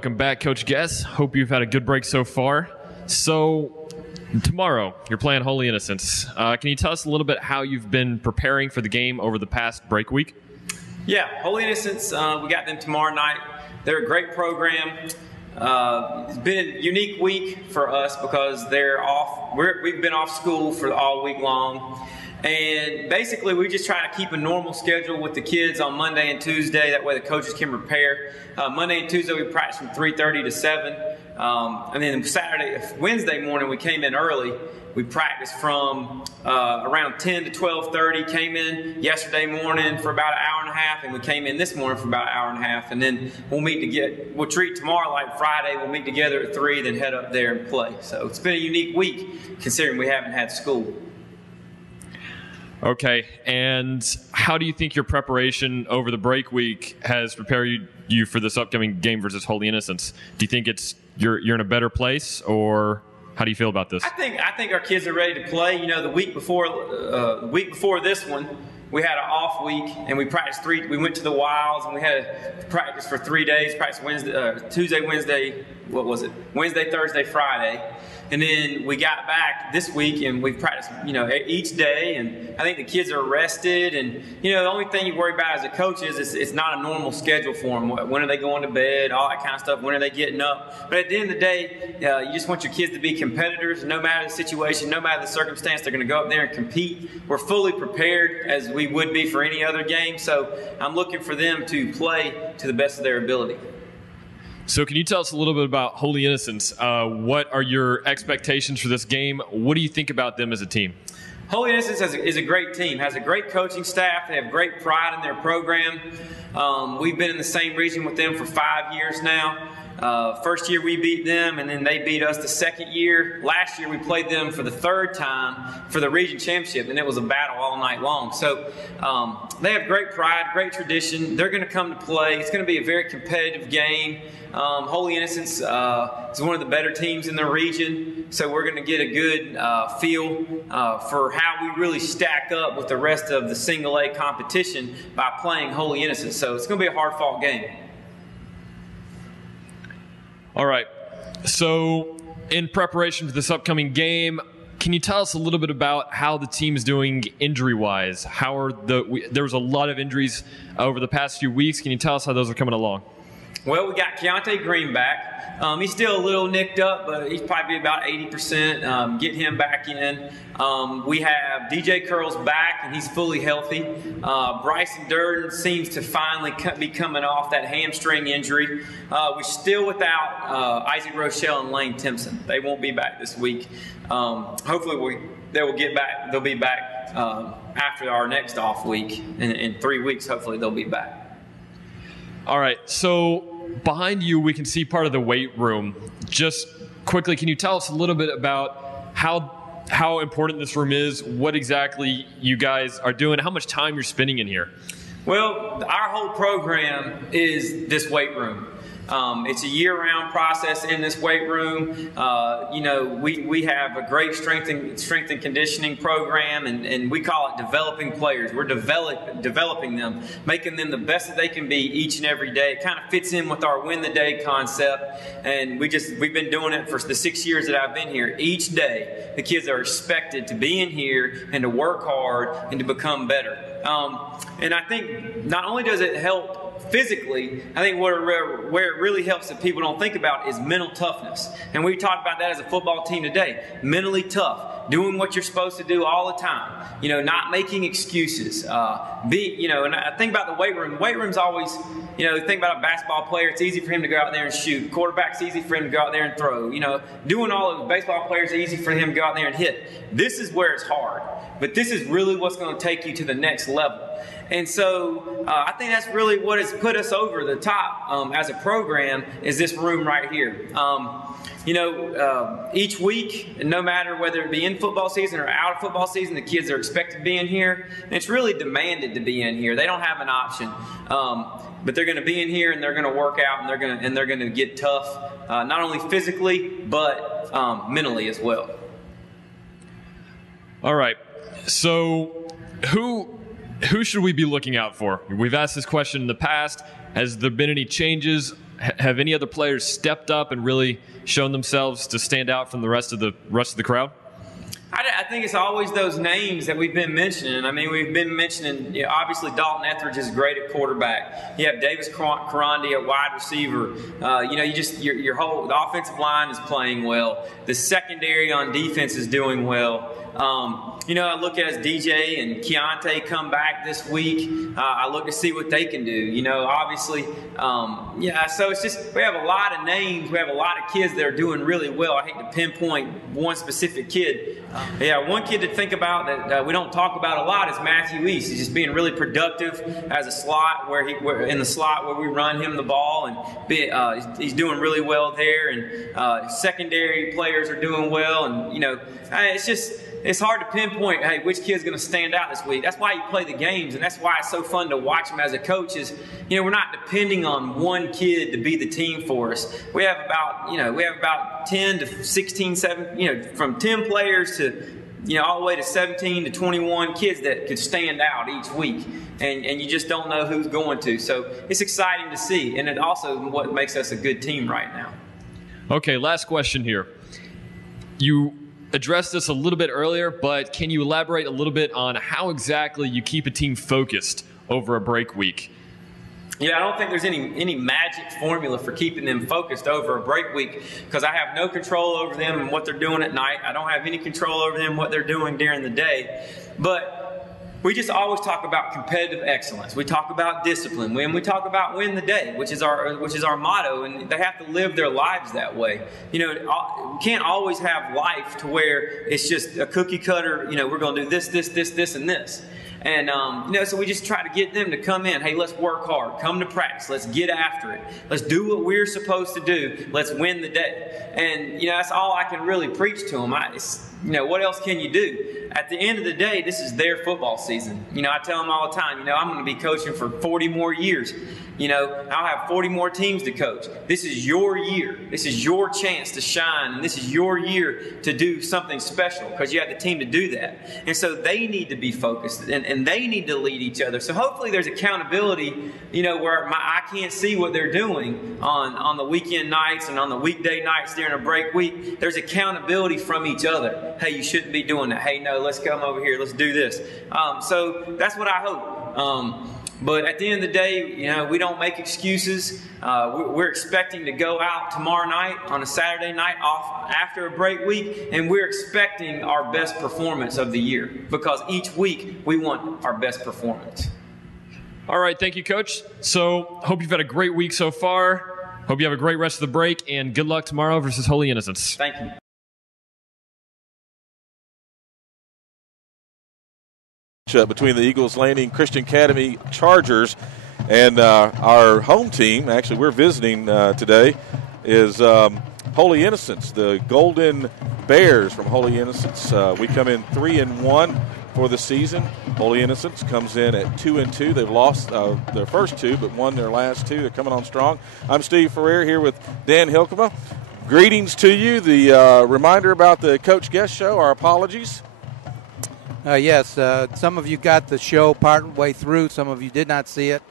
welcome back, Coach Guess. Hope you've had a good break so far. So, tomorrow, you're playing Holy Innocents. Can you tell us a little bit how you've been preparing for the game over the past break week? Yeah, Holy Innocents, we got them tomorrow night. They're a great program. It's been a unique week for us because they're off. We've been off school for all week long. And basically, we just try to keep a normal schedule with the kids on Monday and Tuesday. That way the coaches can prepare. Monday and Tuesday, we practice from 3:30 to 7. And then Wednesday morning, we came in early. We practiced from around 10 to 12:30. Came in yesterday morning for about an hour and a half, and we came in this morning for about an hour and a half. And then we'll treat tomorrow like Friday. We'll meet together at 3, then head up there and play. So it's been a unique week considering we haven't had school. Okay, and how do you think your preparation over the break week has prepared you for this upcoming game versus Holy Innocents? Do you think you're in a better place, or how do you feel about this? I think our kids are ready to play. You know, the week before this one, we had an off week, and we practiced we went to the Wilds, and we had to practice for 3 days. Practice Tuesday, Wednesday. What was it? Wednesday, Thursday, Friday. And then we got back this week, and we practiced, each day. And I think the kids are rested. And, the only thing you worry about as a coach is it's not a normal schedule for them. When are they going to bed, all that kind of stuff. When are they getting up? But at the end of the day, you just want your kids to be competitors. No matter the situation, no matter the circumstance, they're going to go up there and compete. We're fully prepared as we would be for any other game. So I'm looking for them to play to the best of their ability. So can you tell us a little bit about Holy Innocents? What are your expectations for this game? What do you think about them as a team? Holy Innocents is a great team, has a great coaching staff. They have great pride in their program. We've been in the same region with them for 5 years now. First year we beat them, and then they beat us the second year. Last year we played them for the third time for the region championship, and it was a battle all night long. So they have great pride, great tradition. They're going to come to play. It's going to be a very competitive game. Holy Innocents is one of the better teams in the region, so we're going to get a good feel for how we really stack up with the rest of the single A competition by playing Holy Innocents. So it's going to be a hard-fought game. All right. So in preparation for this upcoming game, can you tell us a little bit about how the team is doing injury-wise? There was a lot of injuries over the past few weeks. Can you tell us how those are coming along? Well, we got Keontae Green back. He's still a little nicked up, but he's probably about 80%. Get him back in. We have DJ Curls back, and he's fully healthy. Bryson Durden seems to finally be coming off that hamstring injury. We're still without Isaac Rochelle and Lane Timpson. They won't be back this week. Hopefully they'll get back. They'll be back after our next off week. In 3 weeks, hopefully they'll be back. All right, so behind you we can see part of the weight room. Just quickly, can you tell us a little bit about how important this room is, what exactly you guys are doing, how much time you're spending in here? Well, our whole program is this weight room. It's a year-round process in this weight room. We have a great strength and conditioning program, and we call it developing players. We're developing them, making them the best that they can be each and every day. It kind of fits in with our win the day concept, and we've been doing it for the 6 years that I've been here. Each day, the kids are expected to be in here and to work hard and to become better. And I think not only does it help physically, I think where it really helps that people don't think about is mental toughness. And we talked about that as a football team today. Mentally tough, doing what you're supposed to do all the time. Not making excuses. And I think about the weight room. The weight room's always, think about a basketball player. It's easy for him to go out there and shoot. Quarterback's easy for him to go out there and throw. Doing all of the baseball players, easy for him to go out there and hit. This is where it's hard. But this is really what's going to take you to the next level. And so I think that's really what has put us over the top as a program is this room right here. Each week, no matter whether it be in football season or out of football season, the kids are expected to be in here. And it's really demanded to be in here. They don't have an option. But they're going to be in here and they're going to work out and they're going to get tough, not only physically, but mentally as well. All right. So who should we be looking out for? We've asked this question in the past. Has there been any changes? Have any other players stepped up and really shown themselves to stand out from the rest of the crowd? I think it's always those names that we've been mentioning. I mean, we've been mentioning, obviously Dalton Etheridge is great at quarterback. You have Davis Karandi at wide receiver. Your whole the offensive line is playing well. The secondary on defense is doing well. I look at as DJ and Keontae come back this week. I look to see what they can do. Obviously, so it's just we have a lot of names. We have a lot of kids that are doing really well. I hate to pinpoint one specific kid. One kid to think about that we don't talk about a lot is Matthew East. He's just being really productive as a slot in the slot where we run him the ball, and he's doing really well there. And secondary players are doing well, and it's hard to pinpoint, hey, which kid's going to stand out this week. That's why you play the games, and that's why it's so fun to watch them as a coach is, we're not depending on one kid to be the team for us. We have about 10 to 16, from 10 players to, all the way to 17 to 21 kids that could stand out each week. And you just don't know who's going to. So it's exciting to see, and it also what makes us a good team right now. Okay, last question here. You addressed this a little bit earlier, but can you elaborate a little bit on how exactly you keep a team focused over a break week? Yeah, I don't think there's any magic formula for keeping them focused over a break week because I have no control over them and what they're doing at night. I don't have any control over them what they're doing during the day. But we just always talk about competitive excellence. We talk about discipline. We talk about win the day, which is our motto, and they have to live their lives that way. We can't always have life to where it's just a cookie cutter. We're going to do this, and this. And, so we just try to get them to come in. Hey, let's work hard. Come to practice. Let's get after it. Let's do what we're supposed to do. Let's win the day. And, that's all I can really preach to them. What else can you do? At the end of the day, this is their football season. I tell them all the time, I'm going to be coaching for 40 more years. I'll have 40 more teams to coach. This is your year. This is your chance to shine, and this is your year to do something special because you have the team to do that. And so they need to be focused, and they need to lead each other. So hopefully there's accountability, where I can't see what they're doing on the weekend nights and on the weekday nights during a break week. There's accountability from each other. Hey, you shouldn't be doing that. Hey, no, let's come over here. Let's do this. So that's what I hope. But at the end of the day, we don't make excuses. We're expecting to go out tomorrow night on a Saturday night off after a break week, and we're expecting our best performance of the year because each week we want our best performance. All right, thank you, Coach. So hope you've had a great week so far. Hope you have a great rest of the break, and good luck tomorrow versus Holy Innocents. Thank you. Between the Eagles Landing Christian Academy Chargers and our home team, actually we're visiting today, is Holy Innocents, the Golden Bears from Holy Innocents. We come in 3-1 for the season. Holy Innocents comes in at 2-2. They've lost their first two, but won their last two. They're coming on strong. I'm Steve Ferrer here with Dan Hilkema. Greetings to you. The reminder about the Coach Guest Show, our apologies. Yes, some of you got the show part way through. Some of you did not see it.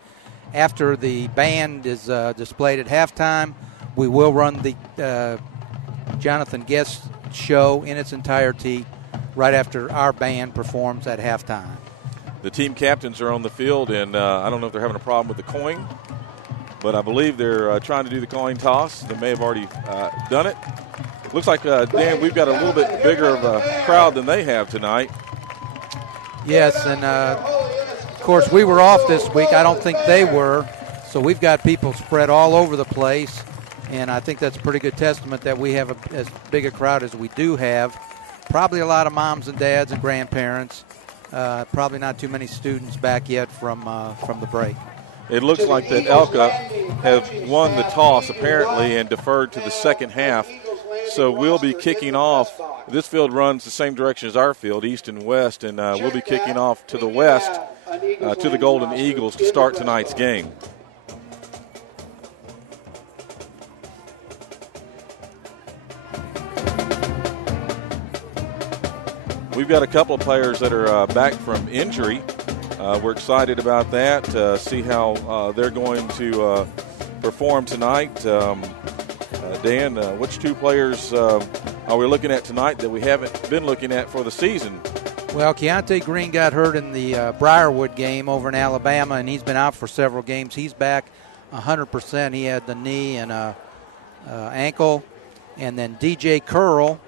After the band is displayed at halftime, we will run the Jonathan Guest show in its entirety right after our band performs at halftime. The team captains are on the field, and I don't know if they're having a problem with the coin, but I believe they're trying to do the coin toss. They may have already done it. Looks like, Dan, we've got a little bit bigger of a crowd than they have tonight. Yes, and of course we were off this week. I don't think they were, so we've got people spread all over the place, and I think that's a pretty good testament that we have as big a crowd as we do have. Probably a lot of moms and dads and grandparents. Probably not too many students back yet from the break. It looks like that ELCA have won the toss apparently and deferred to the second half. So we'll be kicking off. This field runs the same direction as our field, east and west, and we'll be kicking off to the west to the Golden Eagles to start tonight's game. We've got a couple of players that are back from injury. We're excited about that, see how they're going to perform tonight. Dan, which two players are we looking at tonight that we haven't been looking at for the season? Well, Keontae Green got hurt in the Briarwood game over in Alabama, and he's been out for several games. He's back 100%. He had the knee and ankle. And then DJ Curl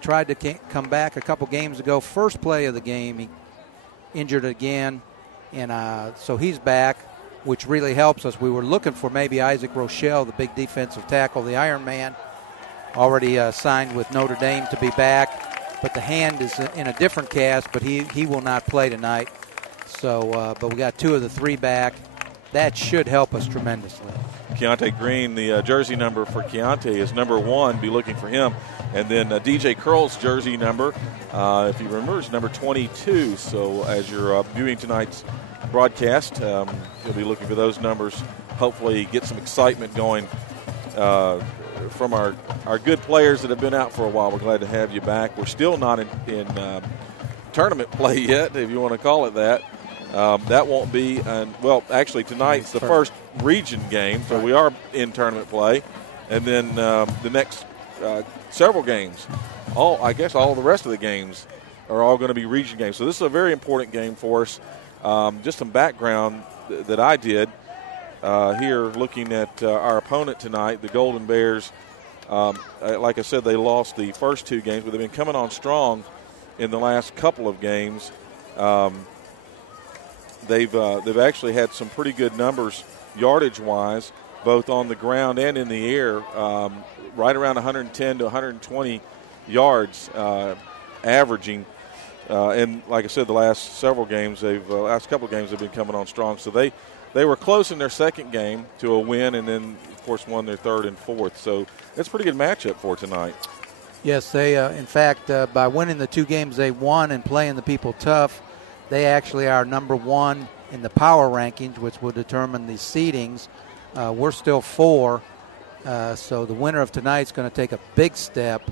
tried to come back a couple games ago. First play of the game, he injured again. And so he's back, which really helps us. We were looking for maybe Isaac Rochelle, the big defensive tackle, the Iron Man, already signed with Notre Dame to be back. But the hand is in a different cast, but he will not play tonight. So, but we got 2 of the 3 back. That should help us tremendously. Keontae Green, the jersey number for Keontae is number 1. Be looking for him. And then DJ Curl's jersey number, if you remember, is number 22. So as you're viewing tonight's broadcast, you'll be looking for those numbers. Hopefully get some excitement going from our good players that have been out for a while. We're glad to have you back. We're still not in tournament play yet, if you want to call it that. That won't be, well, actually tonight's the first region game, so we are in tournament play. And then the next several games, I guess all the rest of the games are all going to be region games. So this is a very important game for us. Just some background that I did here looking at our opponent tonight, the Golden Bears. Like I said, they lost the first 2 games, but they've been coming on strong in the last couple of games. They've actually had some pretty good numbers yardage-wise, both on the ground and in the air, right around 110 to 120 yards averaging. And like I said, the last couple of games, they've been coming on strong. So they were close in their second game to a win, and then, of course, won their third and fourth. So it's a pretty good matchup for tonight. Yes, they, in fact, by winning the 2 games they won and playing the people tough, they actually are number 1 in the power rankings, which will determine the seedings. We're still 4, so the winner of tonight's going to take a big step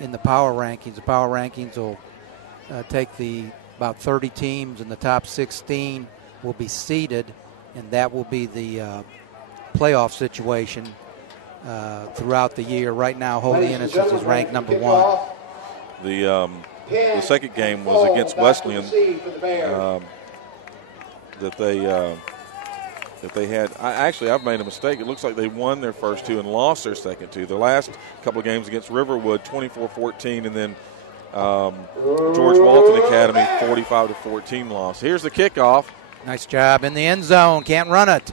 in the power rankings. The power rankings will take about 30 teams, and the top 16 will be seeded, and that will be the playoff situation throughout the year. Right now, Holy Innocents is ranked number 1. The second game was against Wesleyan that they had. I've made a mistake. It looks like they won their first 2 and lost their second 2. The last couple of games against Riverwood, 24-14, and then George Walton Academy, 45-14 loss. Here's the kickoff. Nice job in the end zone. Can't run it.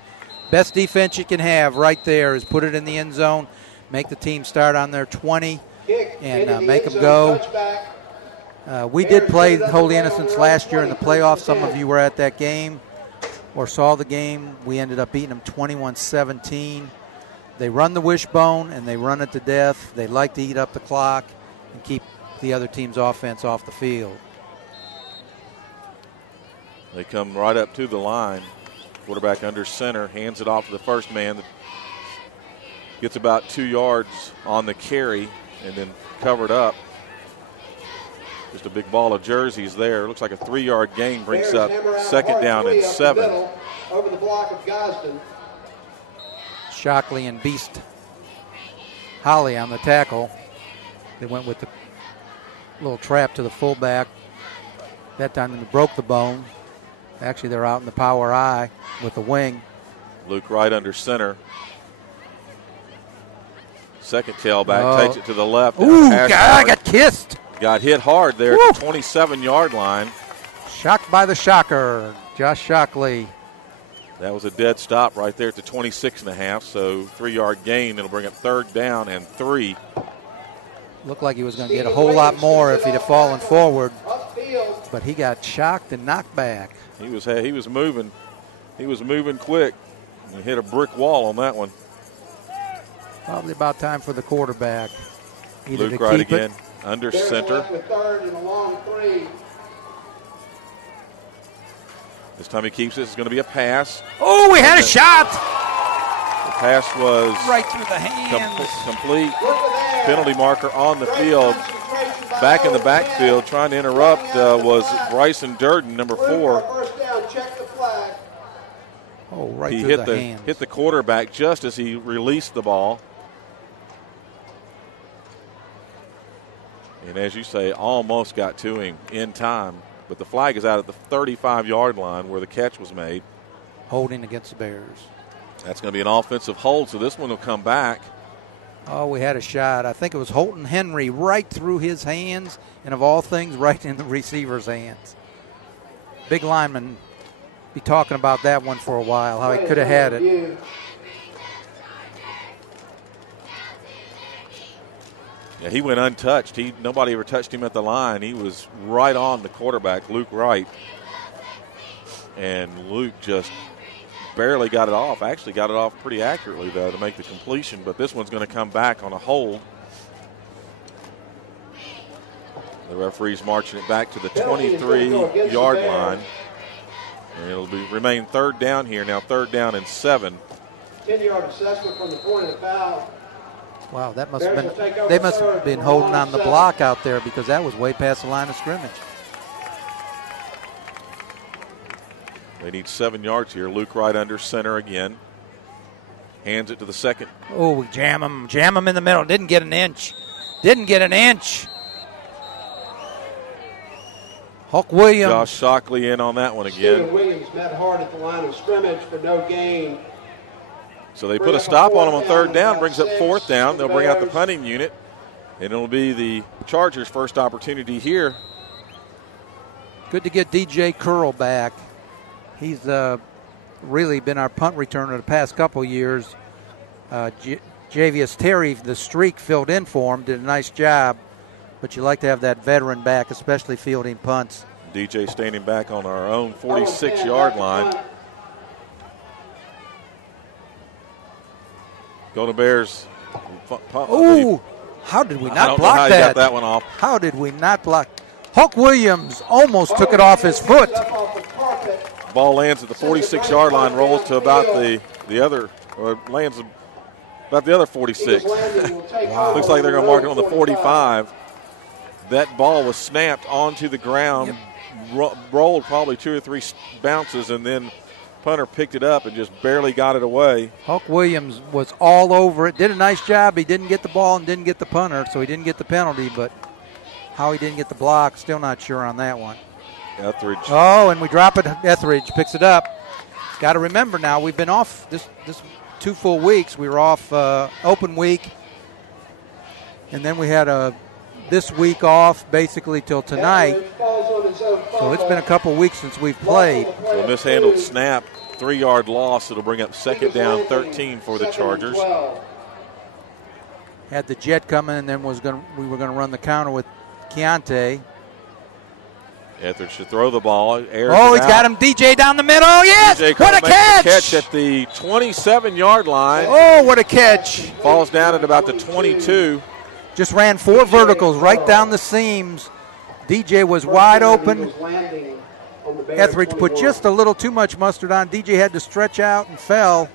Best defense you can have right there is put it in the end zone, make the team start on their 20, and make them go. We did play Holy Innocents last year in the playoffs. Some of you were at that game or saw the game. We ended up beating them 21-17. They run the wishbone, and they run it to death. They like to eat up the clock and keep the other team's offense off the field. They come right up to the line. Quarterback under center, hands it off to the first man. Gets about 2 yards on the carry and then covered up. Just a big ball of jerseys there. Looks like a 3-yard gain brings up second down and 7. Over the block of Gosden. Shockley and Beast Holly on the tackle. They went with the little trap to the fullback. That time they broke the bone. Actually, they're out in the power I with the wing. Luke Wright under center. Second tailback takes it to the left. Ooh, God, I got kissed. Got hit hard there at the 27-yard line. Shocked by the shocker, Josh Shockley. That was a dead stop right there at the 26.5, so 3-yard gain. It'll bring up third down and 3. Looked like he was going to get a whole lot more if he'd have fallen forward, but he got shocked and knocked back. He was moving. He was moving quick. He hit a brick wall on that one. Probably about time for the quarterback. Either Luke to Wright keep again, it. under center. This time he keeps it. It's going to be a pass. Oh, we had a shot. The pass was right through the hands. Complete. Penalty marker on the field. Back in the backfield, trying to interrupt was Bryson Durden, number 4. Oh, right he through the hands. hit the quarterback just as he released the ball. And as you say, almost got to him in time. But the flag is out at the 35-yard line where the catch was made. Holding against the Bears. That's going to be an offensive hold, so this one will come back. Oh, we had a shot. I think it was Holton Henry right through his hands, and of all things, right in the receiver's hands. Big lineman be talking about that one for a while, how he could have had it. Yeah, he went untouched. Nobody ever touched him at the line. He was right on the quarterback, Luke Wright. And Luke just barely got it off. Actually got it off pretty accurately, though, to make the completion. But this one's going to come back on a hold. The referee's marching it back to the 23-yard line. And it'll remain third down here. Now 3rd down and 7. 10-yard assessment from the point of the foul. Wow, they must have been holding on the block out there because that was way past the line of scrimmage. They need 7 yards here. Luke Wright under center again. Hands it to the second. Oh, we jam him in the middle. Didn't get an inch. Huck Williams. Josh Shockley in on that one again. Steven Williams met hard at the line of scrimmage for no gain. So they put a stop on him on 3rd down, brings up 4th down. They'll bring out the punting unit, and it'll be the Chargers' first opportunity here. Good to get DJ Curl back. He's really been our punt returner the past couple years. Javius Terry, the streak, filled in for him, did a nice job. But you like to have that veteran back, especially fielding punts. DJ standing back on our own 46-yard line. Golden Bears. Oh, how did we not block that? I don't know how he got that one off. How did we not block? Huck Williams almost took it off his foot. Ball lands at the 46-yard line, rolls to about the other, or lands about the other 46. Wow. Looks like they're going to mark it on the 45. That ball was snapped onto the ground, rolled probably 2 or 3 bounces, and then punter picked it up and just barely got it away. Huck Williams was all over it. Did a nice job. He didn't get the ball and didn't get the punter, so he didn't get the penalty. But how he didn't get the block, still not sure on that one. Etheridge. Oh, and we drop it. Etheridge picks it up. Got to remember now, we've been off this 2 full weeks. We were off open week, and then we had this week off basically till tonight. So it's been a couple weeks since we've played. So a mishandled snap, 3-yard loss. It'll bring up 2nd down, 13 for the Chargers. Had the jet coming, and then we were going to run the counter with Keontae. Etheridge should throw the ball. He's got him. DJ down the middle. Yes! DJ what a catch! Catch at the 27-yard line. Oh, what a catch! Falls down at about the 22. Just ran 4 verticals right down the seams. DJ was wide open. Etheridge put just a little too much mustard on. DJ had to stretch out and fell.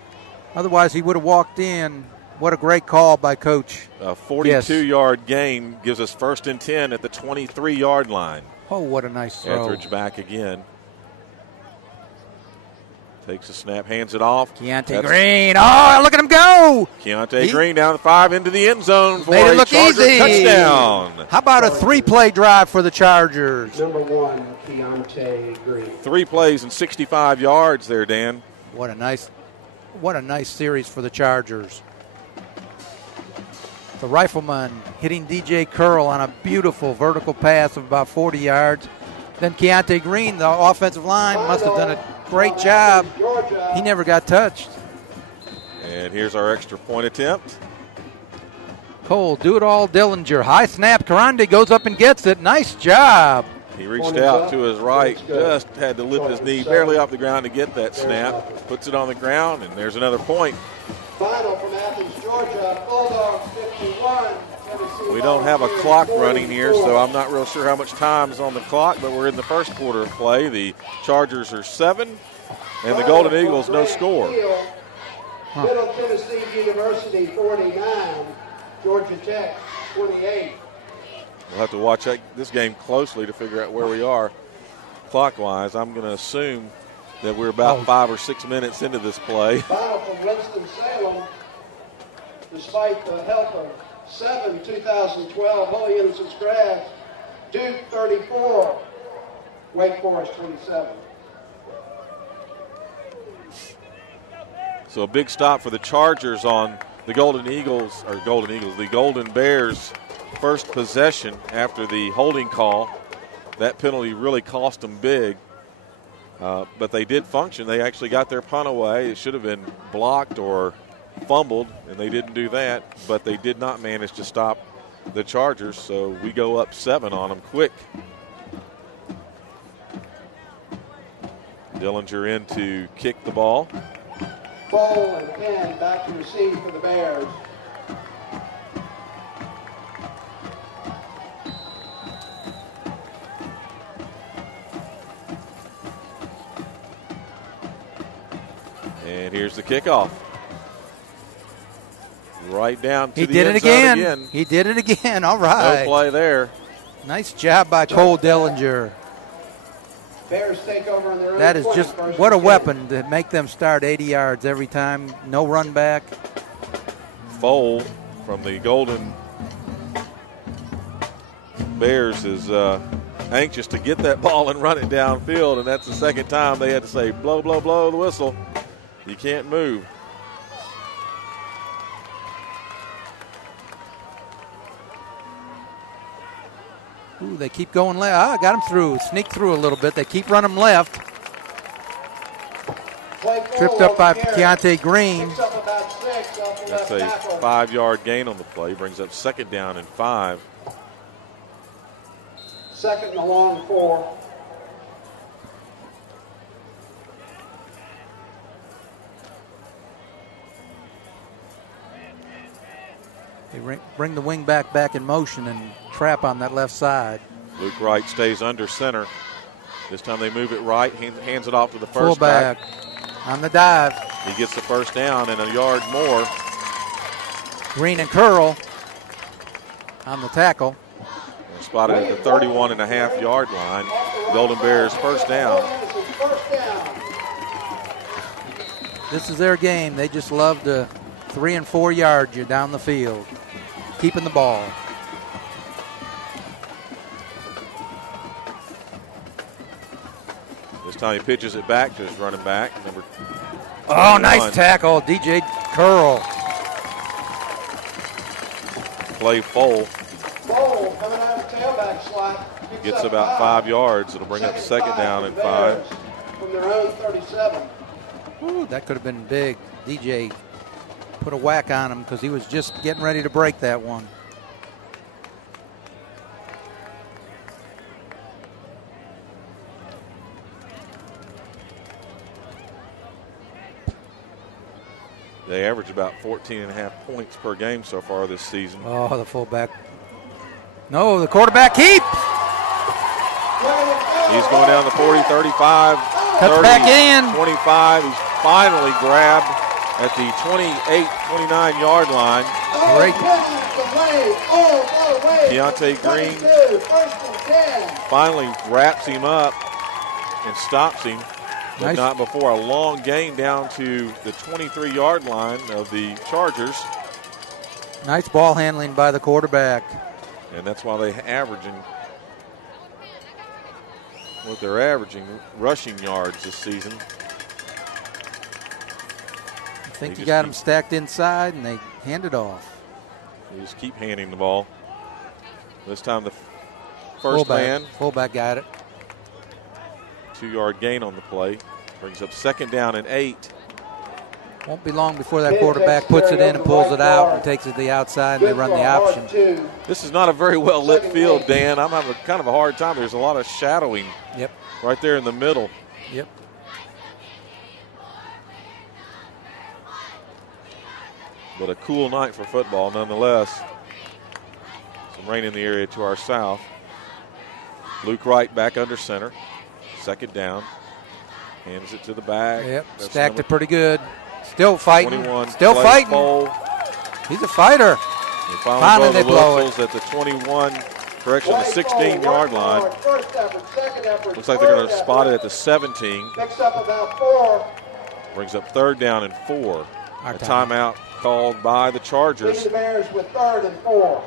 Otherwise, he would have walked in. What a great call by Coach. A 42-yard gain gives us 1st and 10 at the 23-yard line. Oh, what a nice throw. Etheridge back again. Takes a snap, hands it off. Keontae Green. Oh, look at him go. Keontae Green down the 5 into the end zone for a Charger easy touchdown. How about a 3-play drive for the Chargers? Number 1, Keontae Green. 3 plays and 65 yards there, Dan. What a nice series for the Chargers. The rifleman hitting DJ Curl on a beautiful vertical pass of about 40 yards. Then Keontae Green, the offensive line, must have done a great job. He never got touched. And here's our extra point attempt. Cole, do it all, Dillinger. High snap. Karande goes up and gets it. Nice job. He reached out to his right, just had to lift his knee barely off the ground to get that snap. Puts it on the ground, and there's another point. Final from Athens, Georgia. Bulldogs 51. We don't have a clock running here, so I'm not real sure how much time is on the clock, but we're in the first quarter of play. The Chargers are 7, and the Golden Eagles no score. Middle Tennessee University 49, Georgia Tech 28. We'll have to watch this game closely to figure out where we are clockwise. I'm going to assume that we're about 5 or 6 minutes into this play. Final from Winston-Salem. Despite the help of 7 2012 Holy Innocents grads, Duke 34, Wake Forest 27. So a big stop for the Chargers on the the Golden Bears' first possession after the holding call. That penalty really cost them big, but they did function. They actually got their punt away. It should have been blocked or fumbled, and they didn't do that, but they did not manage to stop the Chargers, so we go up 7 on them quick. Dillinger in to kick the ball. Bowl and Penn back to receive for the Bears. And here's the kickoff. Right down to He the did end it zone again. He did it again. All right. No play there. Nice job by Cole Dillinger. Bears take over on their own. That is 20, just first what a and 10. weapon to make them start 80 yards every time. No run back. Foal from the Golden Bears is anxious to get that ball and run it downfield, and that's the second time they had to say, blow, blow, blow the whistle. You can't move. Ooh, they keep going left. Got him through. Sneak through a little bit. They keep running left. Tripped up by Keontae Green. Picks up about 6 off the That's left a tackle. 5-yard gain on the play. Brings up 2nd down and 5. 2nd and a long 4. They bring the wing back in motion and trap on that left side. Luke Wright stays under center. This time they move it right, hands it off to the first back. On the dive. He gets the first down and a yard more. Green and Curl on the tackle. They're spotted at the 31.5-yard line. Golden Bears first down. This is their game. They just love to 3 and 4 yard you down the field, keeping the ball. This time he pitches it back to his running back, number 21. Nice tackle, DJ Curl. Play Foal. Bowl coming out of the tailback slot. Picks Gets up about 5 yards. It'll bring up 2nd down and 5. From their own 37. Ooh, that could have been big. DJ put a whack on him because he was just getting ready to break that one. They average about 14.5 points per game so far this season. Oh, the fullback. No, the quarterback keeps. He's going down the 40, 35, Cuts 30, back in. 25. He's finally grabbed at the 28, 29-yard line. Great. Keontae Green finally wraps him up and stops him, but Nice. not before a long gain down to the 23-yard line of the Chargers. Nice ball handling by the quarterback. And that's why they're averaging what they're averaging rushing yards this season. I think They you just got keep- him stacked inside, and they hand it off. They just keep handing the ball. This time the first man, Fullback got it. 2-yard gain on the play. Brings up 2nd down and 8. Won't be long before that quarterback puts it in and pulls it out and takes it to the outside, and they run the option. This is not a very well lit field, Dan. I'm having kind of a hard time. There's a lot of shadowing Yep. right there in the middle. Yep. But a cool night for football nonetheless. Some rain in the area to our south. Luke Wright back under center. 2nd down. Hands it to the back. Yep. That's Stacked number it pretty good. Still fighting. 21. Still Clay fighting. Foal. He's a fighter. They Finally finally they blow blow the whistles at the Correction, the 16-yard line. First effort, second effort. Looks like they're going to spot it at the 17. Picks up about 4. Brings up 3rd down and 4. Our A timeout called by the Chargers. Leading the Bears with 3rd and 4.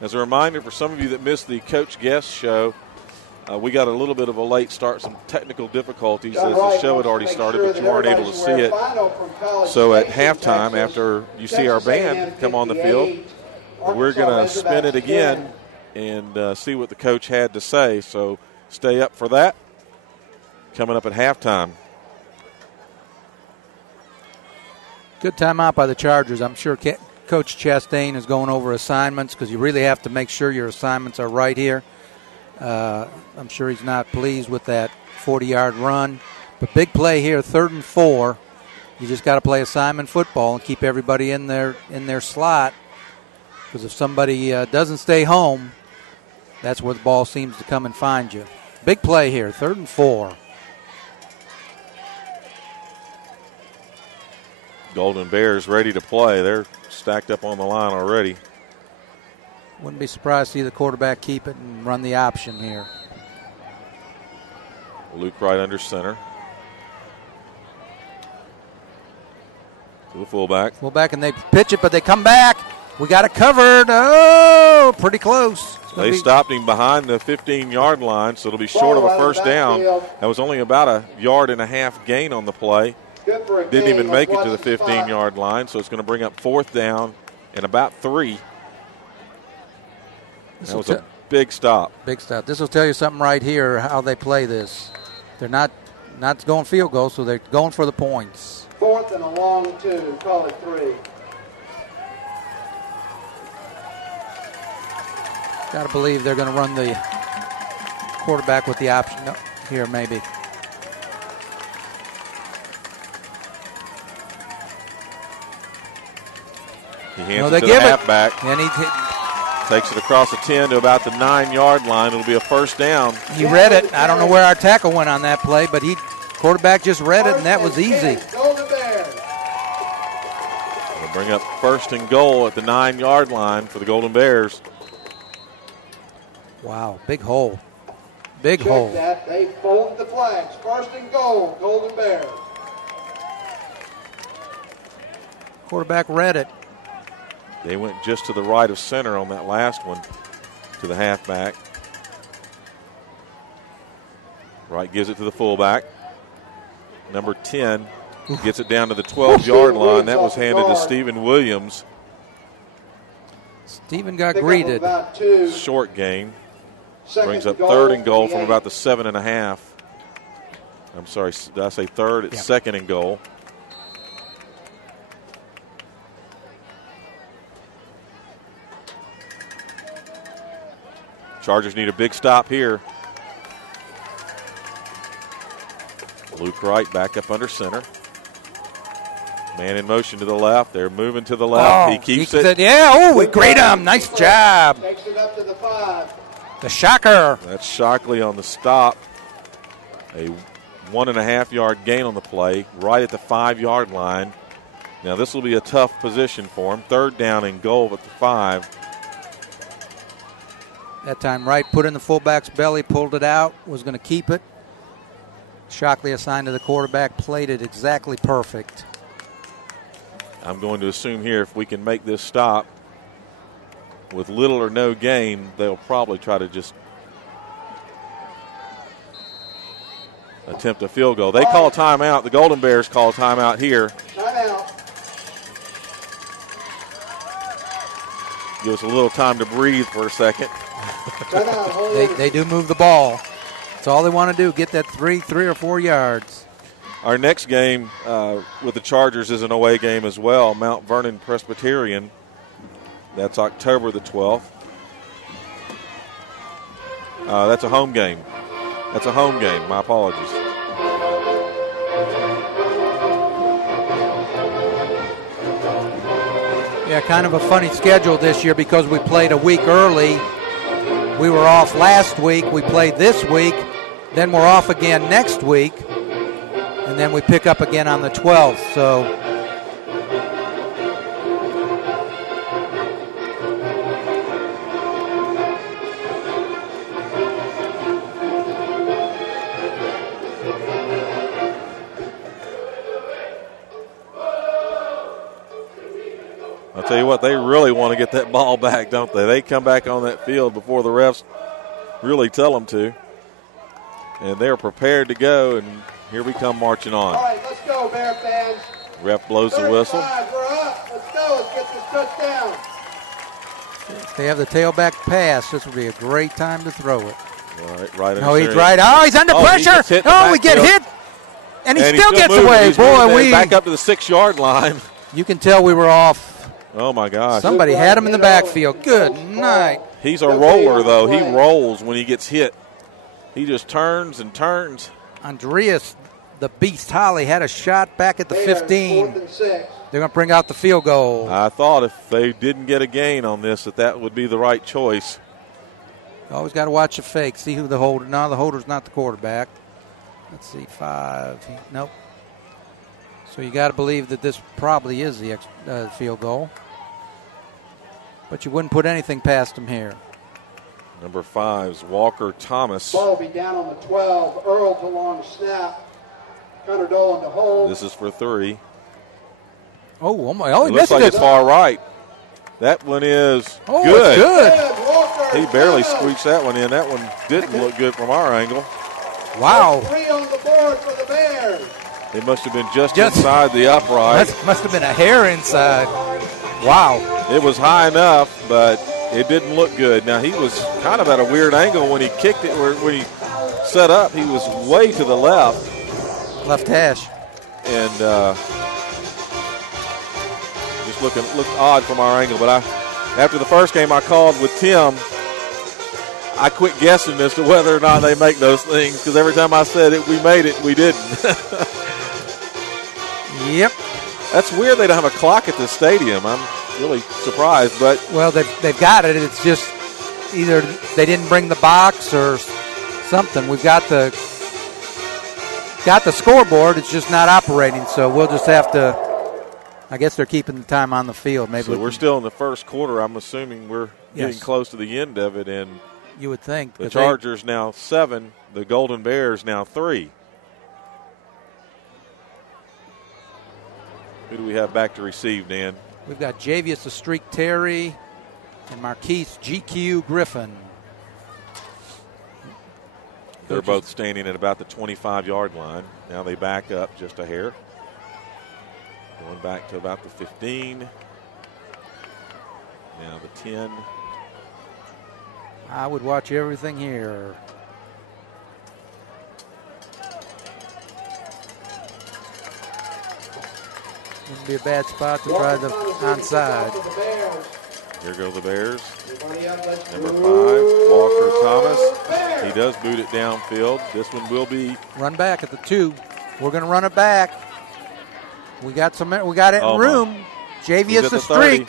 As a reminder for some of you that missed the Coach Guest show, we got a little bit of a late start, some technical difficulties as the show had already started, but you weren't able to see it. So at halftime, after you see our band come on the field, we're going to spin it again and see what the coach had to say. So stay up for that. Coming up at halftime. Good timeout by the Chargers. I'm sure Coach Chastain is going over assignments because you really have to make sure your assignments are right here. I'm sure he's not pleased with that 40-yard run. But big play here, 3rd and 4. You just got to play assignment football and keep everybody in their slot. Because if somebody doesn't stay home, that's where the ball seems to come and find you. Big play here, 3rd and 4. Golden Bears ready to play. They're stacked up on the line already. Wouldn't be surprised to see the quarterback keep it and run the option here. Luke Wright under center. To the fullback. Fullback, and they pitch it, but they come back. We got it covered. Oh, pretty close. They stopped him behind the 15-yard line, so it'll be short of a first down. That was only about a 1.5 yard gain on the play. Didn't even make it to the 15-yard line, so it's going to bring up 4th down and about 3. That was a big stop. Big stop. This will tell you something right here, how they play this. They're not going field goal, so they're going for the points. 4th and a long 2, call it 3. Got to believe they're going to run the quarterback with the option. No, here, maybe. He hands it to the halfback. And he takes it across the 10 to about the 9-yard line. It'll be a first down. He read it. I don't know where our tackle went on that play, but quarterback just read it, and that was easy. It'll bring up 1st and goal at the 9-yard line for the Golden Bears. Wow, big hole. Big hole. That. They folded the flags. 1st and goal, Golden Bears. Quarterback read it. They went just to the right of center on that last one to the halfback. Wright gives it to the fullback. Number 10 gets it down to the 12-yard line. That was handed to Stephen Williams. Stephen got greeted. Short gain. Brings up 3rd and goal from about the 7.5. I'm sorry, did I say 3rd? It's 2nd and goal. Chargers need a big stop here. Luke Wright back up under center. Man in motion to the left. They're moving to the left. He keeps it. We grade him. Nice job. Takes it up to the 5. The shocker. That's Shockley on the stop. A 1.5 yard gain on the play, right at the 5-yard line. Now this will be a tough position for him. 3rd down and goal at the 5. That time Wright put in the fullback's belly, pulled it out, was going to keep it. Shockley assigned to the quarterback, played it exactly perfect. I'm going to assume here if we can make this stop with little or no gain, they'll probably try to just attempt a field goal. They call timeout. The Golden Bears call timeout here. Timeout. Give us a little time to breathe for a second. They do move the ball. That's all they want to do, get that 3 or 4 yards. Our next game with the Chargers is an away game as well, Mount Vernon Presbyterian. That's October the 12th. That's a home game. My apologies. Yeah, kind of a funny schedule this year because we played a week early. We were off last week. We played this week. Then we're off again next week. And then we pick up again on the 12th. So tell you what, they really want to get that ball back, don't they? They come back on that field before the refs really tell them to. And they're prepared to go, and here we come marching on. All right, let's go, Bear fans. Ref blows the whistle. 35, we're up. Let's go. Let's get this touchdown. If they have the tailback pass, this would be a great time to throw it. Right. No, he's right. Oh, he's under pressure. We get hit. And he still gets away. Boy, we back up to the 6-yard line. You can tell we were off. Oh, my gosh. Somebody had him in the backfield. Good night. He's a roller, though. He rolls when he gets hit. He just turns and turns. Andreas, the beast Holly, had a shot back at the 15. 4th and 6. They're going to bring out the field goal. I thought if they didn't get a gain on this, that would be the right choice. Always got to watch the fake. See who the holder. No, the holder's not the quarterback. Let's see, 5. Nope. So you got to believe that this probably is the field goal. But you wouldn't put anything past him here. Number 5's Walker Thomas. Ball will be down on the 12. Earl to long snap. Connor Dolan to hold. This is for 3. Oh my! Oh, it he looks missed like it. It's far right. That one is good. Good. Walker, He barely squeaks that one in. That one didn't look good from our angle. Wow. 3 on the board for the Bears. It must have been just inside the upright. Must have been a hair inside. Wow. It was high enough, but it didn't look good. Now, he was kind of at a weird angle when he kicked it, when he set up. He was way to the left. Left hash. And just looked odd from our angle. But after the first game I called with Tim, I quit guessing as to whether or not they make those things, because every time I said it, we made it, we didn't. Yep. That's weird they don't have a clock at the stadium. I'm really surprised. But well, they've got it. It's just either they didn't bring the box or something. We've got the scoreboard. It's just not operating, so we'll just have to. I guess they're keeping the time on the field. Maybe so we're still in the first quarter. I'm assuming we're getting close to the end of it, and you would think the Chargers now 7, the Golden Bears now 3. Who do we have back to receive, Dan? We've got Javius the Streak Terry and Marquise GQ Griffin. They're both standing at about the 25-yard line. Now they back up just a hair. Going back to about the 15. Now the 10. I would watch everything here. Wouldn't be a bad spot to try the onside. Here go the Bears. Number 5, Walker Thomas. He does boot it downfield. This one will be run back at the 2. We're going to run it back. We got it in room. Javius the Streak.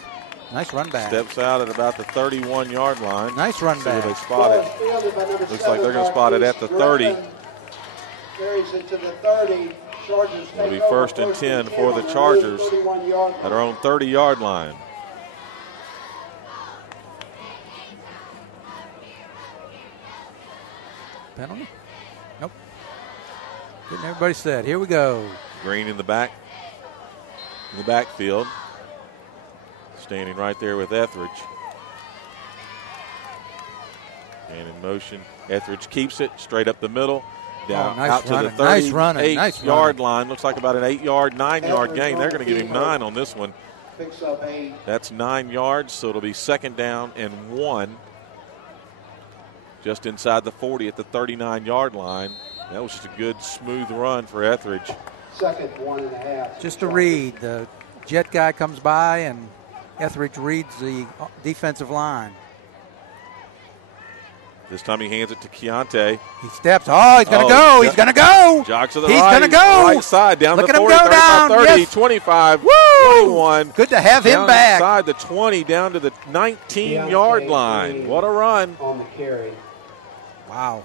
Nice run back. Steps out at about the 31-yard line. Nice run back. They spot it. Looks like they're going to spot it at the 30. Carries it to the 30. Chargers It'll be 1st and 10 for the Chargers at our own 30-yard line. Penalty? Nope. Getting everybody set. Here we go. Green in the backfield. Standing right there with Etheridge. And in motion, Etheridge keeps it straight up the middle. Down nice out to running. the 38-yard line. Looks like about an 9-yard gain. They're going to give him 9 on this one. Picks up 8. That's 9 yards, so it'll be 2nd down and 1. Just inside the 40 at the 39-yard line. That was just a good, smooth run for Etheridge. 2nd, 1.5. Just a read. The jet guy comes by, and Etheridge reads the defensive line. This time he hands it to Keontae. He steps. Oh, he's going to go. He's going to go. Jogs to the he's right. He's going to go. Right side, down Look to at 40, him go 35, down. 30, Yes. 25, Woo! 21. Good to have him back. Inside the 20, down to the 19-yard line. What a run. On the carry. Wow.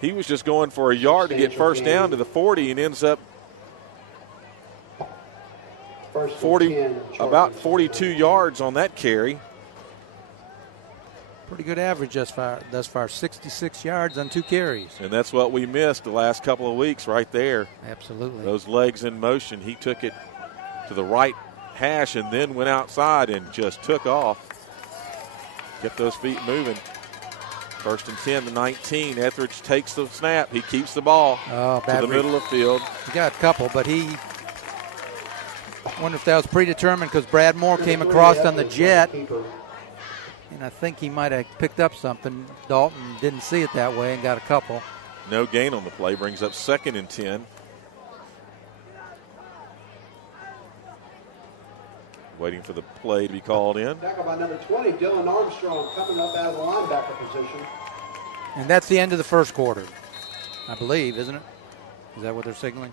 He was just going for a yard to get first down to the 40 and ends up 40, about 42 yards on that carry. Pretty good average thus far. 66 yards on 2 carries. And that's what we missed the last couple of weeks right there. Absolutely. Those legs in motion. He took it to the right hash and then went outside and just took off. Kept those feet moving. 1st and 10 to 19. Etheridge takes the snap. He keeps the ball to the middle of the field. He got a couple, but I wonder if that was predetermined because Brad Moore came across on the jet. And I think he might have picked up something. Dalton didn't see it that way and got a couple. No gain on the play. Brings up 2nd and 10. Waiting for the play to be called in. Tackle by number 20, Dylan Armstrong, coming up out of the linebacker position. And that's the end of the first quarter, I believe, isn't it? Is that what they're signaling?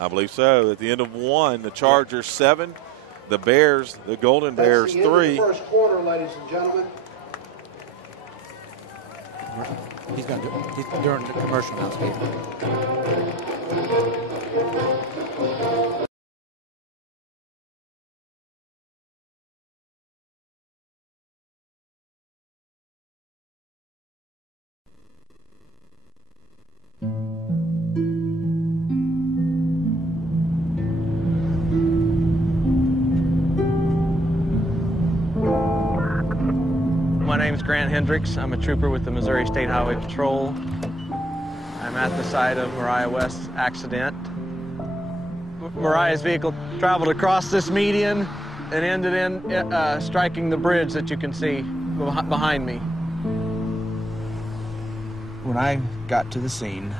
I believe so. At the end of 1, the Chargers 7, the Golden Bears 3. That's the end of the first quarter, ladies and gentlemen. He's during the commercial now, Steve. My name is Grant Hendricks. I'm a trooper with the Missouri State Highway Patrol. I'm at the site of Mariah West's accident. Mariah's vehicle traveled across this median and ended in striking the bridge that you can see behind me. When I got to the scene,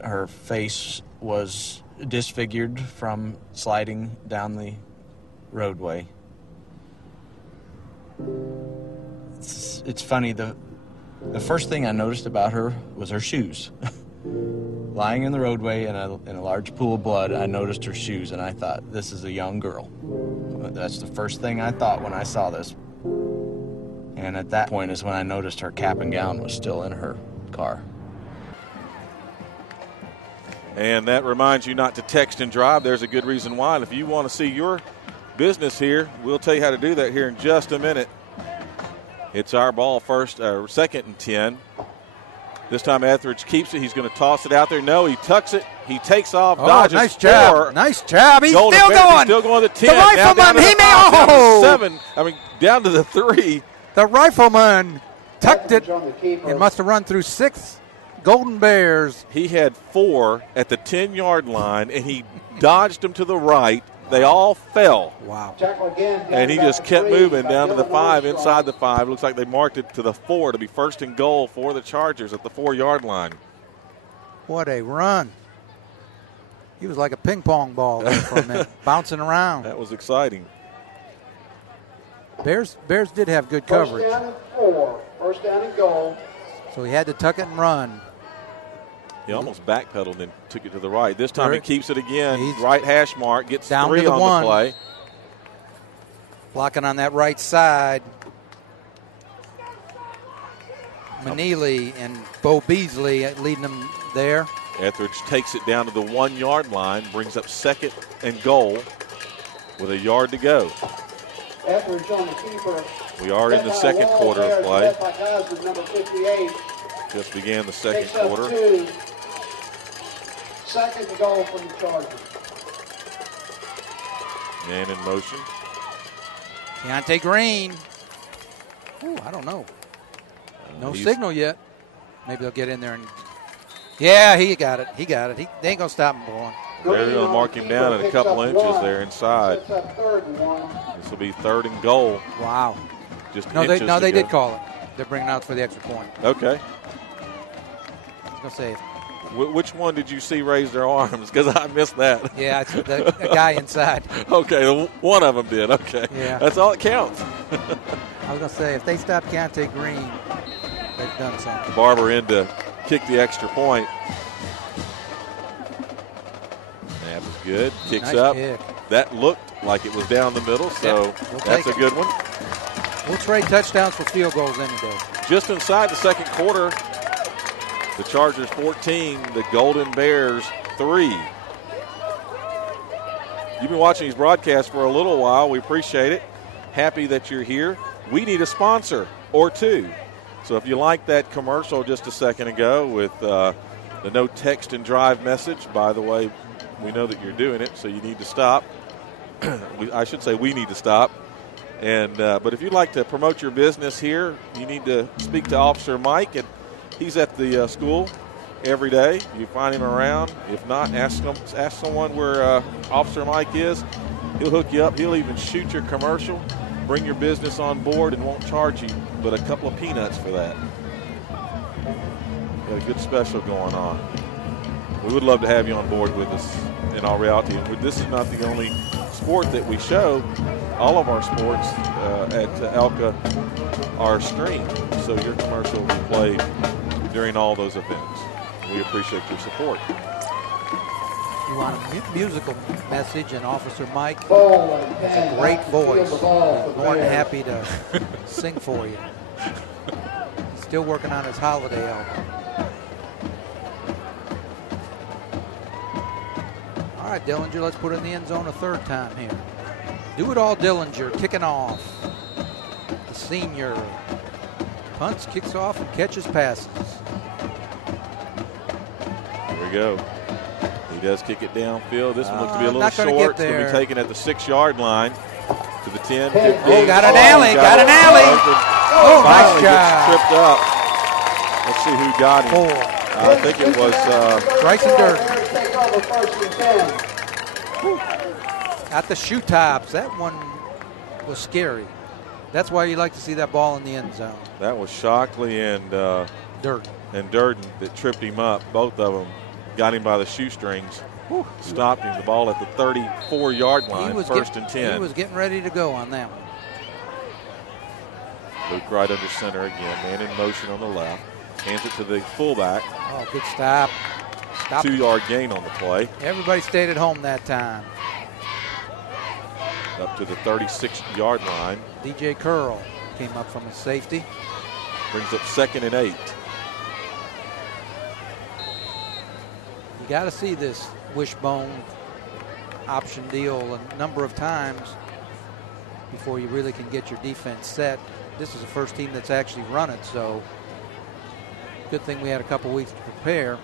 her face was disfigured from sliding down the roadway. It's funny, the first thing I noticed about her was her shoes. Lying in the roadway in a large pool of blood, I noticed her shoes, and I thought, this is a young girl. That's the first thing I thought when I saw this. And at that point is when I noticed her cap and gown was still in her car. And that reminds you not to text and drive. There's a good reason why. And if you want to see your business here, we'll tell you how to do that here in just a minute. It's our ball, 2nd and 10. This time Etheridge keeps it. He's going to toss it out there. No, he tucks it. He takes off, dodges. Nice job. Nice job. He's still going. He's still going to the 10. The rifleman, Down to the 3. The rifleman tucked it and must have run through 6 Golden Bears. He had 4 at the 10-yard line, and he dodged them to the right. They all fell. Wow. And he just kept moving down to the 5, inside the 5. Looks like they marked it to the 4 to be 1st and goal for the Chargers at the 4-yard line. What a run. He was like a ping pong ball there for a minute, bouncing around. That was exciting. Bears did have good coverage. 1st down and 4. 1st down and goal. So he had to tuck it and run. He almost backpedaled and took it to the right. This time he keeps it again. He's right hash mark. Gets down 3 to the on 1. the play. Blocking on that right side. Manili and Bo Beasley leading them there. Etheridge takes it down to the 1-yard line. Brings up 2nd and goal with a yard to go. Etheridge on the keeper. We are in the second quarter of play. Number 58. Just began the second quarter. 2. 2nd goal from the Chargers. Man in motion. Keontae Green. Ooh, I don't know. No signal yet. Maybe they'll get in there and. Yeah, he got it. They ain't going to stop him, boy. They're going to mark him down at a couple inches there inside. This will be 3rd and goal. Wow. Just they did call it. They're bringing out for the extra point. Okay. I was going to say. Which one did you see raise their arms? Because I missed that. Yeah, it's the guy inside. Okay, one of them did. Okay. Yeah. That's all that counts. I was going to say, if they stop Keontae Green, they've done something. Barber in to kick the extra point. That was good. Kicks nice up. Kick. That looked like it was down the middle, so that's a good one. We'll trade touchdowns for field goals any day. Just inside the second quarter, the Chargers 14, the Golden Bears 3. You've been watching these broadcasts for a little while. We appreciate it. Happy that you're here. We need a sponsor or two. So if you like that commercial just a second ago with the no text and drive message, by the way, We know that you're doing it, so you need to stop. I should say we need to stop. And but if you'd like to promote your business here, you need to speak to Officer Mike, and he's at the school every day. You find him around. If not, ask someone where Officer Mike is. He'll hook you up. He'll even shoot your commercial, bring your business on board, and won't charge you but a couple of peanuts for that. Got a good special going on. We would love to have you on board with us in all reality. And this is not the only sport that we show. All of our sports at ELCA are streamed, so your commercial will be played during all those events. We appreciate your support. You want a musical message, and Officer Mike has a great voice. He's more than happy to sing for you. He's still working on his holiday album. All right, Dillinger, let's put it in the end zone a third time here. Do it all, Dillinger, kicking off. The senior punts, kicks off, and catches passes. Here we go. He does kick it downfield. This one looks to be a little short. It's going to be taken at the 6-yard line to the 10, 15. Oh, got an alley, got an alley. Oh, nice job. Tripped up. Let's see who got him. I think it was Bryson Durden. At the shoe tops. That one was scary. That's why you like to see that ball in the end zone. That was Shockley and Durden that tripped him up. Both of them got him by the shoestrings. Stopped him. The ball at the 34-yard line, first and 10. He was getting ready to go on that one. Luke right under center again. Man in motion on the left. Hands it to the fullback. Oh, good stop. 2-yard gain on the play. Everybody stayed at home that time. Up to the 36-yard line. DJ Curl came up from his safety. Brings up 2nd and 8. You got to see this wishbone option deal a number of times before you really can get your defense set. This is the first team that's actually run it, so good thing we had a couple weeks to prepare.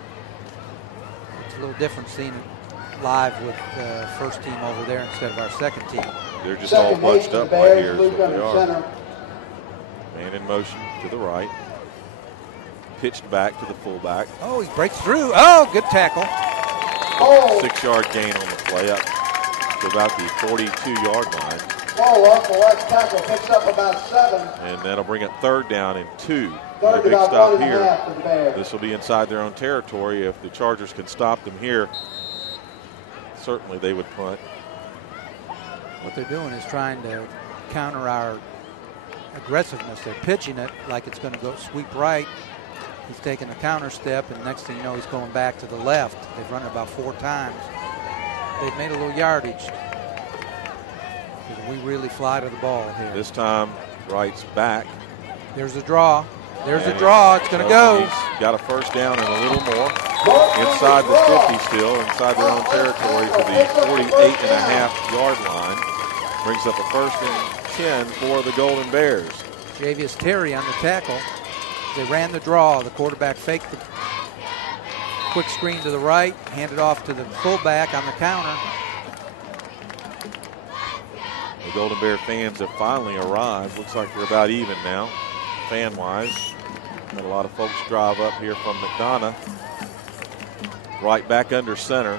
It's a little different seeing it live with the first team over there instead of our second team. They're just all bunched up right here is what they are. Man in motion to the right. Pitched back to the fullback. Oh, he breaks through. Oh, good tackle. 6-yard gain on the play up to about the 42-yard line. Ball up, the left tackle picks up about 7. And that'll bring it 3rd down and 2. Third A big about stop 1.5 here. for the Bears. This will be inside their own territory. If the Chargers can stop them here, certainly they would punt. What they're doing is trying to counter our aggressiveness. They're pitching it like it's going to go sweep right. He's taking a counter step, and next thing you know, he's going back to the left. They've run it about 4 times. They've made a little yardage. We really fly to the ball here. This time, Wright's back. There's a draw. There's a draw. It's going to go. He's got a first down and a little more. Inside the 50 still, inside their own territory to the 48.5-yard line. Brings up a 1st and 10 for the Golden Bears. Javius Terry on the tackle. They ran the draw. The quarterback faked the quick screen to the right, handed off to the fullback on the counter. The Golden Bear fans have finally arrived. Looks like they're about even now, fan-wise. Got a lot of folks drive up here from McDonough. Right back under center.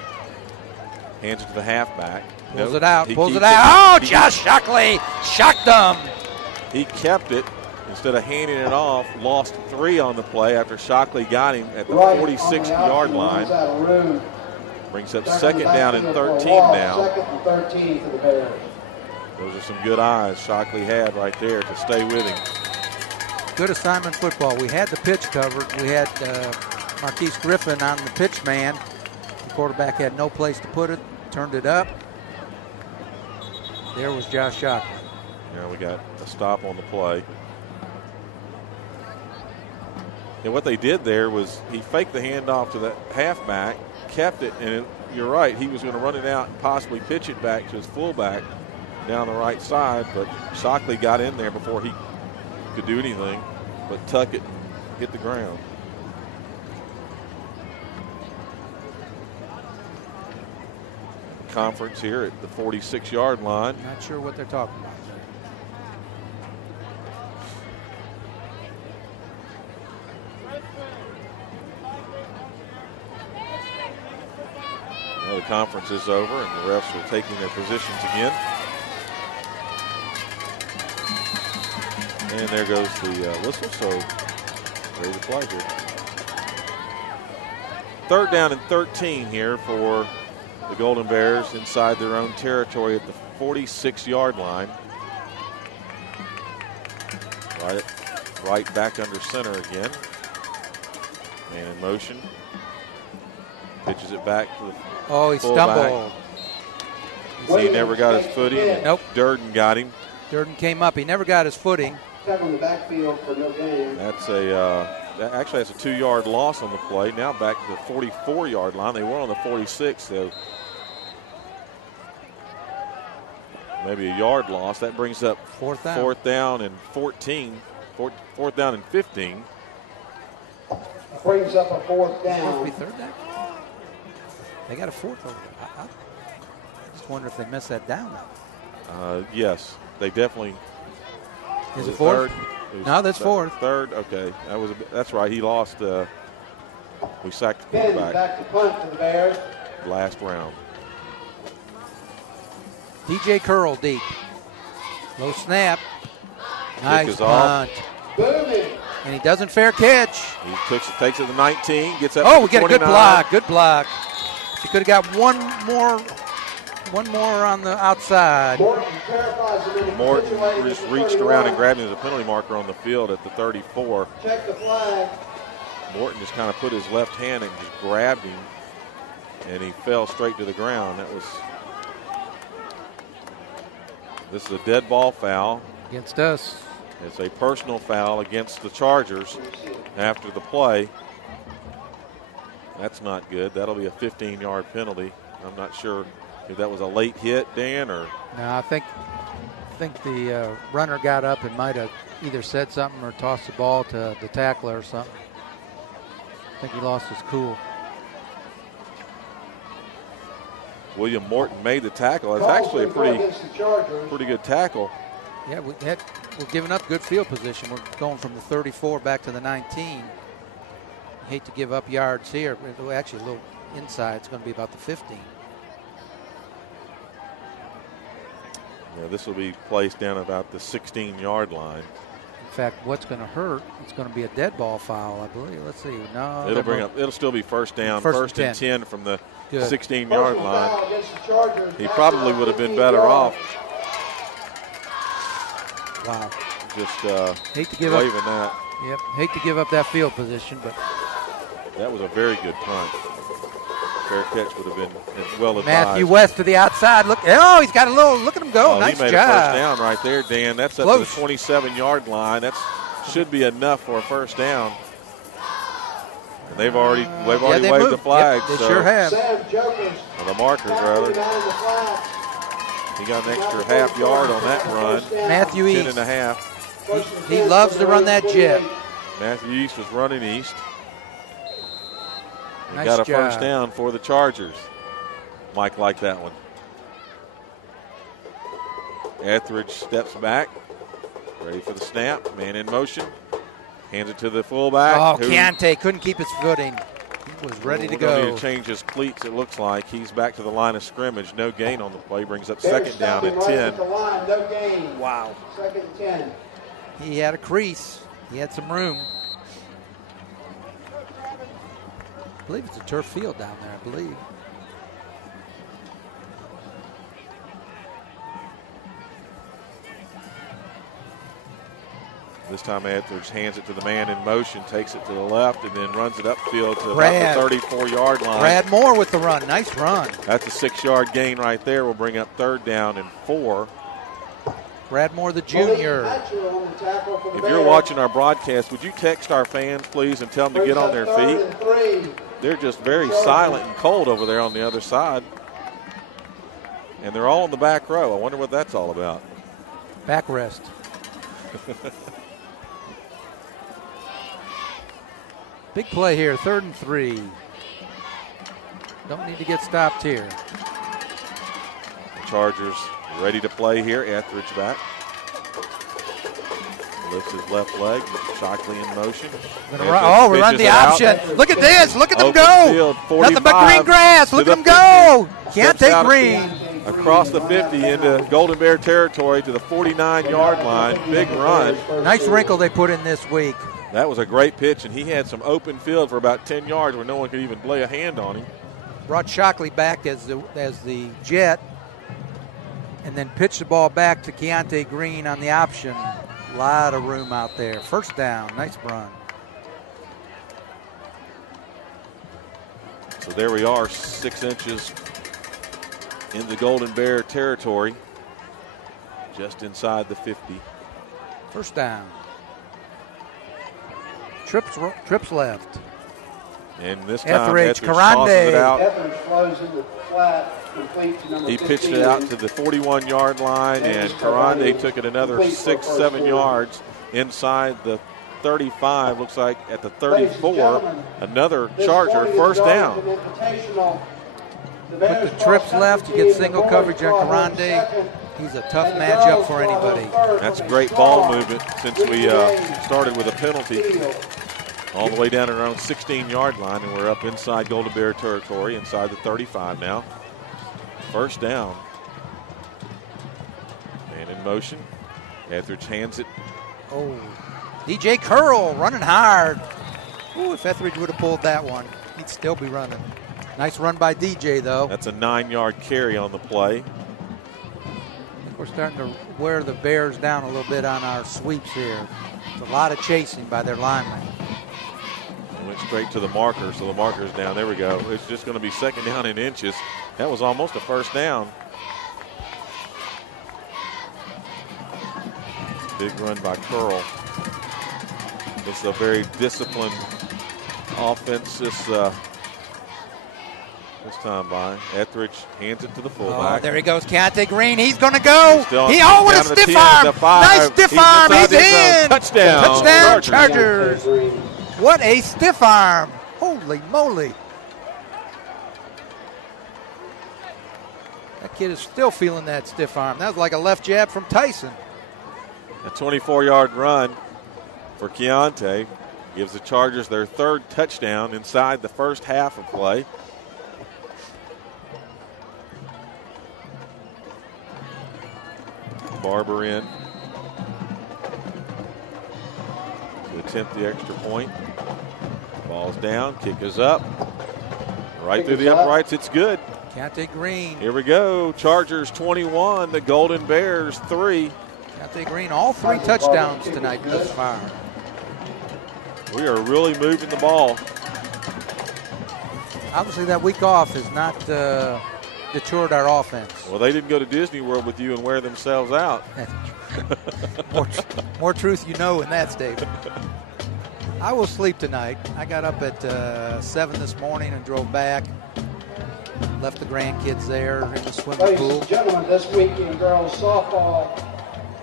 Hands it to the halfback. Pulls it out. Oh, Josh Shockley shocked them. He kept it. Instead of handing it off, lost 3 on the play after Shockley got him at the 46-yard line. Brings up 2nd down and 13 now. 2nd and 13 for the Bears. Those are some good eyes Shockley had right there to stay with him. Good assignment football. We had the pitch covered. We had Marquise Griffin on the pitch man. The quarterback had no place to put it, turned it up. There was Josh Shockley. Yeah, we got a stop on the play. And what they did there was he faked the handoff to the halfback, kept it, and you're right, he was going to run it out and possibly pitch it back to his fullback down the right side, but Shockley got in there before he could do anything but tuck it and hit the ground. conference here at the 46-yard line. Not sure what they're talking about. Well, the conference is over, and the refs are taking their positions again. And there goes the whistle, so ready to play here. 3rd down and 13 here for the Golden Bears inside their own territory at the 46-yard line. Right back under center again. Man in motion. Pitches it back to the he fullback. stumbled. He never got his footing. Nope. Durden got him. Durden came up. He never got his footing. On the backfield for no gain. That's actually that's a 2-yard loss on the play. Now back to the 44-yard line. They were on the 46, so maybe a yard loss. That brings up 4th down and 14. 4th down and 15. Brings up a 4th down. Supposed to be 3rd down? They got a 4th over there. I just wonder if they missed that down. Yes, they definitely. Is it 4th? No, that's 4th. 3rd, okay. That's right. He lost. We sacked the quarterback. Back to punt for the Bears. Last round. DJ Curl deep. Low snap. Nice punt. Booming. And he doesn't fair catch. He takes it to 19, gets up to the we get 29. a good block. Good block. He could have got one more on the outside. Morton just reached around and grabbed him as a penalty marker on the field at the 34. Check the flag. Morton just kind of put his left hand and just grabbed him, and he fell straight to the ground. This is a dead ball foul. Against us. It's a personal foul against the Chargers after the play. That's not good. That'll be a 15-yard penalty. I'm not sure if that was a late hit, Dan, or no. I think the runner got up and might have either said something or tossed the ball to the tackler or something. I think he lost his cool. William Morton made the tackle. It's actually a pretty good tackle. Yeah, we're giving up good field position. We're going from the 34 back to the 19. Hate to give up yards here. Actually, a little inside. It's going to be about the 15. Yeah, this will be placed down about the 16-yard line. In fact, what's going to hurt? It's going to be a dead ball foul, I believe. Let's see. No, it'll still be first down, first and 10 from the 16-yard line. He probably would have been better off. Wow. Just hate to give waving up that. Yep, hate to give up that field position, but that was a very good punt. Fair catch would have been well advised. Matthew West to the outside. Look, he's got a little. Look at him go. Nice he made job. A first down right there, Dan. That's up to the 27-yard line. That should be enough for a first down. And they've already waved the flag. Yep, they sure have. Or the markers rather. He got an extra half yard on that run. Matthew 10 East. and a half. He loves to run that jet. Matthew East was running east. He Nice got a job. first down for the Chargers. Mike liked that one. Etheridge steps back. Ready for the snap. Man in motion. Hands it to the fullback. Oh, Keontae couldn't keep his footing. He was ready to go. Need to change his cleats, it looks like. He's back to the line of scrimmage. No gain on the play. Brings up second down and 10. No gain. Wow. Second and 10. He had a crease. He had some room. I believe it's a turf field down there, I believe. This time Etheridge hands it to the man in motion, takes it to the left, and then runs it upfield to about the 34-yard line. Brad Moore with the run. Nice run. That's a 6-yard gain right there. We'll bring up third down and 4. Brad Moore, the junior. If you're watching our broadcast, would you text our fans, please, and tell them to get on their feet? They're just very silent and cold over there on the other side. And they're all in the back row. I wonder what that's all about. Backrest. Big play here, 3rd and 3. Don't need to get stopped here. Chargers ready to play here. Etheridge back. Lifts his left leg. Shockley in motion. We run the option. Look at this. Look at them go. Field, nothing but green grass. Look at them go. Keontae Green. Across the 50 into Golden Bear territory to the 49-yard line. Big run. Nice wrinkle they put in this week. That was a great pitch, and he had some open field for about 10 yards where no one could even lay a hand on him. Brought Shockley back as the jet, and then pitched the ball back to Keontae Green on the option. A lot of room out there. First down. Nice run. So there we are, 6 inches in the Golden Bear territory, just inside the 50. First down. Trips left. And this time, Etheridge, tosses it out. Etheridge flows in the flat, complete to number He 15. pitched it out to the 41-yard line, and Karande took it another 6-7 yards inside the 35. Looks like at the 34, another Charger first down. Put the trips left. You get single coverage on Karande. He's a tough matchup for anybody. That's great ball movement since we started with a penalty. All the way down at our own 16-yard line, and we're up inside Golden Bear territory, inside the 35 now. First down. Man in motion. Etheridge hands it. Oh, DJ Curl running hard. Ooh, if Etheridge would have pulled that one, he'd still be running. Nice run by DJ, though. That's a 9-yard carry on the play. We're starting to wear the Bears down a little bit on our sweeps here. It's a lot of chasing by their linemen. Went straight to the marker, so the marker's down. There we go. It's just going to be second down in inches. That was almost a first down. Big run by Curl. It's a very disciplined offense this time by Etheridge. Hands it to the fullback. Oh, there he goes, Keontae Green. He's going to go. With a stiff 10, arm. Nice stiff arm. He's in. Touchdown. Touchdown, Chargers. What a stiff arm. Holy moly. That kid is still feeling that stiff arm. That was like a left jab from Tyson. A 24-yard run for Keontae gives the Chargers their third touchdown inside the first half of play. Barber in to attempt the extra point. Ball's down, kick is up. Right through the uprights, it's good. Keontae Green. Here we go. Chargers 21, the Golden Bears 3. Keontae Green, all 3 touchdowns tonight thus far. We are really moving the ball. Obviously that week off has not detoured our offense. Well, they didn't go to Disney World with you and wear themselves out. more truth you know in that statement. I will sleep tonight. I got up at 7 this morning and drove back. Left the grandkids there in the swimming Ladies pool. and gentlemen, this week in girls softball.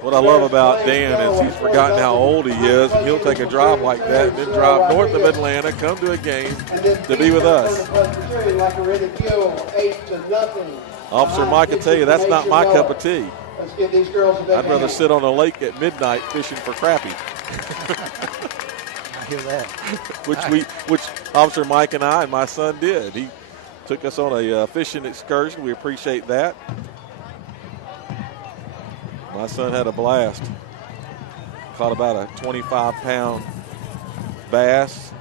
What I love about Dan is he's forgotten how old he is. He'll take a drive like that and then drive north of Atlanta, come to a game to be with us. Officer Mike will tell you that's not my cup of tea. I'd rather sit on a lake at midnight fishing for crappie. I hear that. which Officer Mike and I and my son did. He took us on a fishing excursion. We appreciate that. My son had a blast. Caught about a 25-pound bass.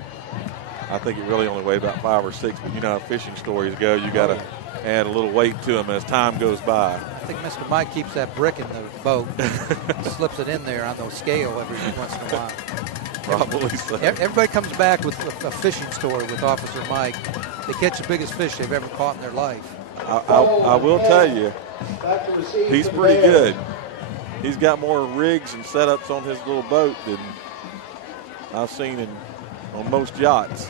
I think it really only weighed about 5 or 6, but you know how fishing stories go. You got to add a little weight to them as time goes by. I think Mr. Mike keeps that brick in the boat, slips it in there on the scale every once in a while. Probably so. Everybody comes back with a fishing story with Officer Mike. They catch the biggest fish they've ever caught in their life. I will tell you, he's pretty good. He's got more rigs and setups on his little boat than I've seen on most yachts.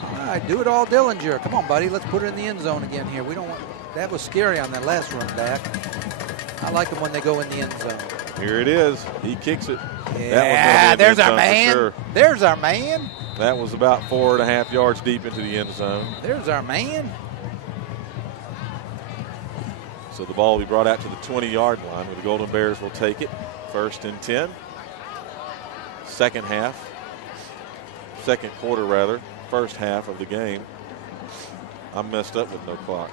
All right, do it all, Dillinger. Come on, buddy. Let's put it in the end zone again here. We don't want that. Was scary on that last run back. I like them when they go in the end zone. Here it is. He kicks it. Yeah, there's our man. Sure. There's our man. That was about 4.5 yards deep into the end zone. There's our man. So the ball will be brought out to the 20-yard line where the Golden Bears will take it. 1st and 10. Second quarter rather, first half of the game. I'm messed up with no clock.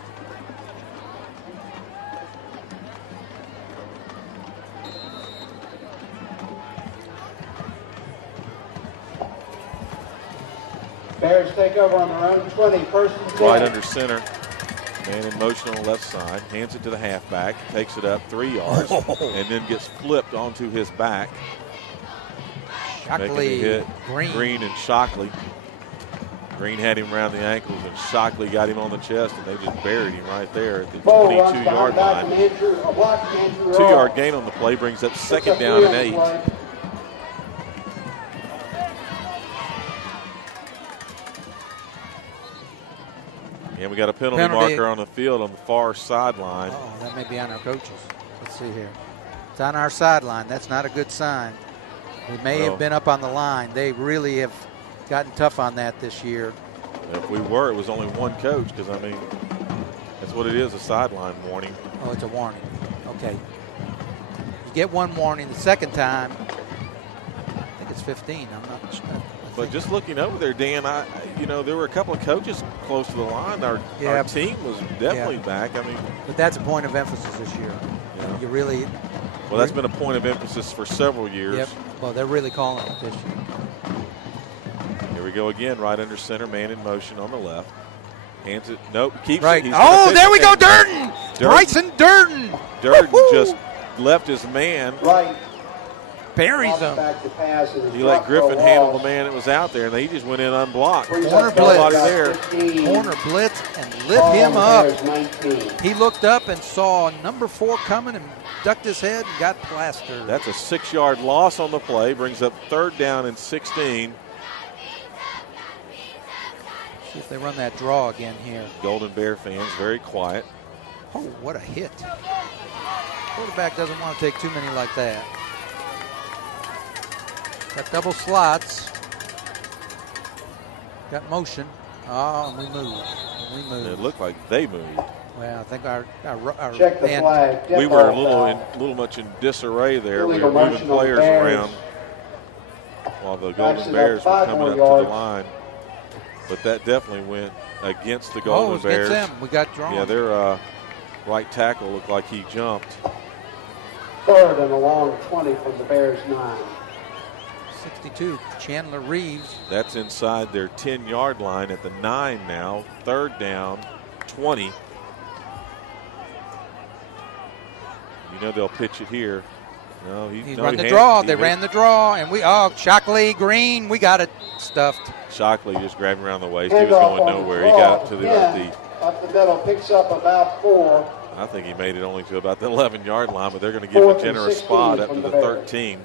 Bears take over on their own 20, 1st and 10. Right under center. Man in motion on the left side. Hands it to the halfback. Takes it up 3 yards. And then gets flipped onto his back. Making the hit. Green and Shockley. Green had him around the ankles, and Shockley got him on the chest, and they just buried him right there at the 22-yard line. 2-yard gain on the play brings up 2nd down and 8. And we got a penalty marker on the field on the far sideline. Oh, that may be on our coaches. Let's see here. It's on our sideline. That's not a good sign. We may have been up on the line. They really have gotten tough on that this year. If we were, it was only one coach because, I mean, that's what it is, a sideline warning. Oh, it's a warning. Okay. You get one warning the second time. I think it's 15. I'm not sure. But just looking over there, Dan, there were a couple of coaches close to the line. Our team was definitely back. I mean, but that's a point of emphasis this year. Yeah. You really. Well, that's been a point of emphasis for several years. Yep. Well, they're really calling it this year. Here we go again, right under center, man in motion on the left. Hands it. Nope. Keeps right. it. Oh, there we go, Durden. Bryson Durden. Durden just left his man. Right. Buries him. He let Griffin handle the man that was out there, and he just went in unblocked. Corner blitz. Corner blitz and lit him up. He looked up and saw number 4 coming and ducked his head and got plastered. That's a 6-yard loss on the play. Brings up 3rd down and 16. See if they run that draw again here. Golden Bear fans very quiet. Oh, what a hit. Quarterback doesn't want to take too many like that. Got double slots. Got motion. Oh, and we moved. It looked like they moved. Well, I think our check the flag. We were a little much in disarray there. We were moving players around while the Golden Bears were coming up to the line. But that definitely went against the Golden Bears. Against them. We got drawn. Yeah, their right tackle looked like he jumped. 3rd and a long 20 from the Bears 9. 62, Chandler Reeves. That's inside their 10-yard line at the 9 now. 3rd down, 20. You know they'll pitch it here. No, he ran the draw. They ran the draw, and Shockley, Green, we got it stuffed. Shockley just grabbed him around the waist. He was going nowhere. He got up to the up the middle, picks up about 4. I think he made it only to about the 11-yard line, but they're going to give a generous spot up to the 13.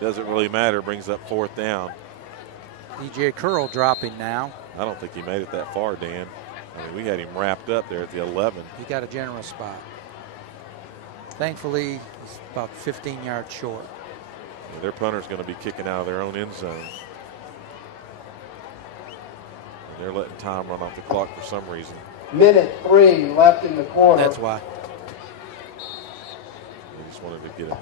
Doesn't really matter. Brings up 4th down. DJ Curl dropping now. I don't think he made it that far, Dan. I mean, we had him wrapped up there at the 11. He got a generous spot. Thankfully, he's about 15 yards short. Yeah, their punter's going to be kicking out of their own end zone. And they're letting time run off the clock for some reason. Minute 3 left in the quarter. That's why. They just wanted to get it.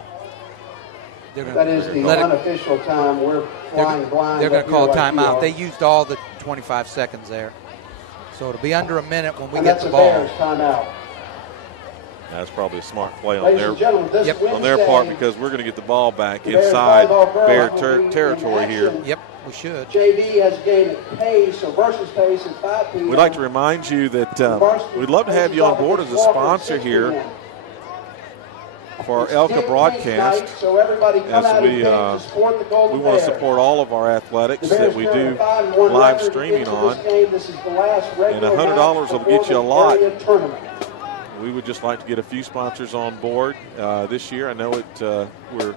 That is the unofficial time. We're flying blind. They're going to call a timeout. They used all the 25 seconds there. So it'll be under a minute when we get the ball. Bears timeout. That's probably a smart play on their Wednesday, part because we're going to get the ball back inside Bear territory here. Yep, we should. JV has gained pace or versus pace at 5 p.m. We'd like to remind you that we'd love to have you on board as a sponsor here for our ELCA broadcast, as we want to support all of our athletics that we do live streaming on, and $100 will get you a lot. We would just like to get a few sponsors on board this year. I know we're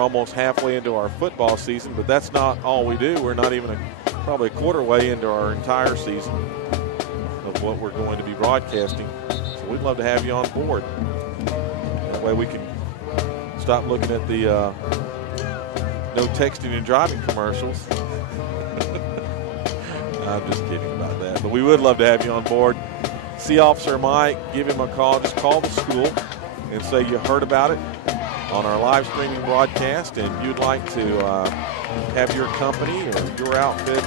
almost halfway into our football season, but that's not all we do. We're not even probably a quarter way into our entire season of what we're going to be broadcasting. So we'd love to have you on board. That way we can stop looking at the no texting and driving commercials. I'm just kidding about that. But we would love to have you on board. see Officer Mike, give him a call. Just call the school and say you heard about it on our live streaming broadcast and you'd like to have your company or your outfit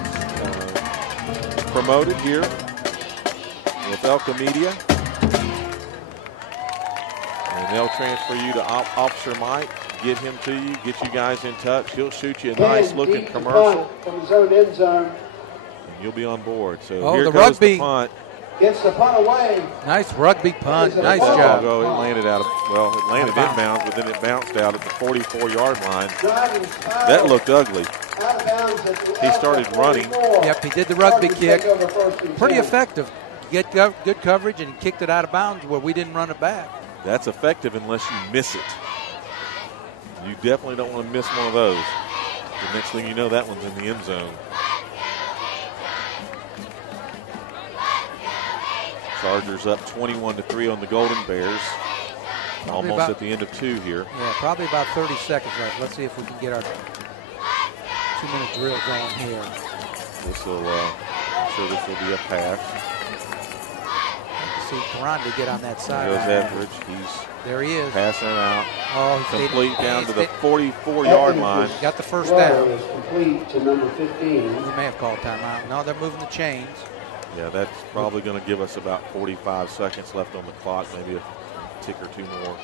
promoted here with ELCA Media. And they'll transfer you to Officer Mike, get him to you, get you guys in touch. He'll shoot you a nice looking commercial. From his own end zone. And you'll be on board. So here the goes rugby. the punt. Gets the punt away. Nice rugby punt. Nice ball? job. It landed it landed inbounds, but then it bounced out at the 44-yard line. Driving foul. That looked ugly. Out of bounds at the He started ELCA running. 44. Yep, he did the rugby Chargers kick. take over first and Pretty 10. effective. Get good coverage and kicked it out of bounds where we didn't run it back. That's effective unless you miss it. You definitely don't want to miss one of those. The next thing you know, that one's in the end zone. Chargers up 21-3 on the Golden Bears. Almost at the end of 2 here. Yeah, probably about 30 seconds left. Let's see if we can get our 2-minute drill going here. This will, I'm sure this will be a pass. See Karandi get on that side. There goes Etheridge. There he is. Passing it out. Oh, he Complete stayed, down he to the stayed, 44-yard line. got the first Throw down. is complete to number 15. We may have called timeout. No, they're moving the chains. Yeah, that's probably going to give us about 45 seconds left on the clock, maybe a tick or two more.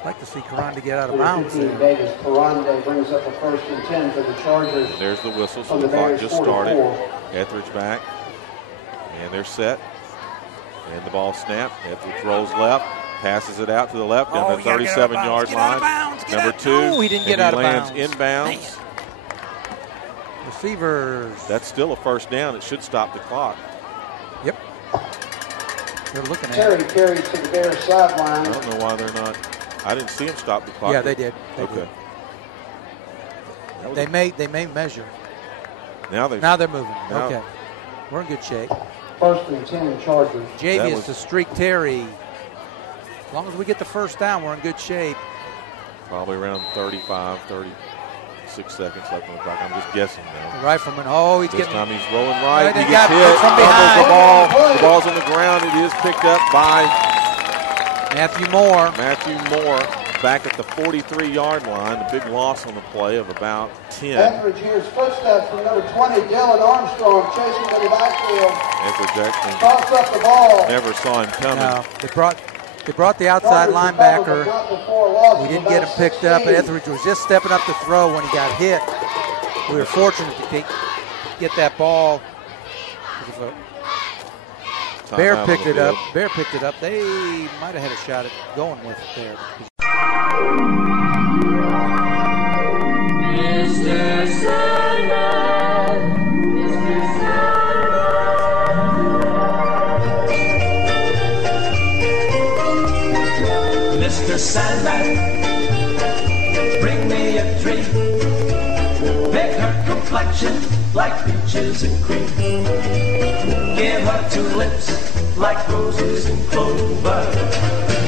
I'd like to see Karandi get out of Number bounds 15, there. Davis Perande brings up a first and 10 for the Chargers. And there's the whistle, so On the the clock Bears' just 44. started. Etheridge back, and they're set. And the ball snapped. Etheridge rolls left, passes it out to the left down the 37-yard line. Number 2, No, he didn't get out of lands bounds. inbounds. Receivers. That's still a first down. It should stop the clock. Yep. They're looking at Terry it. carries to the Bears sideline. I don't know why they're not. I didn't see him stop the clock. Yeah, they did. They Okay. did. That was They may measure. Now they're moving. Now- Okay. We're in good shape. First and 10 Chargers. Javius was- to streak Terry. As long as we get the first down, we're in good shape. probably around 35, 36 seconds left on the clock. I'm just guessing now. The rifleman. Oh, he's This getting. time he's rolling right. Right, He they gets got hit. from Fumbles behind. the ball. The ball's on the ground. It is picked up by Matthew Moore. Matthew Moore back at the 43-yard line. A big loss on the play of about 10. Etheridge hears footsteps from number 20, Dylan Armstrong, chasing to the backfield. Etheridge actually Toss up the ball. never saw him coming. No, they brought the outside linebacker. We didn't get him picked up, but Etheridge was just stepping up to throw when he got hit. We were fortunate to get that ball. Bear Timeout on picked the it up. field. Bear picked it up. They might have had a shot at going with it there. Mr. Sandman, Mr. Sandman. Mr. Sandman, bring me a dream. Make her complexion like peaches and cream. Give her 2 lips like roses and clover.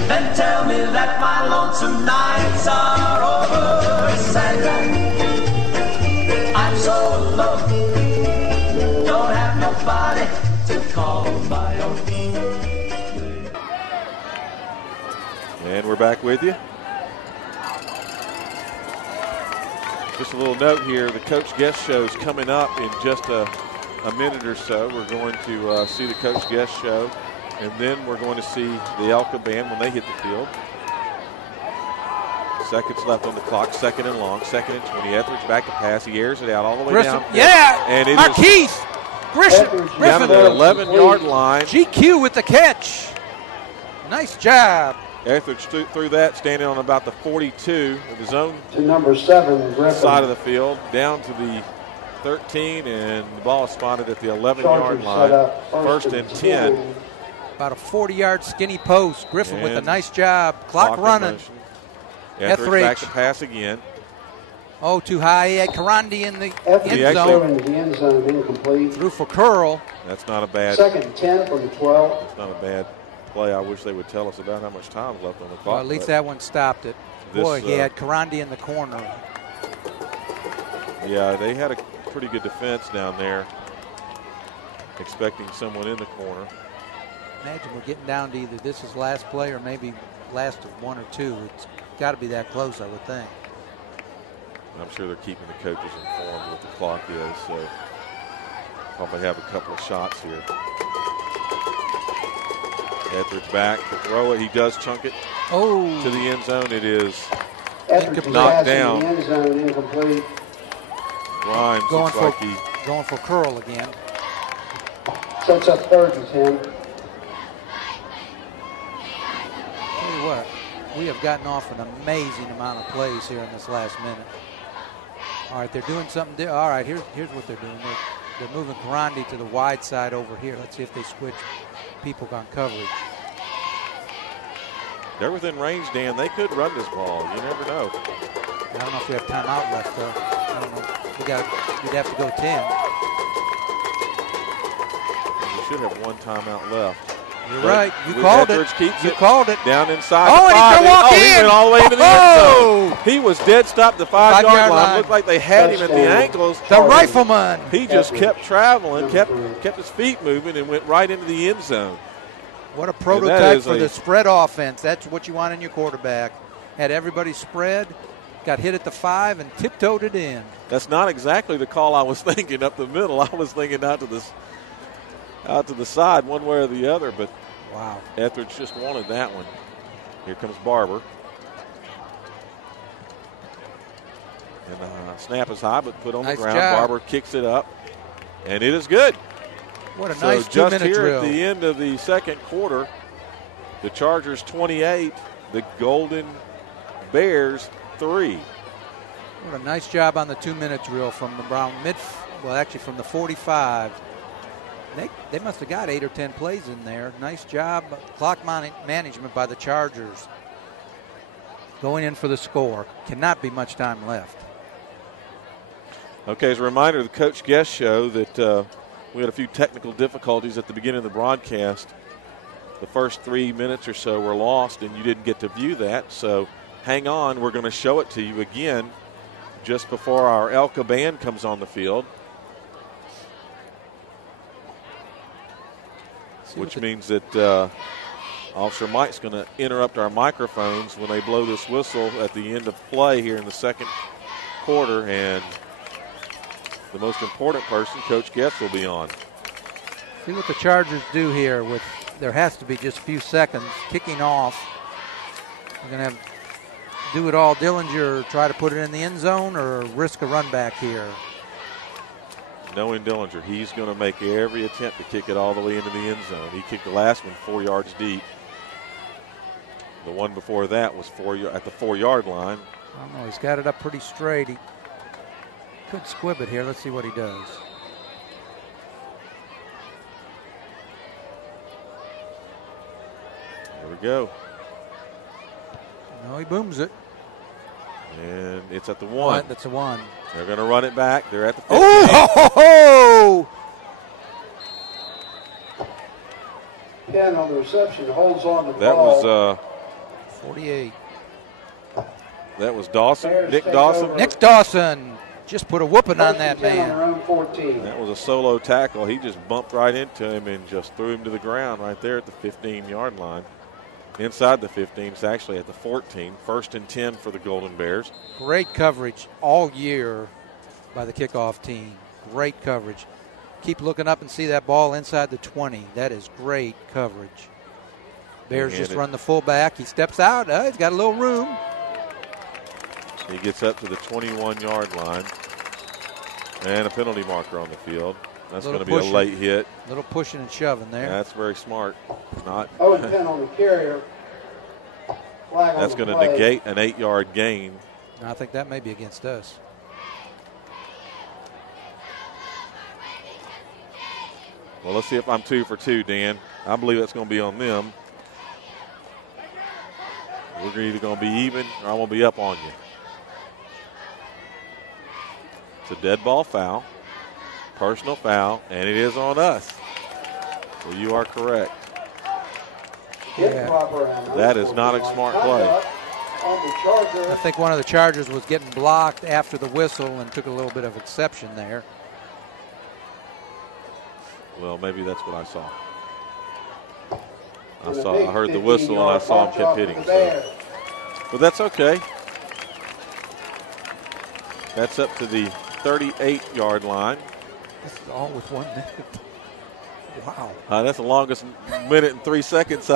Then tell me that my lonesome nights are over. Sandman, I'm so alone. Don't have nobody to call my own. And we're back with you. Just a little note here, the Coach Guest show is coming up in just a minute or so. We're going to see the Coach Guest show, and then we're going to see the ELCA band when they hit the field. Seconds left on the clock, 2nd and long, 2nd and 20. Etheridge back to pass. He airs it out all the way Grissom, down. yeah! And it is Marquise! down Griffin! to the 11-yard line. GQ with the catch. Nice job. Etheridge threw that, standing on about the 42 of his own To number 7, Griffin. side of the field, down to the 13, and the ball is spotted at the 11-yard Chargers line. set up First and 10. About a 40-yard skinny post. Griffin with a And nice job. Clock in running. motion. Etheridge back to pass again. Oh, too high. He had Karandi in the Etheridge end actually- zone. into the end zone, incomplete. Threw for curl. That's not a bad. 2nd and 10 from the 12. That's not a bad play. I wish they would tell us about how much time is left on the clock. Well, at least but that one stopped it. this, Boy, he had Karandi in the corner. Yeah, they had a pretty good defense down there, expecting someone in the corner. imagine we're getting down to either this is last play or maybe last of 1 or 2. It's got to be that close, I would think. I'm sure they're keeping the coaches informed what the clock is, so probably have a couple of shots here. Etheridge back to throw it. He does chunk it to the end zone. It is knocked down. The end zone, incomplete. Grimes looks like he going for curl again. Sets up 3rd and 10. Tell you what, we have gotten off an amazing amount of plays here in this last minute. All right, they're doing something. All right, here's what they're doing. They're moving Karandi to the wide side over here. Let's see if they switch people on coverage. They're within range, Dan. They could run this ball. You never know. I don't know if we have timeout left, though. I don't know. We'd have to go 10. We should have 1 timeout left. You're right. You called it. You called it. Down inside. Oh, the 5. and he's going to walk in. He went all the way into the end zone. He was dead stopped the 5-yard line. Looked like they had him at the ankles. The rifleman. He just kept traveling, kept his feet moving, and went right into the end zone. What a prototype for the spread offense. That's what you want in your quarterback. Had everybody spread, got hit at the 5, and tiptoed it in. That's not exactly the call I was thinking up the middle. I was thinking out to the side, one way or the other, but wow. Etheridge just wanted that one. Here comes Barber. And snap is high, but put on the ground. Job. Barber kicks it up, and it is good. What a nice 2-minute drill. Just here at the end of the second quarter, the Chargers 28, the Golden Bears 3. What a nice job on the 2-minute drill from around from the 45. They must have got 8 or 10 plays in there. Nice job. Clock management by the Chargers. Going in for the score. Cannot be much time left. Okay, as a reminder of the Coach Guest show that we had a few technical difficulties at the beginning of the broadcast. The first 3 minutes or so were lost, and you didn't get to view that. So hang on. We're going to show it to you again just before our ELCA band comes on the field. Which means that Officer Mike's going to interrupt our microphones when they blow this whistle at the end of play here in the second quarter, and the most important person, Coach Guest, will be on. See what the Chargers do here. There has to be just a few seconds kicking off. We're going to do it all Dillinger, try to put it in the end zone, or risk a run back here. Knowing Dillinger, he's going to make every attempt to kick it all the way into the end zone. He kicked the last one 4 yards deep. The one before that was at the 4-yard line. I don't know. He's got it up pretty straight. He could squib it here. Let's see what he does. There we go. No, he booms it. And it's at the 1. That's a 1. They're going to run it back. They're at the 15. Oh! 10 on the reception, holds on to the that ball. Was 48. That was Dawson, Nick Dawson. Nick Dawson just put a whooping on that man. On their own 14. That was a solo tackle. He just bumped right into him and just threw him to the ground right there at the 15-yard line. Inside the 15, it's actually at the 14. 1st and 10 for the Golden Bears. Great coverage all year by the kickoff team. Great coverage. Keep looking up and see that ball inside the 20. That is great coverage. Bears just run the fullback. He steps out. He's got a little room. He gets up to the 21-yard line. And a penalty marker on the field. That's going to be a late hit. A little pushing and shoving there. That's very smart. Not. 10 on the carrier. That's going to negate an 8-yard gain. I think that may be against us. Well, let's see if I'm 2 for 2, Dan. I believe that's going to be on them. We're either going to be even or I'm going to be up on you. It's a dead ball foul. Personal foul, and it is on us. So you are correct. Yeah. That is not a smart play. I think one of the Chargers was getting blocked after the whistle and took a little bit of exception there. Well, maybe that's what I saw. I heard the whistle and I saw him kept hitting. So. But that's okay. That's up to the 38-yard line. This is all with 1 minute. Wow. That's the longest minute and 3 seconds.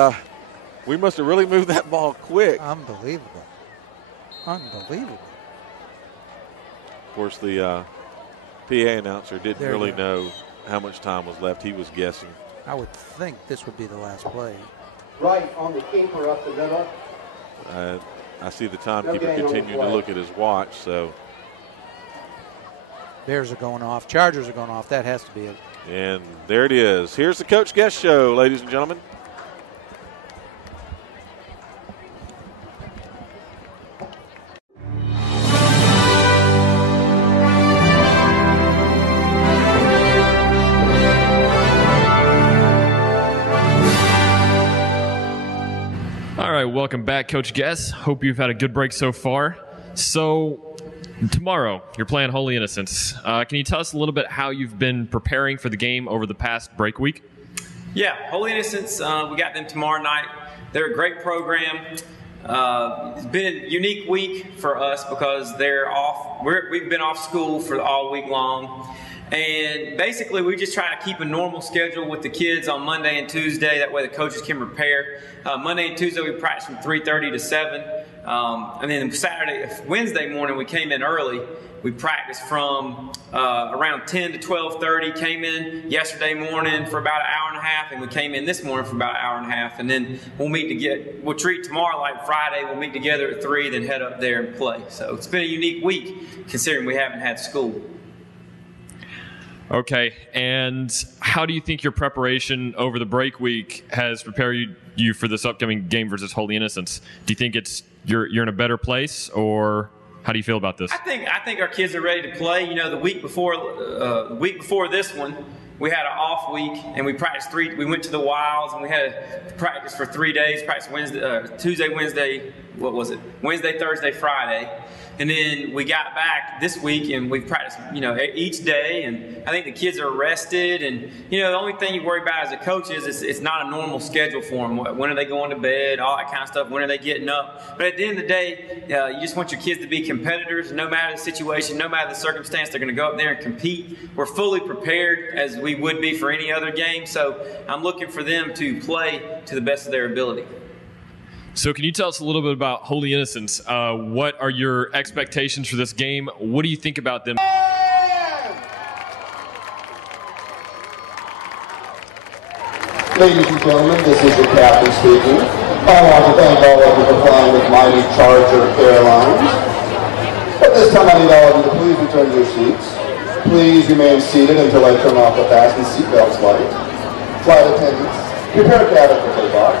We must have really moved that ball quick. Unbelievable. Unbelievable. Of course, the PA announcer didn't really know how much time was left. He was guessing. I would think this would be the last play. Right on the keeper up the middle. I see the timekeeper continuing to look at his watch. So Bears are going off. Chargers are going off. That has to be it. And there it is. Here's the Coach Guest Show, ladies and gentlemen. All right, welcome back, Coach Guess. Hope you've had a good break so far. So tomorrow, you're playing Holy Innocents. Can you tell us a little bit how you've been preparing for the game over the past break week? Yeah, Holy Innocents, we got them tomorrow night. They're a great program. It's been a unique week for us because they're off. We've been off school for all week long. And basically, we just try to keep a normal schedule with the kids on Monday and Tuesday. That way the coaches can prepare. Monday and Tuesday, we practice from 3:30 to 7. And then Wednesday morning, we came in early. We practiced from around 10 to 12:30. Came in yesterday morning for about an hour and a half, and we came in this morning for about an hour and a half. And then we'll treat tomorrow like Friday. We'll meet together at 3, then head up there and play. So it's been a unique week considering we haven't had school. Okay, and how do you think your preparation over the break week has prepared you for this upcoming game versus Holy Innocents? Do you think you're in a better place, or how do you feel about this? I think our kids are ready to play. You know, the week before this one, we had an off week, and we practiced we went to the Wilds, and we had to practice for 3 days. Practice Tuesday, Wednesday. What was it? Wednesday, Thursday, Friday. And then we got back this week, and we practiced, each day. And I think the kids are rested. And, the only thing you worry about as a coach is it's not a normal schedule for them. When are they going to bed? All that kind of stuff. When are they getting up? But at the end of the day, you just want your kids to be competitors. No matter the situation, no matter the circumstance, they're going to go up there and compete. We're fully prepared as we would be for any other game. So I'm looking for them to play to the best of their ability. So can you tell us a little bit about Holy Innocents? What are your expectations for this game? What do you think about them? Ladies and gentlemen, this is the captain speaking. I want to thank all of you for flying with Mighty Charger Airlines. At this time, I need all of you to please return to your seats. Please remain seated until I turn off the fasten seatbelts light. Flight attendants, prepare cabin for takeoff.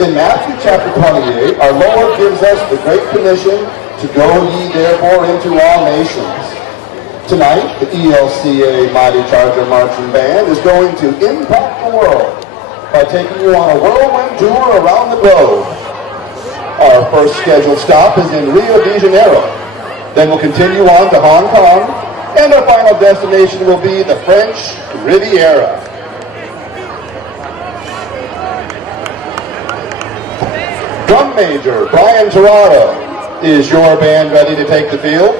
In Matthew chapter 28, our Lord gives us the great commission to go ye therefore into all nations. Tonight, the ELCA Mighty Charger Marching Band is going to impact the world by taking you on a whirlwind tour around the globe. Our first scheduled stop is in Rio de Janeiro. Then we'll continue on to Hong Kong, and our final destination will be the French Riviera. Drum Major Brian Tirado, is your band ready to take the field?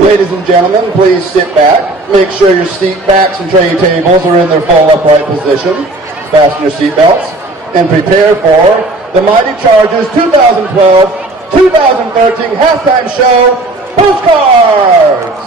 Ladies and gentlemen, please sit back. Make sure your seat backs and tray tables are in their full upright position. Fasten your seat belts and prepare for the Mighty Chargers 2012-2013 halftime show postcards.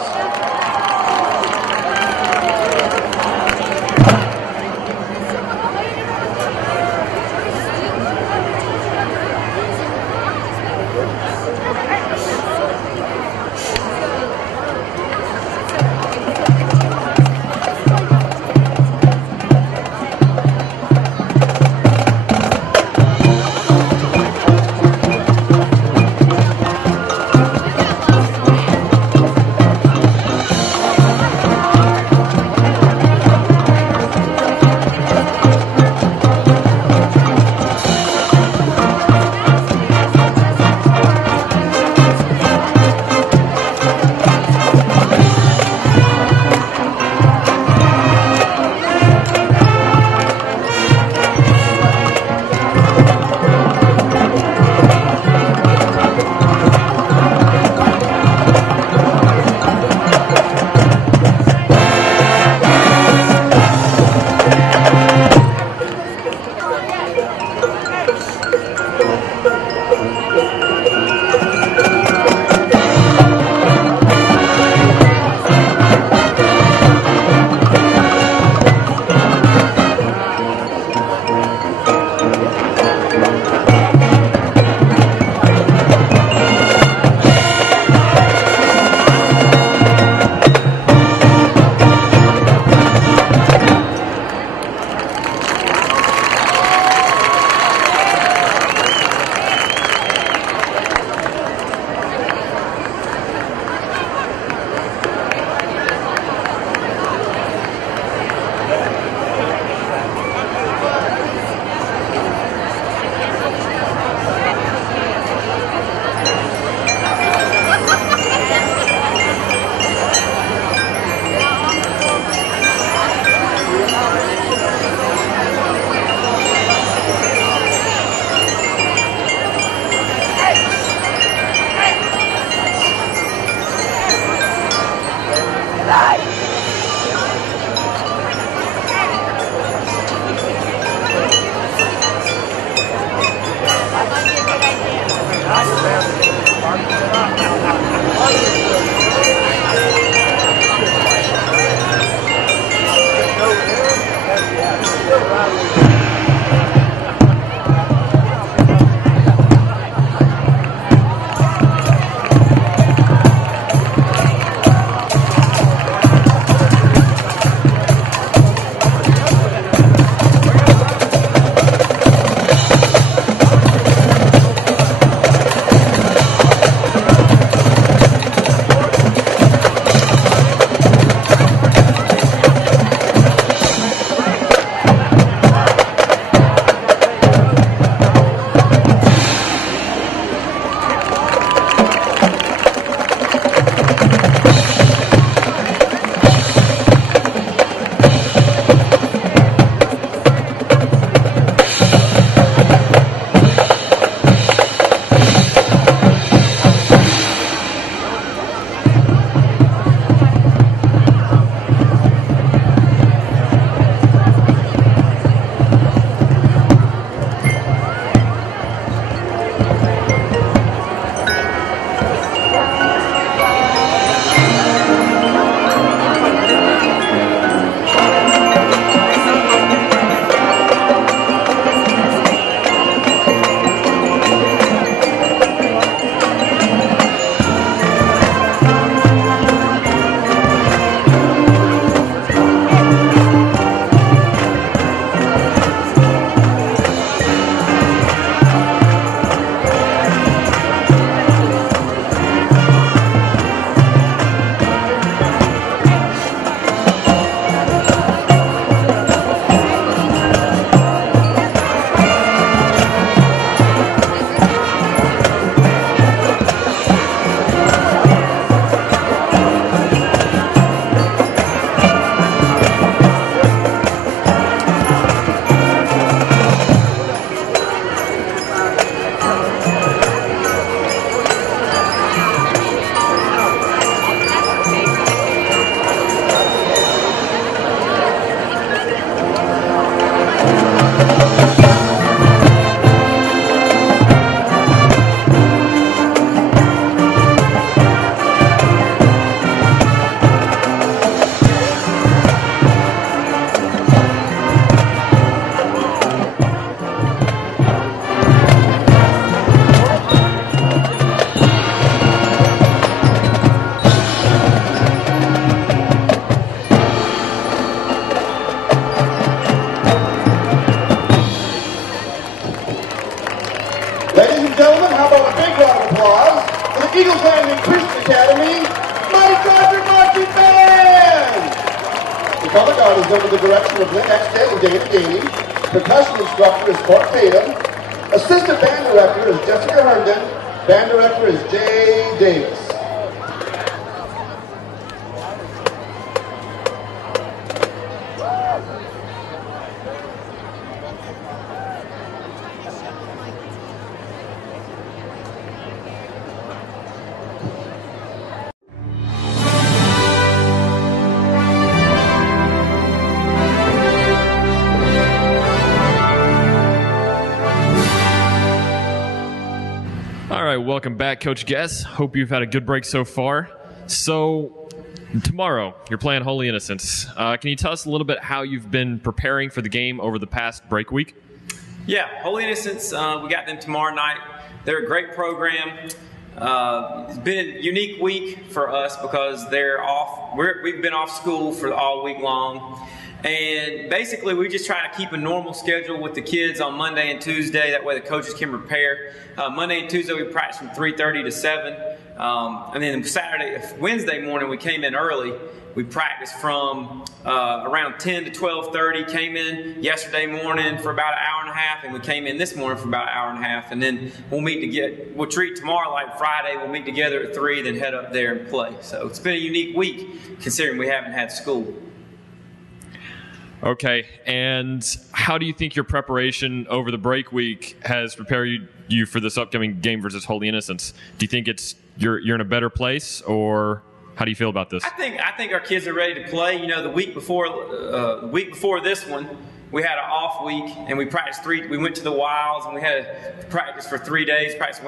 Eagles Landing Christian Academy, Mighty Charger Marching Band! The color guard is under the direction of Lynn Exted and David Gainey. Percussion instructor is Court Tatum. Assistant band director is Jessica Herndon. Band director is Jay Davis. Welcome back, Coach Guess. Hope you've had a good break so far. So, tomorrow, you're playing Holy Innocents. Can you tell us a little bit how you've been preparing for the game over the past break week? Yeah, Holy Innocents, we got them tomorrow night. They're a great program. It's been a unique week for us because they're off. We've been off school for all week long. And basically, we just try to keep a normal schedule with the kids on Monday and Tuesday. That way the coaches can prepare. Monday and Tuesday, we practice from 3:30 to 7. And then Wednesday morning, we came in early. We practiced from around 10 to 12:30. Came in yesterday morning for about an hour and a half. And we came in this morning for about an hour and a half. And then we'll treat tomorrow like Friday. We'll meet together at 3, then head up there and play. So it's been a unique week considering we haven't had school. Okay, and how do you think your preparation over the break week has prepared you for this upcoming game versus Holy Innocents? Do you think you're in a better place, or How do you feel about this? I think our kids are ready to play. You know, the week before this one, we had an off week, and we practiced we went to the Wilds, and we had to practice for 3 days. Practice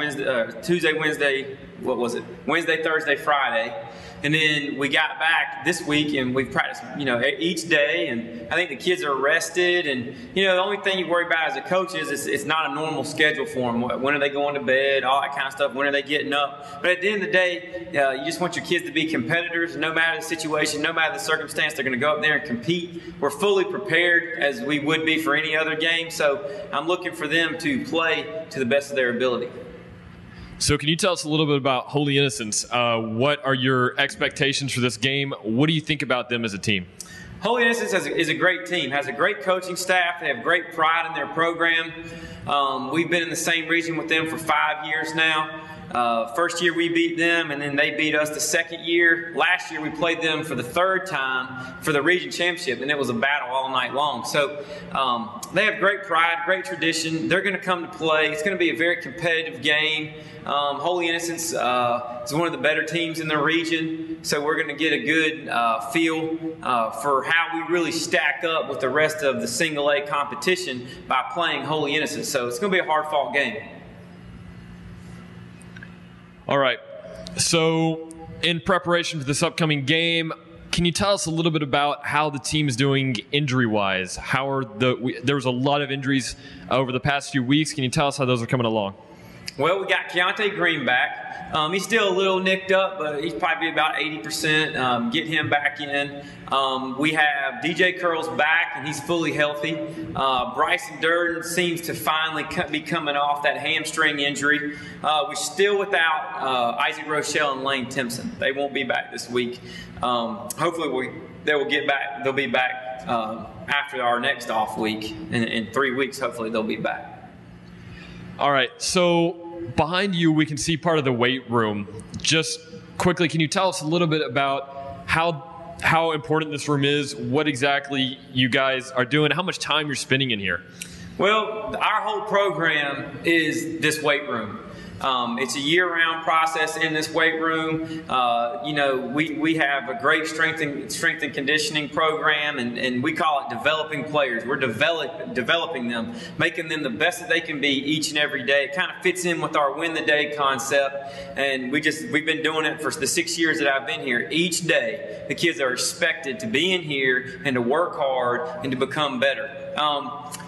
Tuesday, Wednesday. What was it? Wednesday, Thursday, Friday. And then we got back this week, and we practiced, you know, each day. And I think the kids are rested. And, you know, the only thing you worry about as a coach is it's not a normal schedule for them. When are they going to bed? All that kind of stuff. When are they getting up? But at the end of the day, you just want your kids to be competitors. No matter the situation, no matter the circumstance, they're going to go up there and compete. We're fully prepared as we would be for any other game. So I'm looking for them to play to the best of their ability. So can you tell us a little bit about Holy Innocents? What are your expectations for this game? What do you think about them as a team? Holy Innocents is a great team, has a great coaching staff. They have great pride in their program. We've been in the same region with them for 5 years now. First year we beat them, and then they beat us the second year. Last year we played them for the third time for the region championship, and it was a battle all night long. So they have great pride, great tradition. They're going to come to play. It's going to be a very competitive game. Holy Innocents is one of the better teams in the region, so we're going to get a good feel for how we really stack up with the rest of the single A competition by playing Holy Innocents. So it's going to be a hard-fought game. All right. So in preparation for this upcoming game, can you tell us a little bit about how the team is doing injury-wise? There was a lot of injuries over the past few weeks. Can you tell us how those are coming along? Well, we got Keontae Green back. He's still a little nicked up, but he's probably about 80%. Get him back in. We have DJ Curls back, and he's fully healthy. Bryson Durden seems to finally be coming off that hamstring injury. We're still without Isaac Rochelle and Lane Timpson. They won't be back this week. Hopefully they'll be back after our next off week. In 3 weeks, hopefully they'll be back. All right, so behind you we can see part of the weight room. Just quickly, can you tell us a little bit about how important this room is, what exactly you guys are doing, how much time you're spending in here? Well, our whole program is this weight room. It's a year-round process in this weight room. You know, we have a great strength and conditioning program, and we call it developing players. We're developing them, making them the best that they can be each and every day. It kind of fits in with our win the day concept, and we've been doing it for the 6 years that I've been here. Each day, the kids are expected to be in here and to work hard and to become better.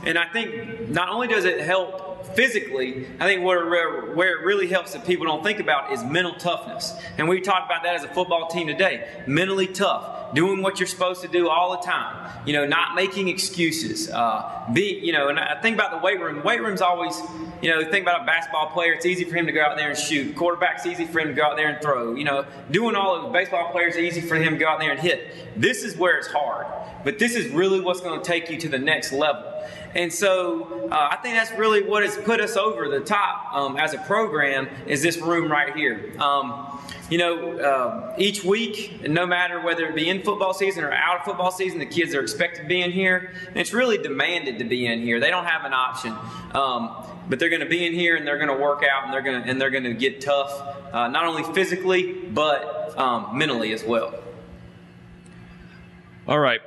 And I think not only does it help physically, I think where it really helps that people don't think about is mental toughness. And we talked about that as a football team today. Mentally tough, doing what you're supposed to do all the time. You know, not making excuses. And I think about the weight room. Weight room's always, you know, think about a basketball player. It's easy for him to go out there and shoot. Quarterback's easy for him to go out there and throw. You know, doing all of the baseball players, easy for him to go out there and hit. This is where it's hard. But this is really what's going to take you to the next level. And so I think that's really what has put us over the top as a program is this room right here. Each week, no matter whether it be in football season or out of football season, the kids are expected to be in here. And it's really demanded to be in here. They don't have an option. But they're going to be in here and they're going to work out and they're going to get tough, not only physically, but mentally as well. All right.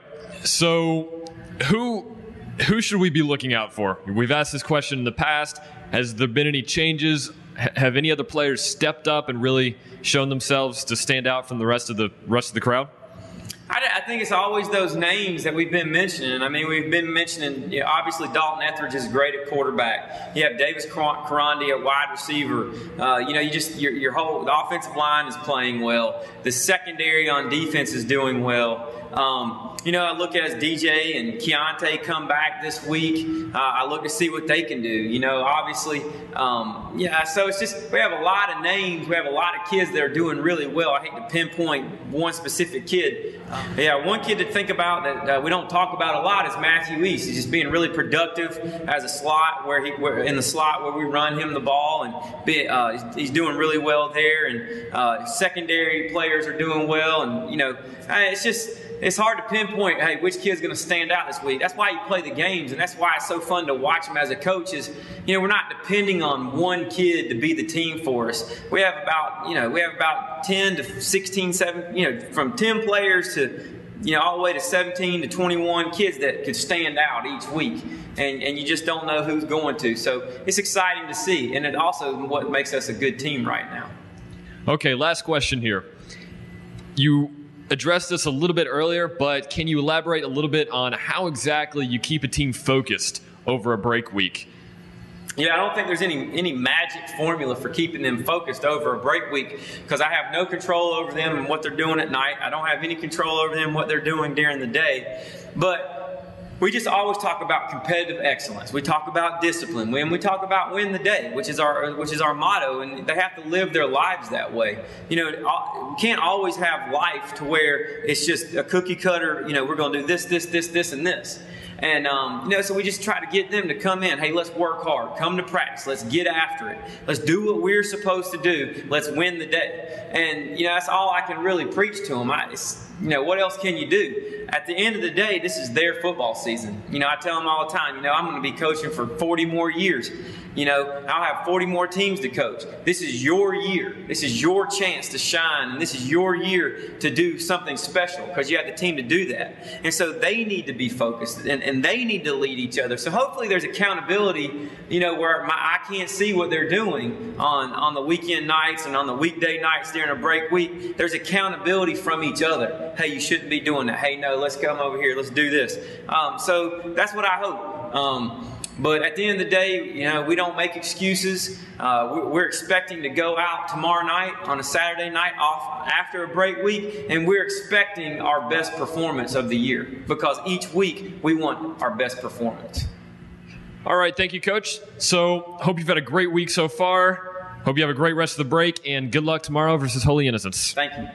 So who should we be looking out for? We've asked this question in the past. Has there been any changes? Have any other players stepped up and really shown themselves to stand out from the rest of the crowd? I think it's always those names that we've been mentioning. I mean, we've been mentioning, you know, obviously Dalton Etheridge is great at quarterback. You have Davis Karandi at wide receiver. Your whole the offensive line is playing well. The secondary on defense is doing well. I look at as DJ and Keontae come back this week. I look to see what they can do. You know, obviously, so it's just we have a lot of names. We have a lot of kids that are doing really well. I hate to pinpoint one specific kid. One kid to think about that we don't talk about a lot is Matthew East. He's just being really productive as a slot where in the slot where we run him the ball, and he's doing really well there. And secondary players are doing well, and it's just it's hard to pinpoint, hey, which kid's going to stand out this week. That's why you play the games, and that's why it's so fun to watch them as a coach is, we're not depending on one kid to be the team for us. We have about 10 to 16, 7, from 10 players to, all the way to 17 to 21 kids that could stand out each week. And you just don't know who's going to. So it's exciting to see, and it also what makes us a good team right now. Okay, last question here. You addressed this a little bit earlier, but can you elaborate a little bit on how exactly you keep a team focused over a break week? Yeah, I don't think there's any magic formula for keeping them focused over a break week because I have no control over them and what they're doing at night. I don't have any control over them what they're doing during the day. But we just always talk about competitive excellence. We talk about discipline. When we talk about win the day, which is our motto, and they have to live their lives that way. We can't always have life to where it's just a cookie cutter. We're going to do this, and this. And, so we just try to get them to come in. Hey, let's work hard. Come to practice. Let's get after it. Let's do what we're supposed to do. Let's win the day. And, that's all I can really preach to them. What else can you do? At the end of the day, this is their football season. I tell them all the time, I'm going to be coaching for 40 more years. I'll have 40 more teams to coach. This is your year. This is your chance to shine. And this is your year to do something special because you have the team to do that. And so they need to be focused and they need to lead each other. So hopefully there's accountability, where I can't see what they're doing on the weekend nights and on the weekday nights during a break week. There's accountability from each other. Hey, you shouldn't be doing that. Hey, no, let's come over here. Let's do this. So that's what I hope. But at the end of the day, we don't make excuses. We're expecting to go out tomorrow night on a Saturday night off after a break week, and we're expecting our best performance of the year because each week we want our best performance. All right, thank you, Coach. So hope you've had a great week so far. Hope you have a great rest of the break, and good luck tomorrow versus Holy Innocents. Thank you.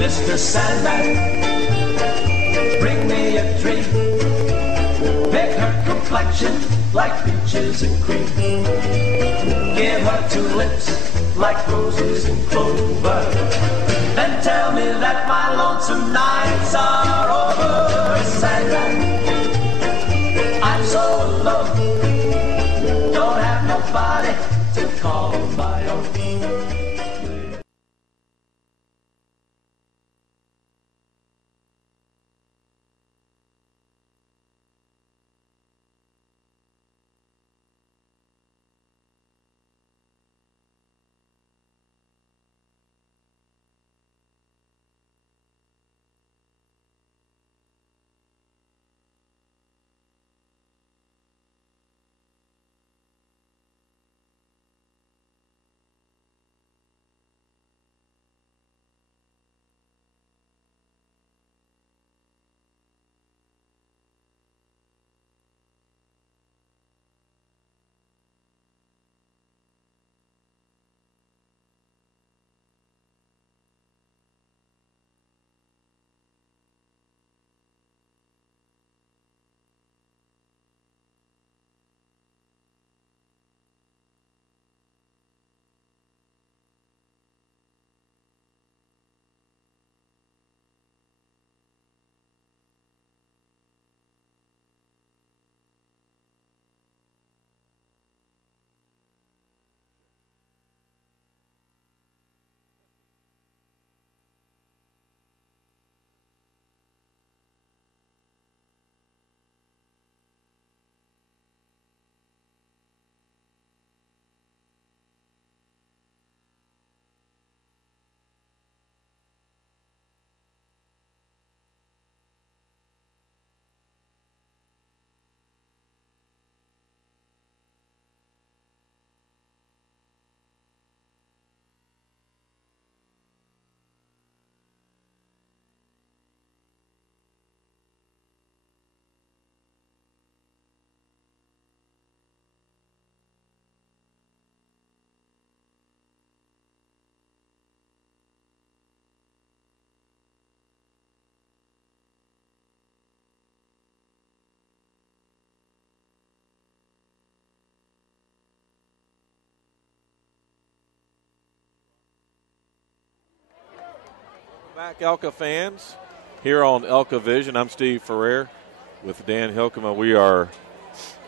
Mr. Sandman, bring me a tree. Make her complexion like peaches and cream. Give her two lips like roses and clover. Then tell me that my lonesome nights are over. Sandman, I'm so alone. Don't have nobody to call my own. Back, ELCA fans, here on ELCA Vision. I'm Steve Ferrer with Dan Hilkema. We are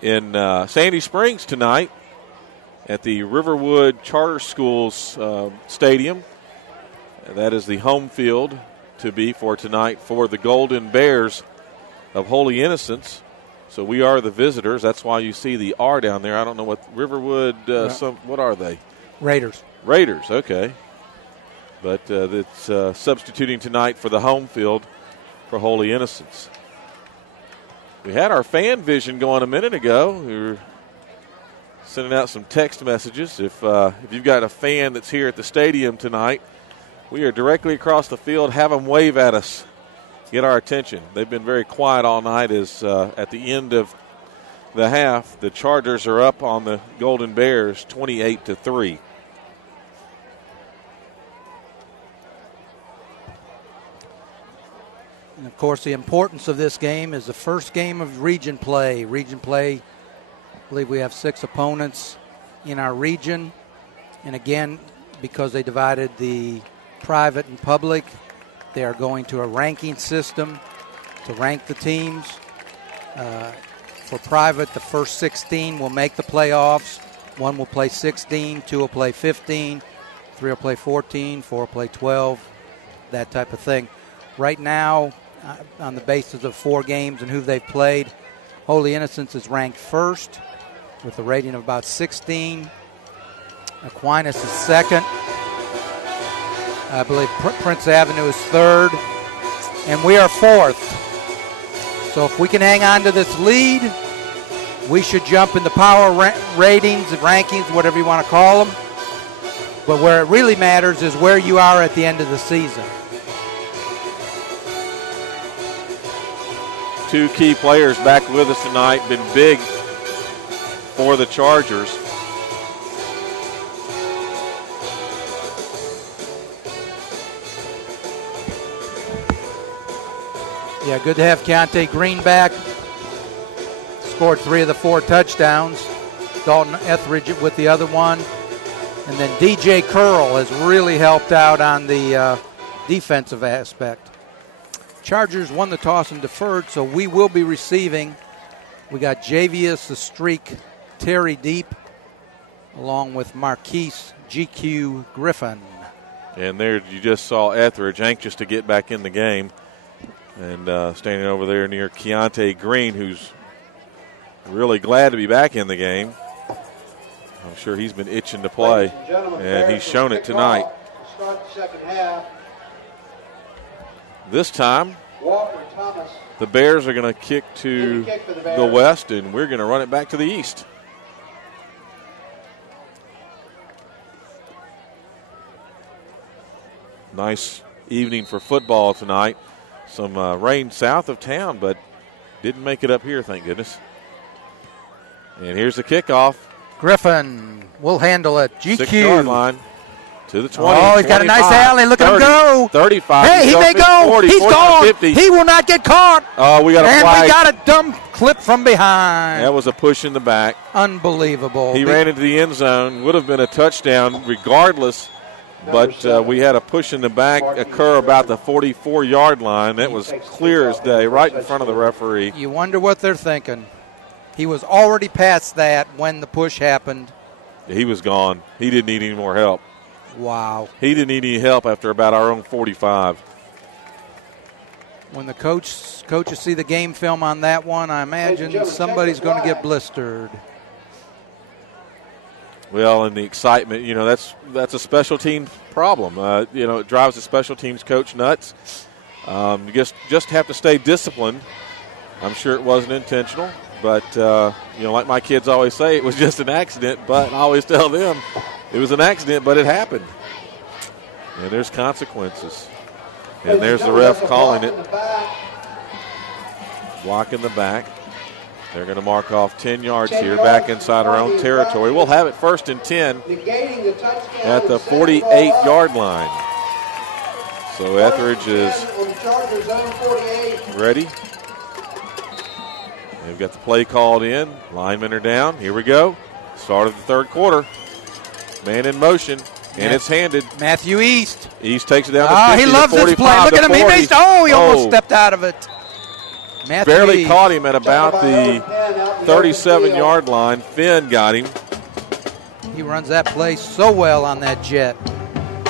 in Sandy Springs tonight at the Riverwood Charter Schools Stadium. That is the home field to be for tonight for the Golden Bears of Holy Innocents. So we are the visitors. That's why you see the R down there. I don't know what Riverwood, what are they? Raiders. Raiders, okay. But it's substituting tonight for the home field for Holy Innocents. We had our fan vision going a minute ago. We were sending out some text messages. If you've got a fan that's here at the stadium tonight, we are directly across the field. Have them wave at us. Get our attention. They've been very quiet all night as at the end of the half, the Chargers are up on the Golden Bears 28-3. And, of course, the importance of this game is the first game of region play. Region play, I believe we have 6 opponents in our region. And, again, because they divided the private and public, they are going to a ranking system to rank the teams. For private, the first 16 will make the playoffs. 1 will play 16, 2 will play 15, 3 will play 14, 4 will play 12, that type of thing. Right now, on the basis of 4 games and who they've played, Holy Innocents is ranked first with a rating of about 16. Aquinas is second. I believe Prince Avenue is third. And we are fourth. So if we can hang on to this lead, we should jump in the power ratings, rankings, whatever you want to call them. But where it really matters is where you are at the end of the season. 2 key players back with us tonight, been big for the Chargers. Yeah, good to have Keontae Green back. Scored 3 of the 4 touchdowns. Dalton Etheridge with the other one. And then DJ Curl has really helped out on the defensive aspect. Chargers won the toss and deferred, so we will be receiving. We got Javius the Streak, Terry Deep, along with Marquise GQ Griffin. And there you just saw Etheridge anxious to get back in the game. And standing over there near Keontae Green, who's really glad to be back in the game. I'm sure he's been itching to play, and he's shown it tonight. Start the second half. This time, the Bears are going to kick to the west, and we're going to run it back to the east. Nice evening for football tonight. Some rain south of town, but didn't make it up here, thank goodness. And here's the kickoff. Griffin will handle it. GQ. 6-yard line to the 20. Oh, he's got a nice alley. Look at him go. 35. Hey, he may go. 40, he's 40, gone. 50. He will not get caught. Oh, we got a flag. And we got a dumb clip from behind. That was a push in the back. Unbelievable. He ran into the end zone. Would have been a touchdown regardless. But we had a push in the back occur about the 44-yard line. That was clear as day, right in front of the referee. You wonder what they're thinking. He was already past that when the push happened. He was gone. He didn't need any more help. Wow. He didn't need any help after about our own 45. When the coaches see the game film on that one, I imagine somebody's going to get blistered. Well, and the excitement, that's a special team problem. It drives the special teams coach nuts. You just have to stay disciplined. I'm sure it wasn't intentional, but like my kids always say, it was just an accident. But I always tell them it was an accident, but it happened, and there's consequences. And there's the ref calling it, block in the back. They're going to mark off 10 yards here, back inside our own territory. We'll have it 1st and 10 at the 48-yard line. So Etheridge is ready. They've got the play called in. Linemen are down. Here we go. Start of the third quarter. Man in motion, and it's handed. Matthew East. East takes it down to 50, he loves this play. Look at him. He almost stepped out of it. Matthew barely East caught him at about the 37-yard line. Finn got him. He runs that play so well on that jet.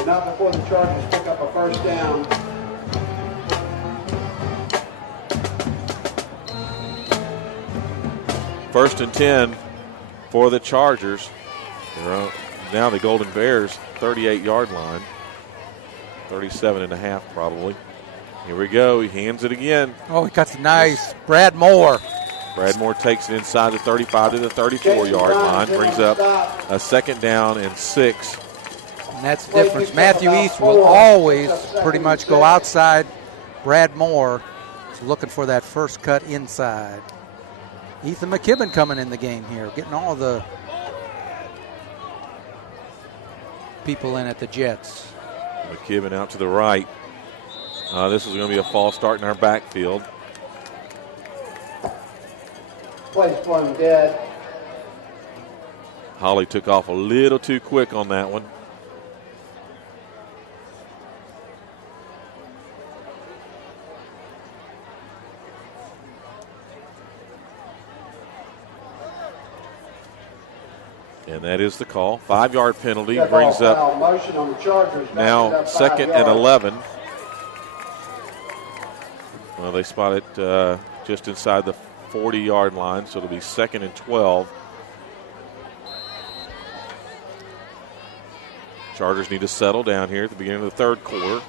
Not before the Chargers pick up a first down. First and 10 for the Chargers. Now the Golden Bears, 38-yard line. 37 and a half probably. Here we go. He hands it again. Oh, he cuts nice. Brad Moore. Brad Moore takes it inside the 35 to the 34-yard line. Brings up a second down and 6. And that's the difference. Matthew East will always pretty much go outside. Brad Moore is looking for that first cut inside. Ethan McKibben coming in the game here, getting all the people in at the Jets. McKibben out to the right. This is going to be a false start in our backfield. Play's plumb dead. Holly took off a little too quick on that one. And that is the call. 5-yard penalty brings up now second and 11. Well, they spot it just inside the 40-yard line, so it'll be second and 12. Chargers need to settle down here at the beginning of the third quarter.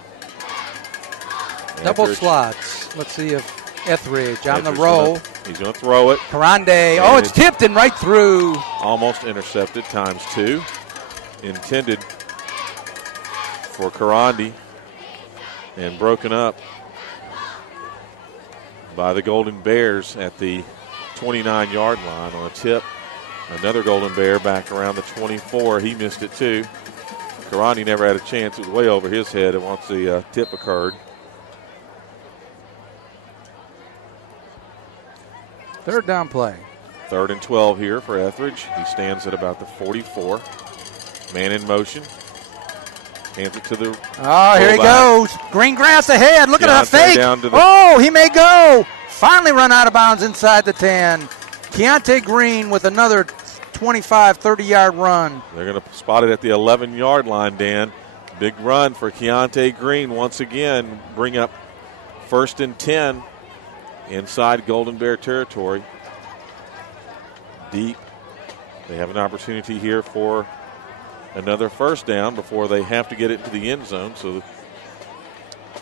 Double slots. Let's see if Etheridge on the roll. He's going to throw it. Karande. Oh, it's tipped and right through. Almost intercepted ×2. Intended for Karande and broken up by the Golden Bears at the 29-yard line on a tip. Another Golden Bear back around the 24. He missed it too. Karande never had a chance. It was way over his head once the tip occurred. Third down play. 3rd and 12 here for Etheridge. He stands at about the 44. Man in motion. Hands it to the here he goes. Green grass ahead. Look at that fake. He may go. Finally run out of bounds inside the 10. Keontae Green with another 25, 30-yard run. They're going to spot it at the 11-yard line, Dan. Big run for Keontae Green once again. Bring up 1st and 10 inside Golden Bear territory. Deep. They have an opportunity here for another first down before they have to get it to the end zone. So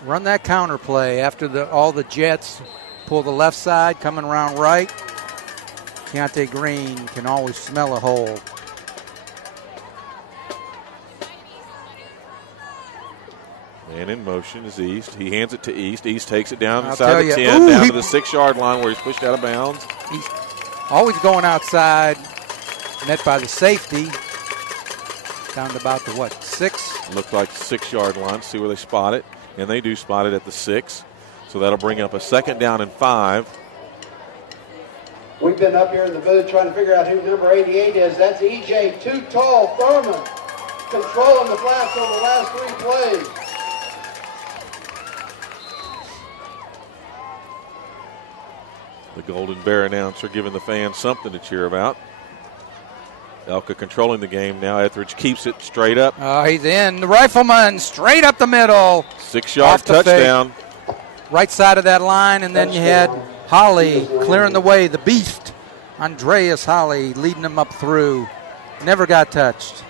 run that counter play after all the Jets pull the left side, coming around right. Keontae Green can always smell a hole. Man in motion is East. He hands it to East. East takes it down inside the 10, down to the 6-yard line where he's pushed out of bounds. He's always going outside, met by the safety. Down to about the 6? Looked like the 6-yard line. See where they spot it. And they do spot it at the 6. So that'll bring up a 2nd down and 5. We've been up here in the booth trying to figure out who number 88 is. That's E.J. Too Tall Thurman, controlling the flats on the last 3 plays. The Golden Bear announcer giving the fans something to cheer about. ELCA controlling the game now. Etheridge keeps it straight up. He's in. The Rifleman straight up the middle. 6-yard touchdown. Right side of that line, and then you had Holly clearing the way. The beast, Andreas Holly, leading him up through. Never got touched.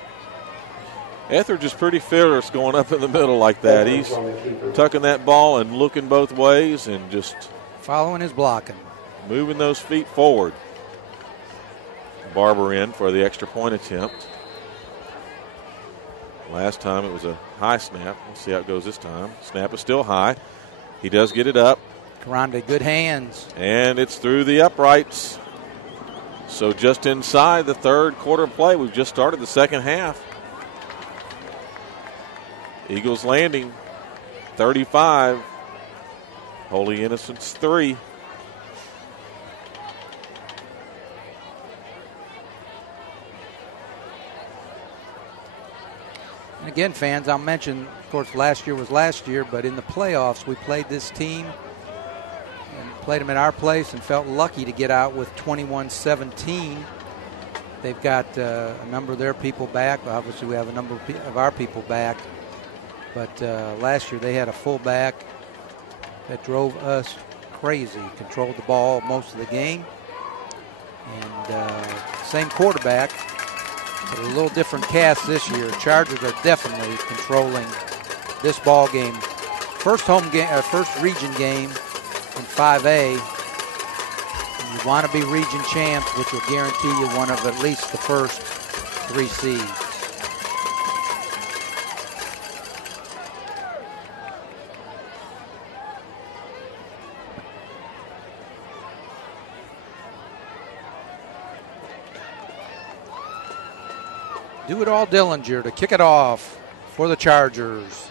Etheridge is pretty fearless going up in the middle like that. He's tucking that ball and looking both ways and just following his blocking. Moving those feet forward. Barber in for the extra point attempt. Last time it was a high snap. Let's see how it goes this time. Snap is still high. He does get it up. Karande, good hands. And it's through the uprights. So just inside the third quarter play. We've just started the second half. Eagles Landing, 35. Holy Innocents, 3. And again, fans, I'll mention, of course, last year was last year, but in the playoffs, we played this team and played them at our place and felt lucky to get out with 21-17. They've got a number of their people back. Obviously, we have a number of our people back. But last year, they had a fullback that drove us crazy, controlled the ball most of the game. And same quarterback, but a little different cast this year. Chargers are definitely controlling this ball game. First home game, first region game in 5A. And you want to be region champs, which will guarantee you one of at least the first 3 seeds. Do it all Dillinger to kick it off for the Chargers.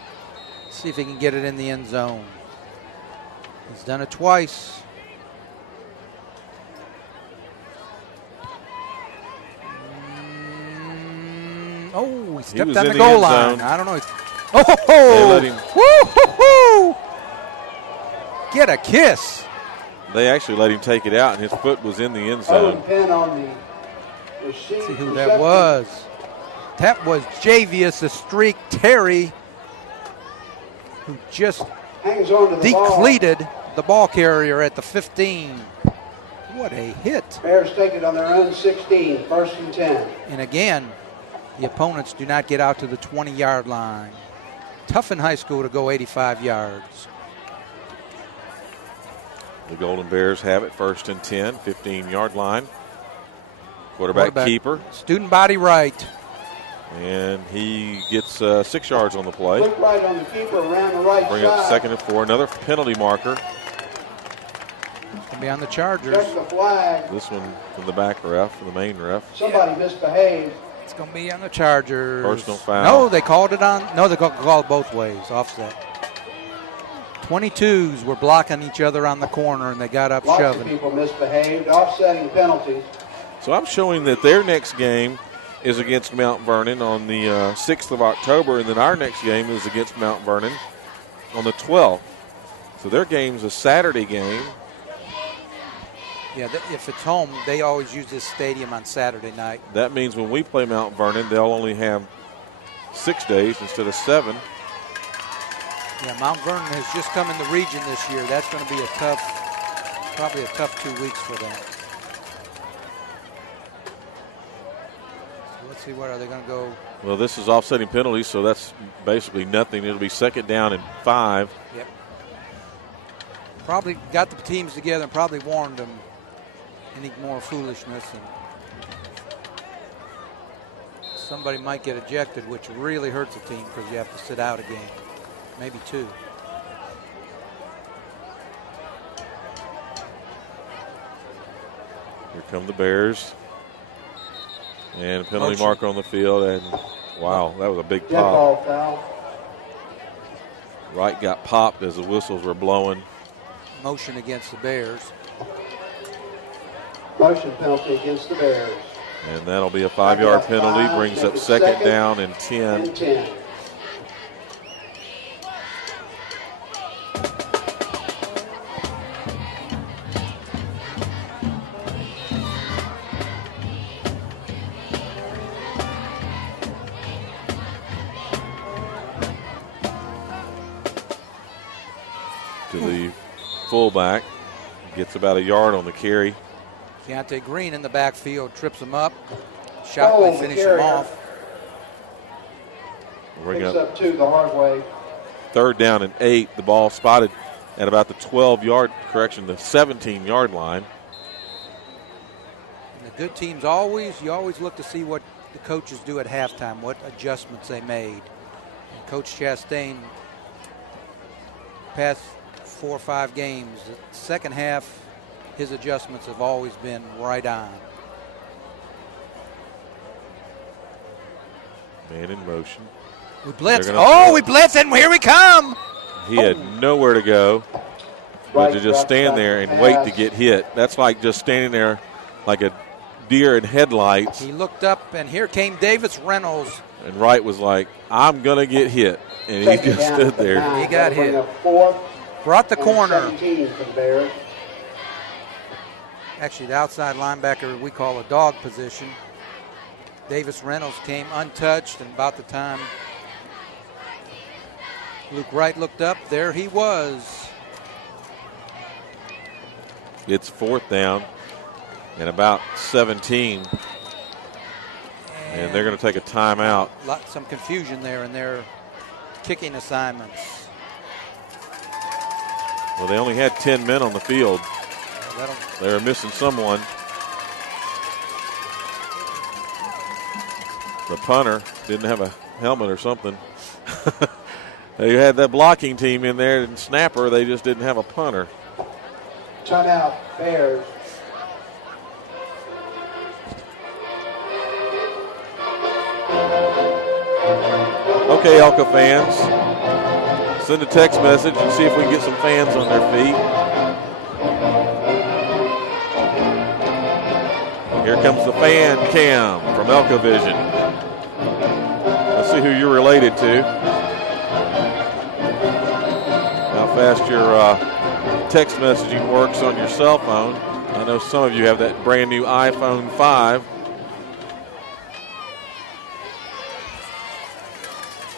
See if he can get it in the end zone. He's done it twice. Oh, he stepped on the goal line. I don't know. They let him. Woo-hoo-hoo! Get a kiss. They actually let him take it out, and his foot was in the end zone. Let's see who that was. That was Javius, the streak Terry, who just decleated the ball carrier at the 15. What a hit. Bears take it on their own 16, 1st and 10. And again, the opponents do not get out to the 20-yard line. Tough in high school to go 85 yards. The Golden Bears have it 1st and 10, 15-yard line. Quarterback keeper. Student body right. And he gets 6 yards on the play. Look right on the keeper, around the right Bring side. up 2nd and 4. Another penalty marker. It's going to be on the Chargers. Check the flag. This one from the back ref, from the main ref. Somebody misbehaved. It's going to be on the Chargers. Personal foul. No, they called it on. No, they called it both ways. Offset. 22s were blocking each other on the corner, and they got up Lots shoving. of people misbehaved, offsetting penalties. So I'm showing that their next game is against Mount Vernon on the 6th of October, and then our next game is against Mount Vernon on the 12th. So their game's a Saturday game. Yeah, if it's home, they always use this stadium on Saturday night. That means when we play Mount Vernon, they'll only have 6 days instead of 7. Yeah, Mount Vernon has just come in the region this year. That's going to be probably a tough 2 weeks for them. So let's see, what are they going to go? Well, this is offsetting penalties, so that's basically nothing. It'll be 2nd down and 5. Yep. Probably got the teams together and probably warned them any more foolishness, and somebody might get ejected, which really hurts the team because you have to sit out a game, maybe 2. Here come the Bears. And a penalty marker on the field, and wow, that was a big pop. Foul. Wright got popped as the whistles were blowing. Motion against the Bears. Motion penalty against the Bears. And that'll be a 5-yard penalty, brings up 2nd down and 10. And 10. To the fullback, gets about a yard on the carry. Keontae Green in the backfield trips him up. Shockley finish him off. Bring Picks up up 2 the hard way. 3rd down and 8. The ball spotted at about the 12-yard, the 17-yard line. And the good teams you always look to see what the coaches do at halftime, what adjustments they made. And Coach Chastain, past 4 or 5 games, the second half, his adjustments have always been right on. Man in motion. We blitz. Oh, we blitz, and here we come. He had nowhere to go but to just stand there and wait to get hit. That's like just standing there like a deer in headlights. He looked up, and here came Davis Reynolds And Wright was like, I'm going to get hit. And he just stood there. He got hit. Brought the corner. Actually, the outside linebacker we call a dog position. Davis Reynolds came untouched, and about the time Luke Wright looked up, there he was. It's 4th down and about 17. And they're going to take a timeout. Some confusion there in their kicking assignments. Well, they only had 10 men on the field. They were missing someone. The punter didn't have a helmet or something. They had that blocking team in there and snapper. They just didn't have a punter. Timeout, Bears. Okay, ELCA fans, send a text message and see if we can get some fans on their feet. Here comes the fan cam from ELCA Vision. Let's see who you're related to. How fast your text messaging works on your cell phone. I know some of you have that brand new iPhone 5.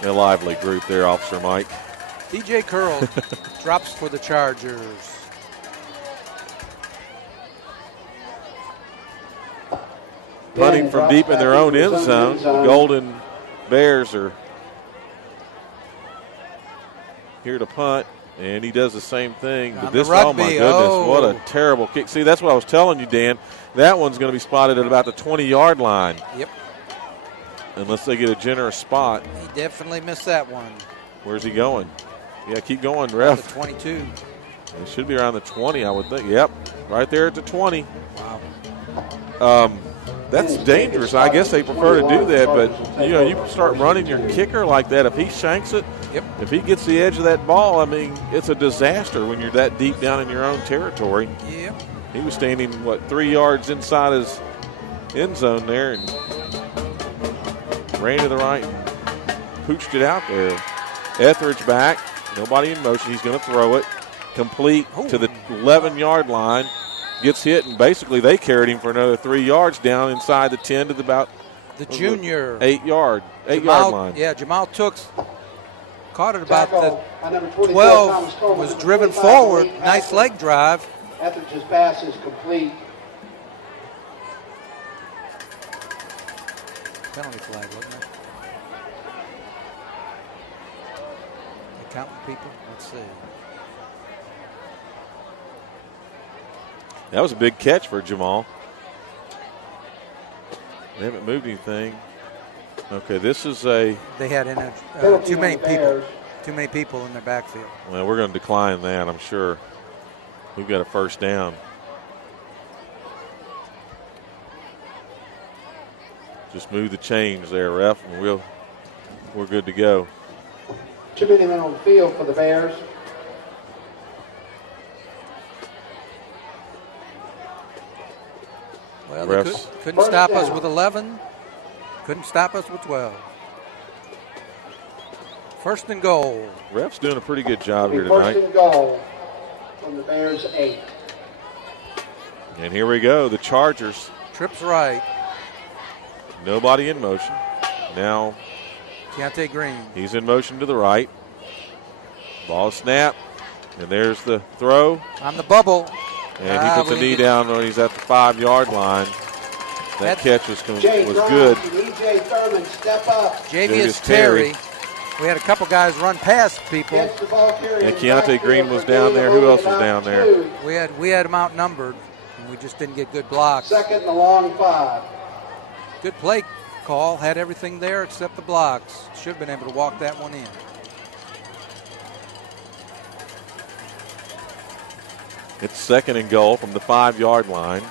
A lively group there, Officer Mike. DJ Curl drops for the Chargers. Punting from deep in their own end zone. The Golden Bears are here to punt, and he does the same thing. But this, oh my goodness, what a terrible kick. See, that's what I was telling you, Dan. That one's going to be spotted at about the 20-yard line. Yep. Unless they get a generous spot. He definitely missed that one. Where's he going? Yeah, keep going, ref. The 22. It should be around the 20, I would think. Yep, right there at the 20. Wow. That's dangerous. I guess they prefer to do that, but you start running your kicker like that. If he shanks it, yep. If he gets the edge of that ball, I mean, it's a disaster when you're that deep down in your own territory. Yep. He was standing 3 yards inside his end zone there and ran to the right and pooched it out there. Etheridge back, nobody in motion. He's going to throw it complete to the 11-yard line. Gets hit, and basically they carried him for another 3 yards down inside the 10 to about the junior 8-yard line. Yeah, Jamal Tooks caught it about the 12, was driven forward. Nice leg drive. Etheridge's pass is complete. Penalty flag, wasn't it? They counting people? Let's see. That was a big catch for Jamal. They haven't moved anything. Okay, this is a... They had too many people in their backfield. Well, we're going to decline that, I'm sure. We've got a first down. Just move the chains there, ref, and we're good to go. Too many men on the field for the Bears. Well, they couldn't stop us with 11. Couldn't stop us with 12. First and goal. Ref's doing a pretty good job here tonight. First and goal from the Bears 8. And here we go, the Chargers. Trips right. Nobody in motion. Now Keontae Green. He's in motion to the right. Ball snap. And there's the throw. On the bubble. And he puts a knee down when he's at the 5-yard line. That catch was good. E.J. Thurman, step up. Javius Terry. We had a couple guys run past people. And Keontae Green was down there. Who else was down there? We had them outnumbered, and we just didn't get good blocks. Second and a long 5. Good play call. Had everything there except the blocks. Should have been able to walk that one in. It's second and goal from the 5-yard line.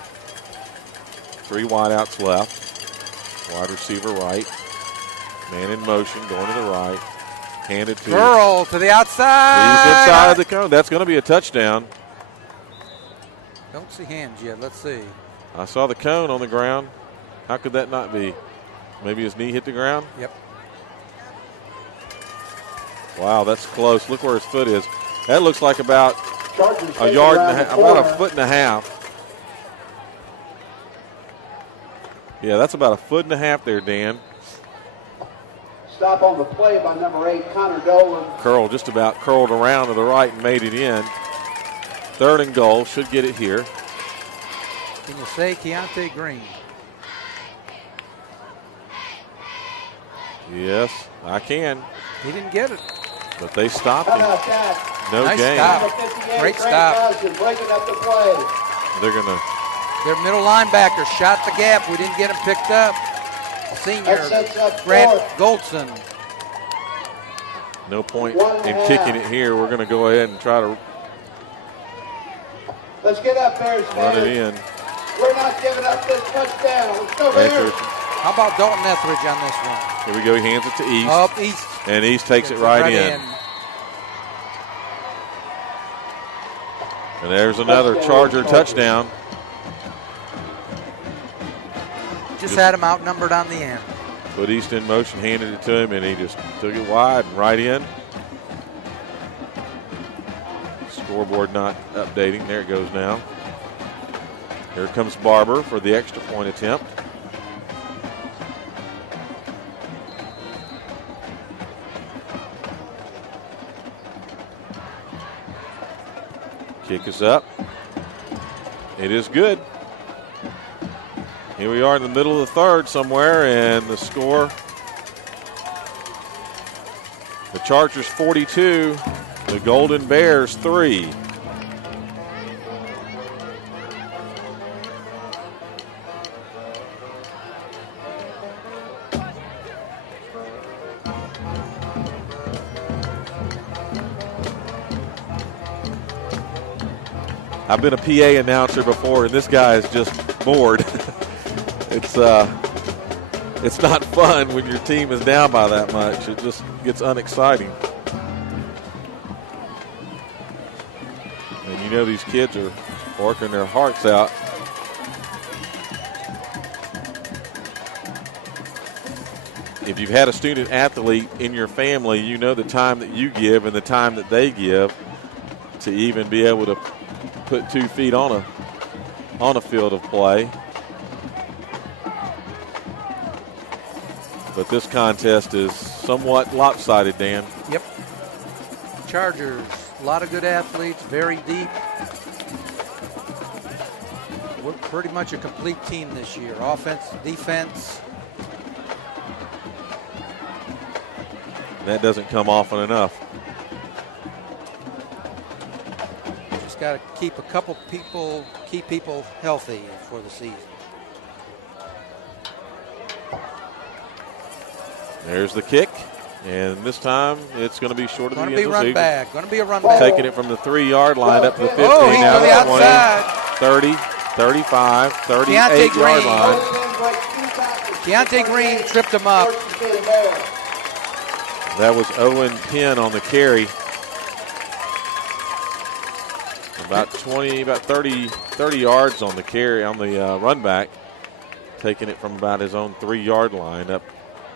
3 wideouts left. Wide receiver right. Man in motion, going to the right. Handed to Burl to the outside. He's inside of the cone. That's going to be a touchdown. Don't see hands yet. Let's see. I saw the cone on the ground. How could that not be? Maybe his knee hit the ground? Yep. Wow, that's close. Look where his foot is. That looks like about Chargers a yard and a around the half, about a corner. foot and a half. Yeah, that's about a foot and a half there, Dan. Stop on the play by number 8, Connor Dolan. Curl just about curled around to the right and made it in. 3rd and goal. Should get it here. Can you say Keontae Green? Yes, I can. He didn't get it. But they stopped How him. about that? No Nice gain. stop. Number 58, Great Greg stop. Johnson breaking up the play. They're going to Their middle linebacker shot the gap. We didn't get him picked up. Senior That sets up Grant fourth. Goldson. no point One and in a kicking half. it here. We're going to go ahead and try to Let's get up, Bears run fans. it in. We're not giving up this touchdown. Let's go, Bears. Etheridge. How about Dalton Etheridge on this one? Here we go. He hands it to East. Up East. And East takes it right in. And there's another Charger touchdown. Just had him outnumbered on the end. Put East in motion, handed it to him, and he just took it wide and right in. Scoreboard not updating. There it goes now. Here comes Barber for the extra point attempt. Kick is up. It is good. Here we are in the middle of the 3rd somewhere, and the score, the Chargers 42, the Golden Bears 3. I've been a PA announcer before, and this guy is just bored. It's not fun when your team is down by that much. It just gets unexciting. And you know these kids are working their hearts out. If you've had a student athlete in your family, you know the time that you give and the time that they give to even be able to put 2 feet on a field of play. But this contest is somewhat lopsided, Dan. Yep. Chargers, a lot of good athletes, very deep. We're pretty much a complete team this year. Offense, defense. That doesn't come often enough. Just got to keep a couple people, keep people healthy for the season. There's the kick, and this time it's going to be short of the Going to end be zone. run back. Going to be a run back. Taking it from the 3-yard line up to the 15, Oh, he's now on the to 20, outside. 30, 35, Keontae 38-yard Green. line. Keontae Green tripped him up. That was Owen Penn on the carry. About 30 yards on the carry, on the run back. Taking it from about his own 3-yard line up.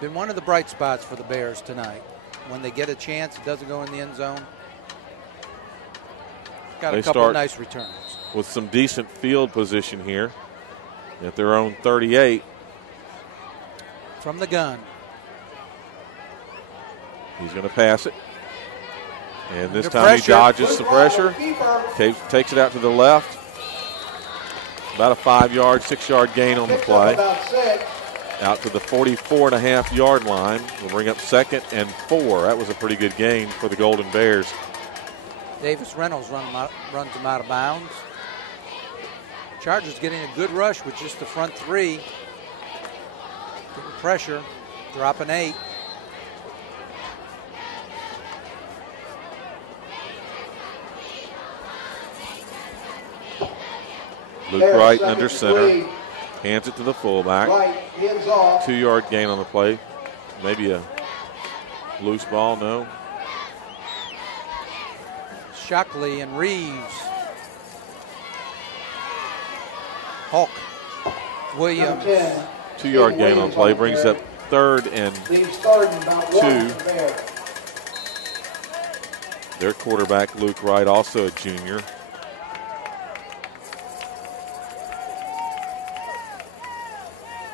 Been one of the bright spots for the Bears tonight. When they get a chance, it doesn't go in the end zone. Got a couple of nice returns. With some decent field position here at their own 38. From the gun. He's going to pass it. And this Under time pressure. he dodges the pressure. Takes it out to the left. About a 5-yard, 6-yard gain on the play. Out to the 44.5-yard line. We'll bring up 2nd and 4. That was a pretty good gain for the Golden Bears. Davis Reynolds runs him out of bounds. Chargers getting a good rush with just the front 3. Getting pressure, dropping 8. Luke Wright under center. Hands it to the fullback. Right, hands off. 2-yard gain on the play. Maybe a loose ball, no. Shockley and Reeves. Hulk. Williams. 2-yard gain on play. Brings up 3rd and 2. Their quarterback, Luke Wright, also a junior.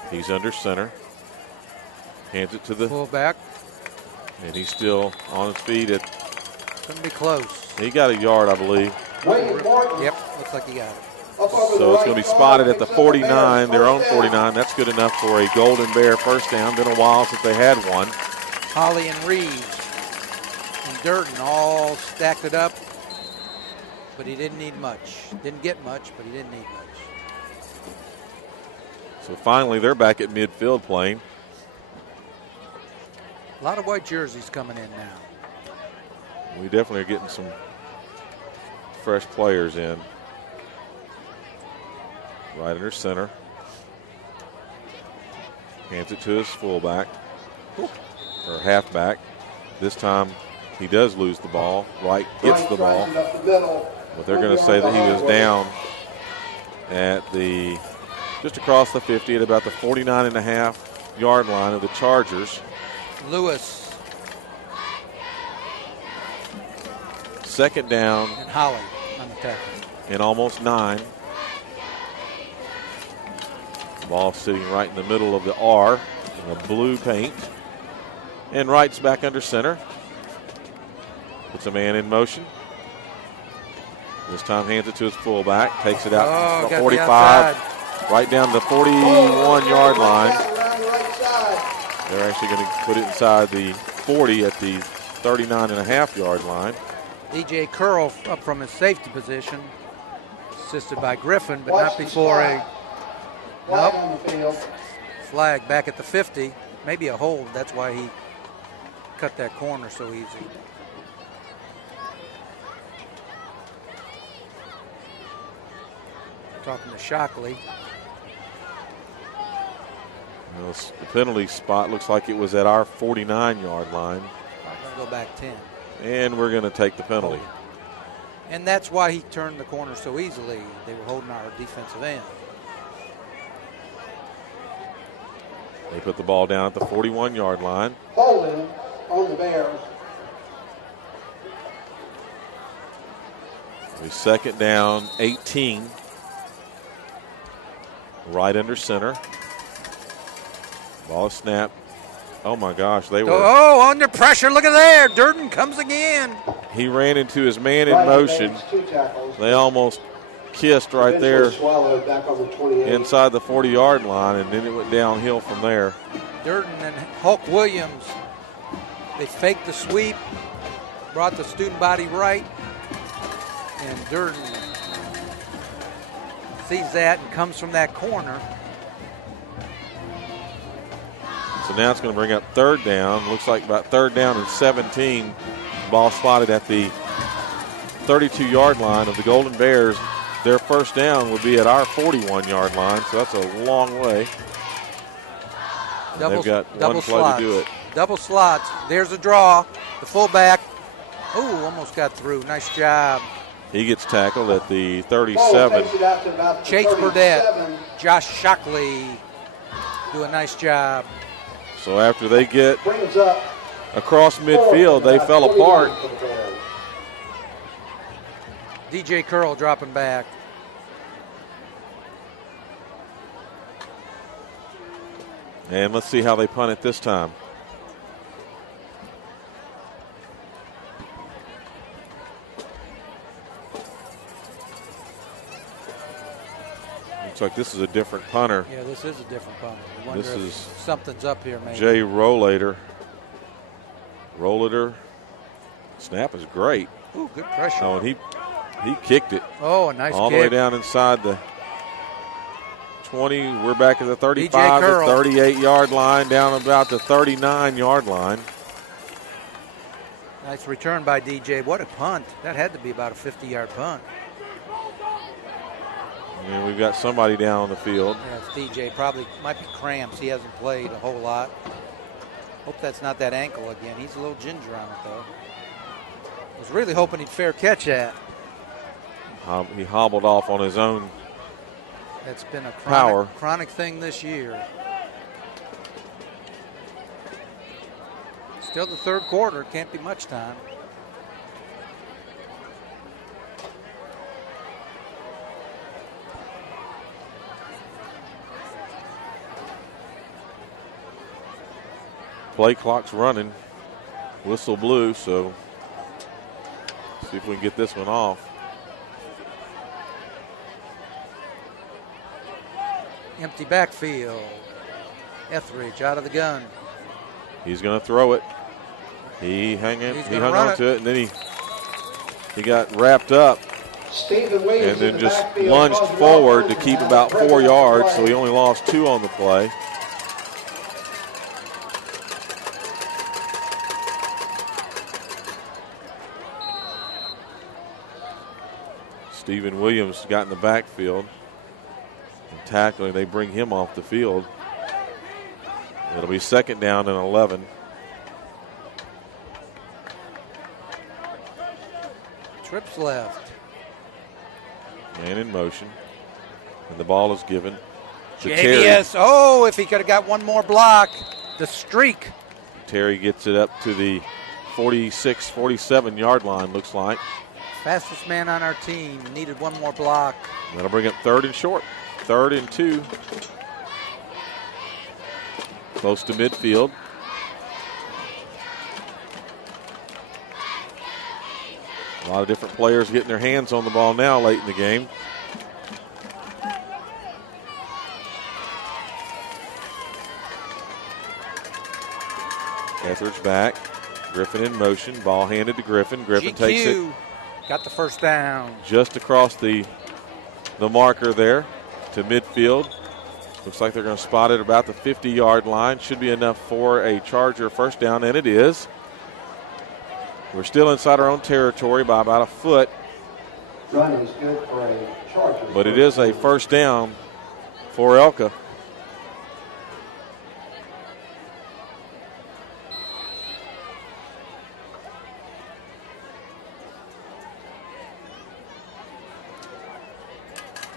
He's under center. Hands it to the fullback. And he's still on his feet. Couldn't be close. He got a yard, I believe. Yep, looks like he got it. So it's going to be spotted at the 49, their own 49. That's good enough for a Golden Bear first down. Been a while since they had one. Holly and Reeves and Durden all stacked it up, but he didn't need much. Didn't get much, but he didn't need much. So finally, they're back at midfield playing. A lot of white jerseys coming in now. We definitely are getting some fresh players in. Right under center. Hands it to his fullback, or halfback. This time he does lose the ball. Wright gets the ball. But they're going to say that he was down at the, just across the 50 at about the 49.5-yard line of the Chargers. Lewis. Second down. And Holly on the tackle. And almost 9. Ball sitting right in the middle of the R in the blue paint. And Wright's back under center. Puts a man in motion. This time hands it to his fullback. Takes it out to 45. Right down to the 41-yard line. They're actually going to put it inside the 40 at the 39.5-yard line. DJ Curl up from his safety position. Assisted by Griffin, but not before a flag back at the 50. Maybe a hold. That's why he cut that corner so easy. Talking to Shockley. Well, the penalty spot looks like it was at our 49-yard line. I'm going to go back 10. And we're going to take the penalty. And that's why he turned the corner so easily. They were holding our defensive end. They put the ball down at the 41-yard line. Holding on the Bears. A second down, 18. Right under center. Ball snap. Oh my gosh, they were. Oh, under pressure. Look at there. Durden comes again. He ran into his man in motion. They almost kissed right there inside the 40-yard line, and then it went downhill from there. Durden and Hulk Williams, they faked the sweep, brought the student body right, and Durden sees that and comes from that corner. So now it's going to bring up third down. Looks like about third down and 17. Ball spotted at the 32-yard line of the Golden Bears. Their first down would be at our 41-yard line, so that's a long way. They've got one play slots. to do it. Double slots. There's a draw. The fullback. Oh, almost got through. Nice job. He gets tackled at the 37. Chase Burdett, Josh Shockley do a nice job. So after they get across midfield, they fell apart. DJ Curl dropping back. And let's see how they punt it this time. Looks like this is a different punter. Yeah, this is a different punter. I wonder This if is something's up here, maybe. Jay Rollator. Snap is great. Ooh, good pressure. Oh, and he kicked it. Oh, a nice all kick. the way down inside the 20. We're back at the 35 to 38-yard line, down about the 39-yard line. Nice return by DJ. What a punt. That had to be about a 50-yard punt. And we've got somebody down on the field. Yeah, it's DJ. Probably might be cramps. He hasn't played a whole lot. Hope that's not that ankle again. He's a little ginger on it, though. Was really hoping he'd fair catch that. He hobbled off on his own. That's been a power. Chronic thing this year. Still the third quarter. Can't be much time. play clock's running. Whistle blew, so see if we can get this one off. Empty backfield. Etheridge out of the gun. He's going to throw it. He hung on to it, and then he got wrapped up and then just lunged forward to keep about 4 yards, so he only lost 2 on the play. Stephen Williams got in the backfield and tackling. They bring him off the field. It'll be 2nd down and 11. Trips left. Man in motion. And the ball is given to JBS. Terry. Oh, if he could have got one more block. The streak. Terry gets it up to the 46, 47 yard line, looks like. Fastest man on our team. Needed one more block. That'll bring up 3rd and short. 3rd and 2. Close to midfield. A lot of different players getting their hands on the ball now late in the game. Etheridge back. Griffin in motion. Ball handed to Griffin. Griffin takes it. Got the first down. Just across the marker there to midfield. Looks like they're going to spot it about the 50-yard line. Should be enough for a Charger first down, and it is. We're still inside our own territory by about a foot. Run is good for a Charger. But it is a first down for ELCA.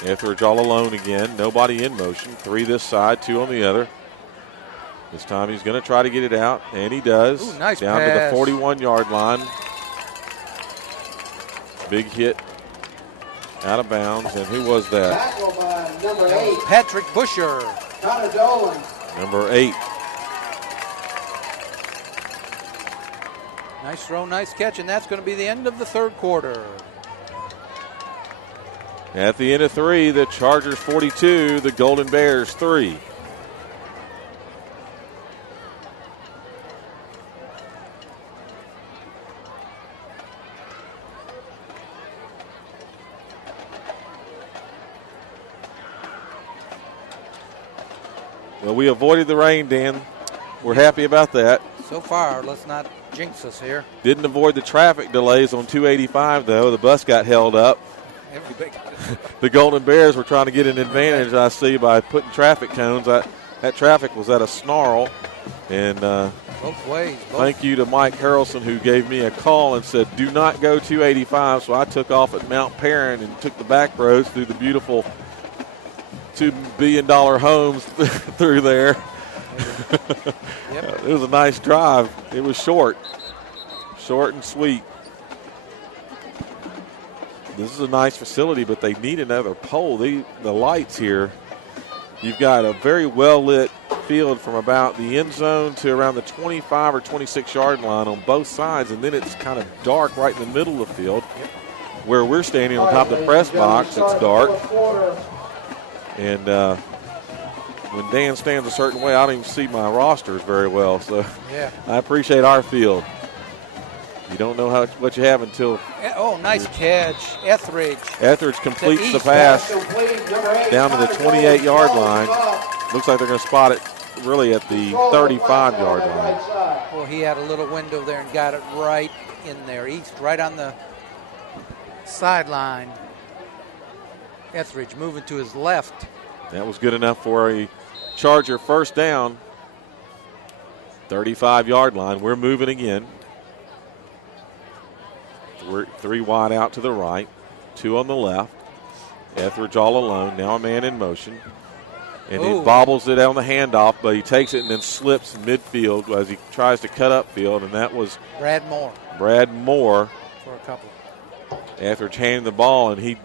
Etheridge all alone again. Nobody in motion. 3 this side, 2 on the other. This time he's going to try to get it out, and he does. Ooh, nice down pass. to the 41-yard line. Big hit out of bounds. And who was that? Tackle by number 8. Patrick Busher. Connor Dolan. Number 8. Nice throw, nice catch, and that's going to be the end of the 3rd quarter. At the end of 3, the Chargers 42, the Golden Bears 3. Well, we avoided the rain, Dan. We're happy about that. So far, let's not jinx us here. Didn't avoid the traffic delays on 285, though. The bus got held up. The Golden Bears were trying to get an advantage, I see, by putting traffic cones. That traffic was at a snarl. And both ways. Thank you to Mike Harrelson, who gave me a call and said, do not go 285. So I took off at Mount Perrin and took the back roads through the beautiful $2 billion homes through there. Yep. It was a nice drive. It was short and sweet. This is a nice facility, but they need another pole. The lights here, you've got a very well-lit field from about the end zone to around the 25 or 26-yard line on both sides, and then it's kind of dark right in the middle of the field. Where we're standing on top of the press box, it's dark. And when Dan stands a certain way, I don't even see my rosters very well. So yeah. I appreciate our field. You don't know what you have until. Oh, nice catch. Etheridge completes the pass down to the 28-yard line. Looks like they're going to spot it really at the 35-yard line. Well, he had a little window there and got it right in there. East, right on the sideline. Etheridge moving to his left. That was good enough for a Charger first down. 35-yard line. We're moving again. We're 3 wide out to the right, 2 on the left. Etheridge all alone. Now a man in motion. And he bobbles it on the handoff, but he takes it and then slips midfield as he tries to cut upfield, and that was Brad Moore. For a couple. Etheridge handed the ball, and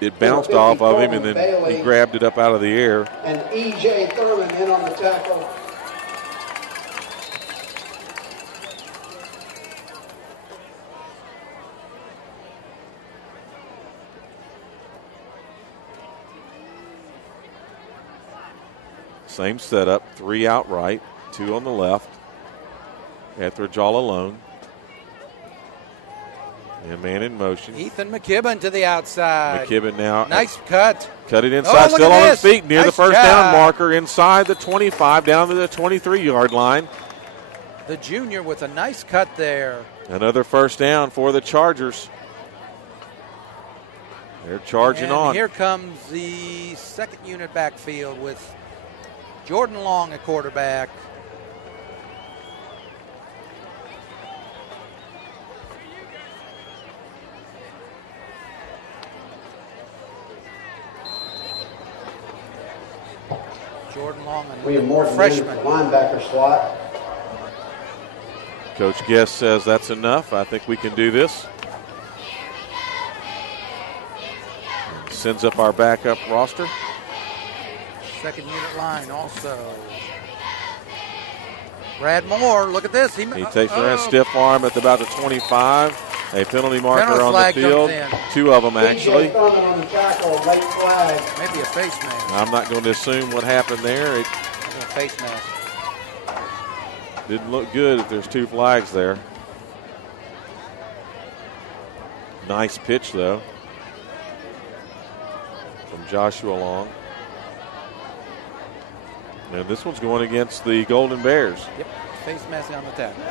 it bounced off of him, and then he grabbed it up out of the air. And E.J. Thurman in on the tackle. Same setup, 3 out right, 2 on the left. Etheridge-all alone. And man in motion. Ethan McKibben to the outside. McKibben now. Nice cut. Cut it inside, still on his feet, near nice the first job. down marker, inside the 25, down to the 23-yard line. The junior with a nice cut there. Another first down for the Chargers. They're charging on. Here comes the second unit backfield with Jordan Long at quarterback. Jordan Long, a freshman. Linebacker slot. Coach Guest says that's enough. I think we can do this. Sends up our backup roster. Second unit line also. Brad Moore, look at this. He takes around stiff arm at about the 25. A penalty marker on the field. 2 of them, actually. Maybe a face mask. I'm not going to assume what happened there. A face mask. Didn't look good if there's 2 flags there. Nice pitch, though, from Joshua Long. And this one's going against the Golden Bears. Yep, face mask on the tackle.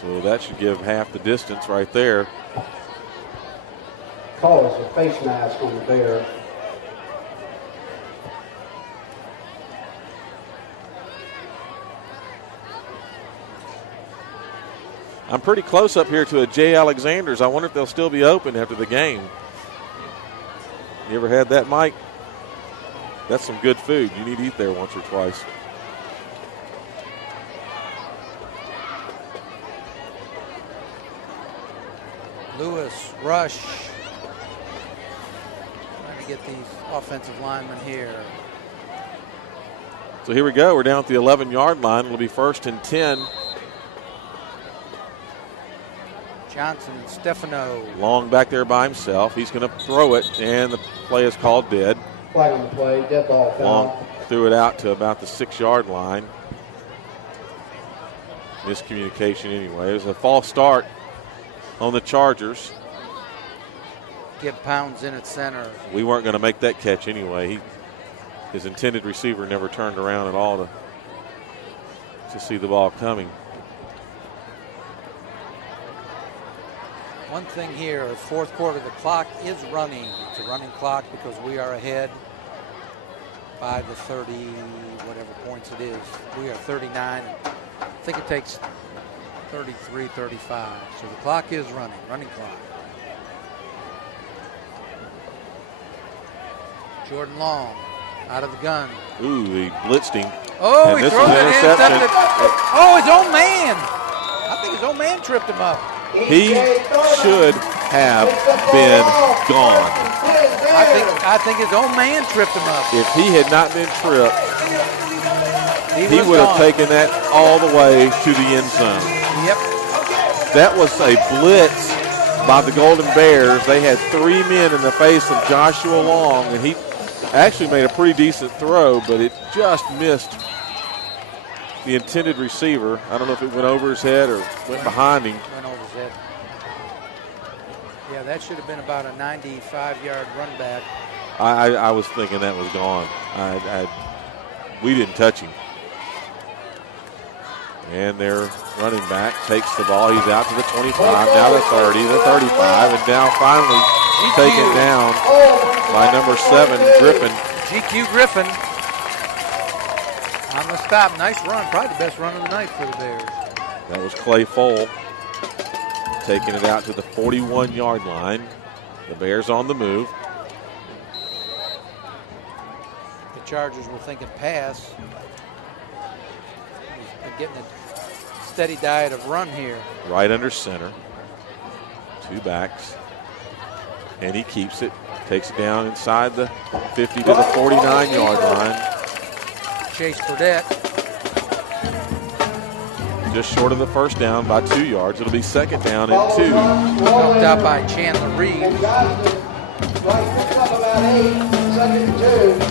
So that should give half the distance right there. Calls a face mask on the Bears. I'm pretty close up here to a J. Alexander's. I wonder if they'll still be open after the game. You ever had that, Mike? That's some good food. You need to eat there once or twice. Lewis, Rush. Trying to get these offensive linemen here. So here we go. We're down at the 11-yard line. It'll be 1st and 10. Johnson and Stefano. Long back there by himself. He's going to throw it, and the play is called dead. Flag on the play, dead ball foul. Long threw it out to about the 6-yard line. Miscommunication anyway. It was a false start on the Chargers. Get Pounds in at center. We weren't going to make that catch anyway. His intended receiver never turned around at all to see the ball coming. One thing here, the fourth quarter, the clock is running. It's a running clock because we are ahead by the 30, whatever points it is. We are 39. I think it takes 33, 35. So the clock is running clock. Jordan Long out of the gun. Ooh, he blitzed him. Oh, and he this throws is it interception. intercepted. Oh, his own man. I think his own man tripped him up. He should have been gone. I think his own man tripped him up. If he had not been tripped, he would gone. have taken that all the way to the end zone. Yep. That was a blitz by the Golden Bears. They had 3 men in the face of Joshua Long, and he actually made a pretty decent throw, but it just missed the intended receiver. I don't know if it went over his head or went behind him. Went over his head. Yeah, that should have been about a 95-yard run back. I was thinking that was gone. We didn't touch him. And their running back takes the ball. He's out to the 25, now the 30, the 35, and now finally taken down by number 7, Griffin. GQ Griffin on the stop. Nice run. Probably the best run of the night for the Bears. That was Clay Fole taking it out to the 41-yard line. The Bears on the move. The Chargers were thinking pass. He's been getting a steady diet of run here. Right under center. 2 backs. And he keeps it. Takes it down inside the 50 to the 49-yard line. Chase Burdette. Just short of the first down by 2 yards. It'll be 2nd down and 2. Helped out by Chandler Reed. second and 2.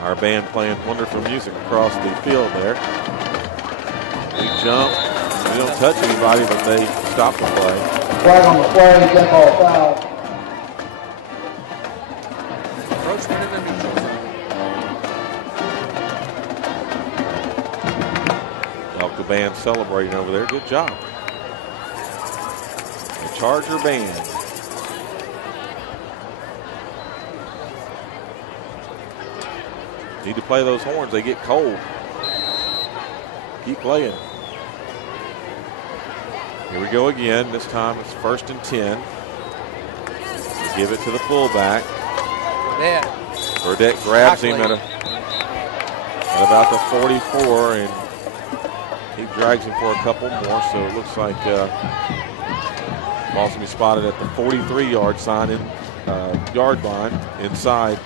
Our band playing wonderful music across the field there. We jump. We don't touch anybody, but they stop the play. Flag on the play, dead ball foul. Encroachment in the neutral zone. ELCA band celebrating over there. Good job. The Charger band. Need to play those horns. They get cold. Keep playing. Here we go again. This time it's 1st and 10. They give it to the fullback. Burdette grabs him at about the 44, and he drags him for a couple more. So it looks like ball's gonna be spotted at the 43-yard yard line inside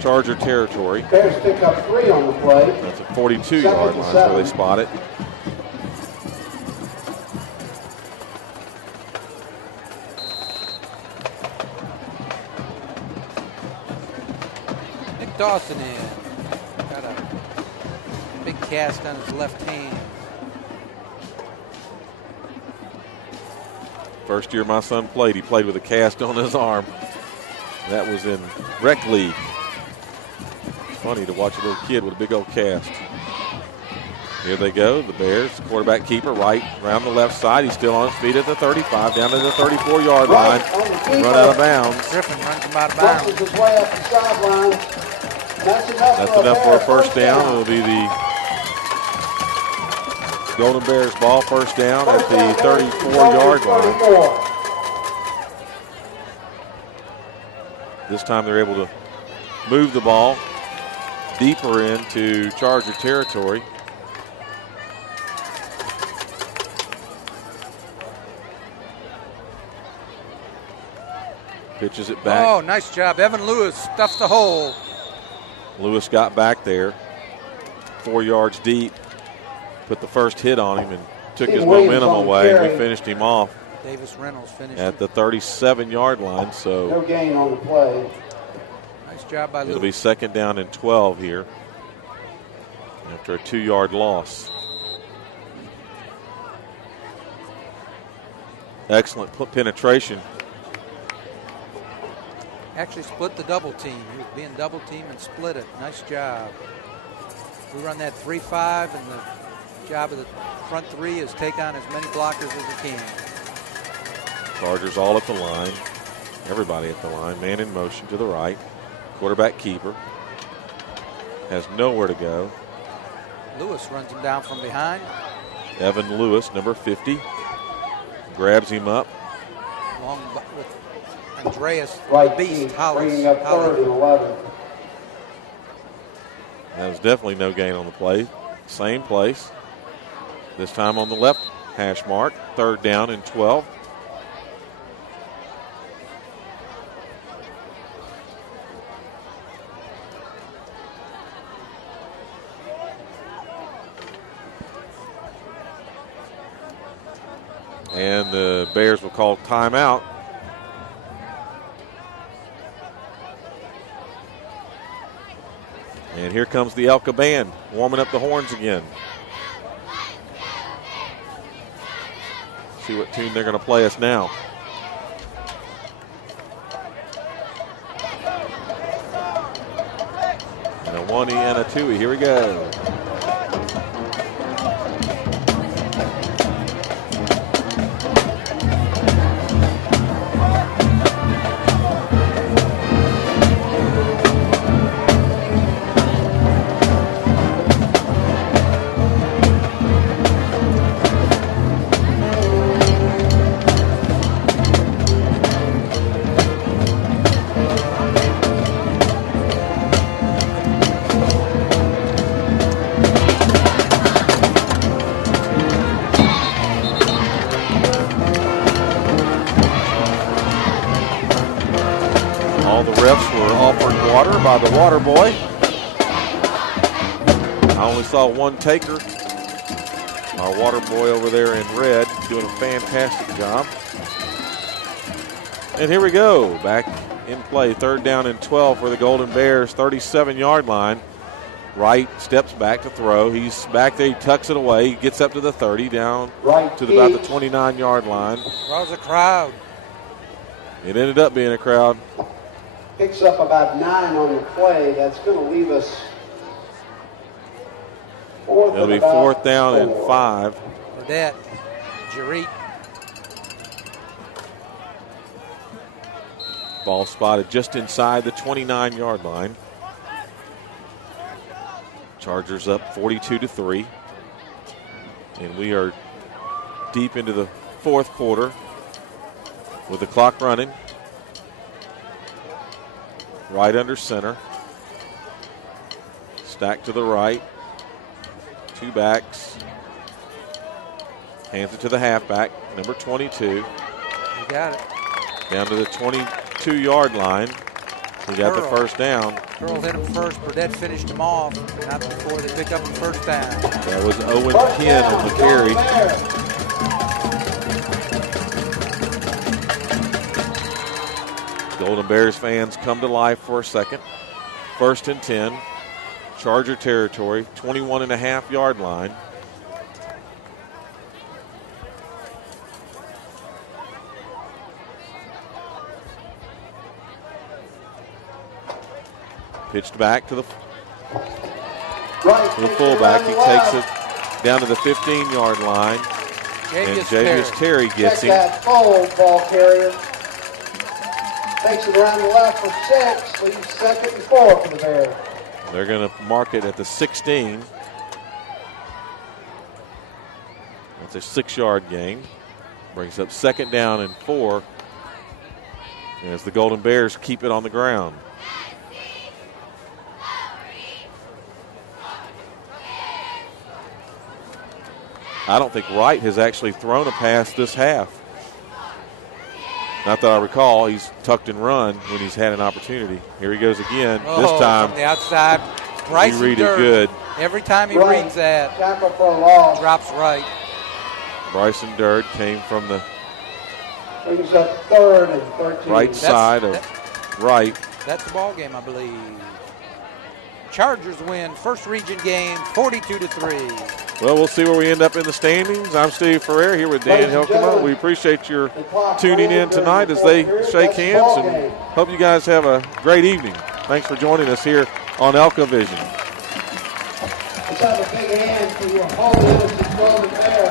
Charger territory. Bears pick up 3 on the play. That's a 42-yard line where they spot it. Nick Dawson in. Got a big cast on his left hand. First year my son played, he played with a cast on his arm. That was in rec league. Funny to watch a little kid with a big old cast. Here they go, the Bears. Quarterback keeper right around the left side. He's still on his feet at the 35, down to the 34-yard line. Run out of bounds. Griffin runs him out of bounds. His way up the sideline. That's enough for a first down. It'll be the Golden Bears ball, first down at the 34-yard line. This time they're able to move the ball deeper into Charger territory. Pitches it back. Oh, nice job. Evan Lewis stuffed the hole. Lewis got back there, 4 yards deep, put the first hit on him and took his momentum away. And we finished him off. Davis Reynolds finished at the 37-yard line. So no gain on the play. Nice job by Lewis. It'll be 2nd down and 12 here after a 2-yard loss. Excellent penetration. Actually split the double team. He was being double teamed and split it. Nice job. We run that 3-5, and the job of the front three is take on as many blockers as we can. Chargers all at the line. Everybody at the line. Man in motion to the right. Quarterback keeper. Has nowhere to go. Lewis runs him down from behind. Evan Lewis, number 50. Grabs him up. Long with Andreas, right beast, bringing up 3rd and 11. That was definitely no gain on the play. Same place. This time on the left hash mark. 3rd down and 12. And the Bears will call timeout. And here comes the ELCA band warming up the horns again. See what tune they're going to play us now. And a 1E and a 2E. Here we go. water by the water boy. I only saw one taker. Our water boy over there in red doing a fantastic job. And here we go, back in play. 3rd down and 12 for the Golden Bears, 37-yard line. Wright steps back to throw. He's back there. He tucks it away. He gets up to the 30, down to about the 29-yard line. That was a crowd. It ended up being a crowd. Picks up about 9 on the play. That's going to leave us fourth. It'll be 4th down and 5. Burdette, Jarek. Ball spotted just inside the 29-yard line. Chargers up 42-3. And we are deep into the 4th quarter with the clock running. Right under center. Stack to the right. 2 backs. Hands it to the halfback, number 22. You got it. Down to the 22-yard line. He got the first down. Curl hit him first. Burdette finished him off. Not before they pick up the first down. That was Owen Penn on the carry. Golden Bears fans come to life for a second. 1st and 10. Charger territory, 21.5-yard line. Pitched back to the fullback. He takes it down to the 15-yard line. And Javius Terry gets him. That full ball carrier. Takes it around the left for 6. Leaves 2nd and 4 for the Bears. They're going to mark it at the 16. That's a 6-yard gain. Brings up 2nd down and 4 as the Golden Bears keep it on the ground. I don't think Wright has actually thrown a pass this half. Not that I recall. He's tucked and run when he's had an opportunity. Here he goes again. This time, from the outside, Bryson you read Dirk. it good. Every time he reads that, tackle for a loss. Drops right. Bryson Dirk came from the Brings up 3rd and 13. right side of Wright. That's the ball game, I believe. Chargers win first region game, 42-3. Well, we'll see where we end up in the standings. I'm Steve Ferrer here with Dan Helkema. We appreciate your tuning in tonight as they shake hands, and hope you guys have a great evening. Thanks for joining us here on ELCA Vision. Let's have a big hand for your whole Golden Bears.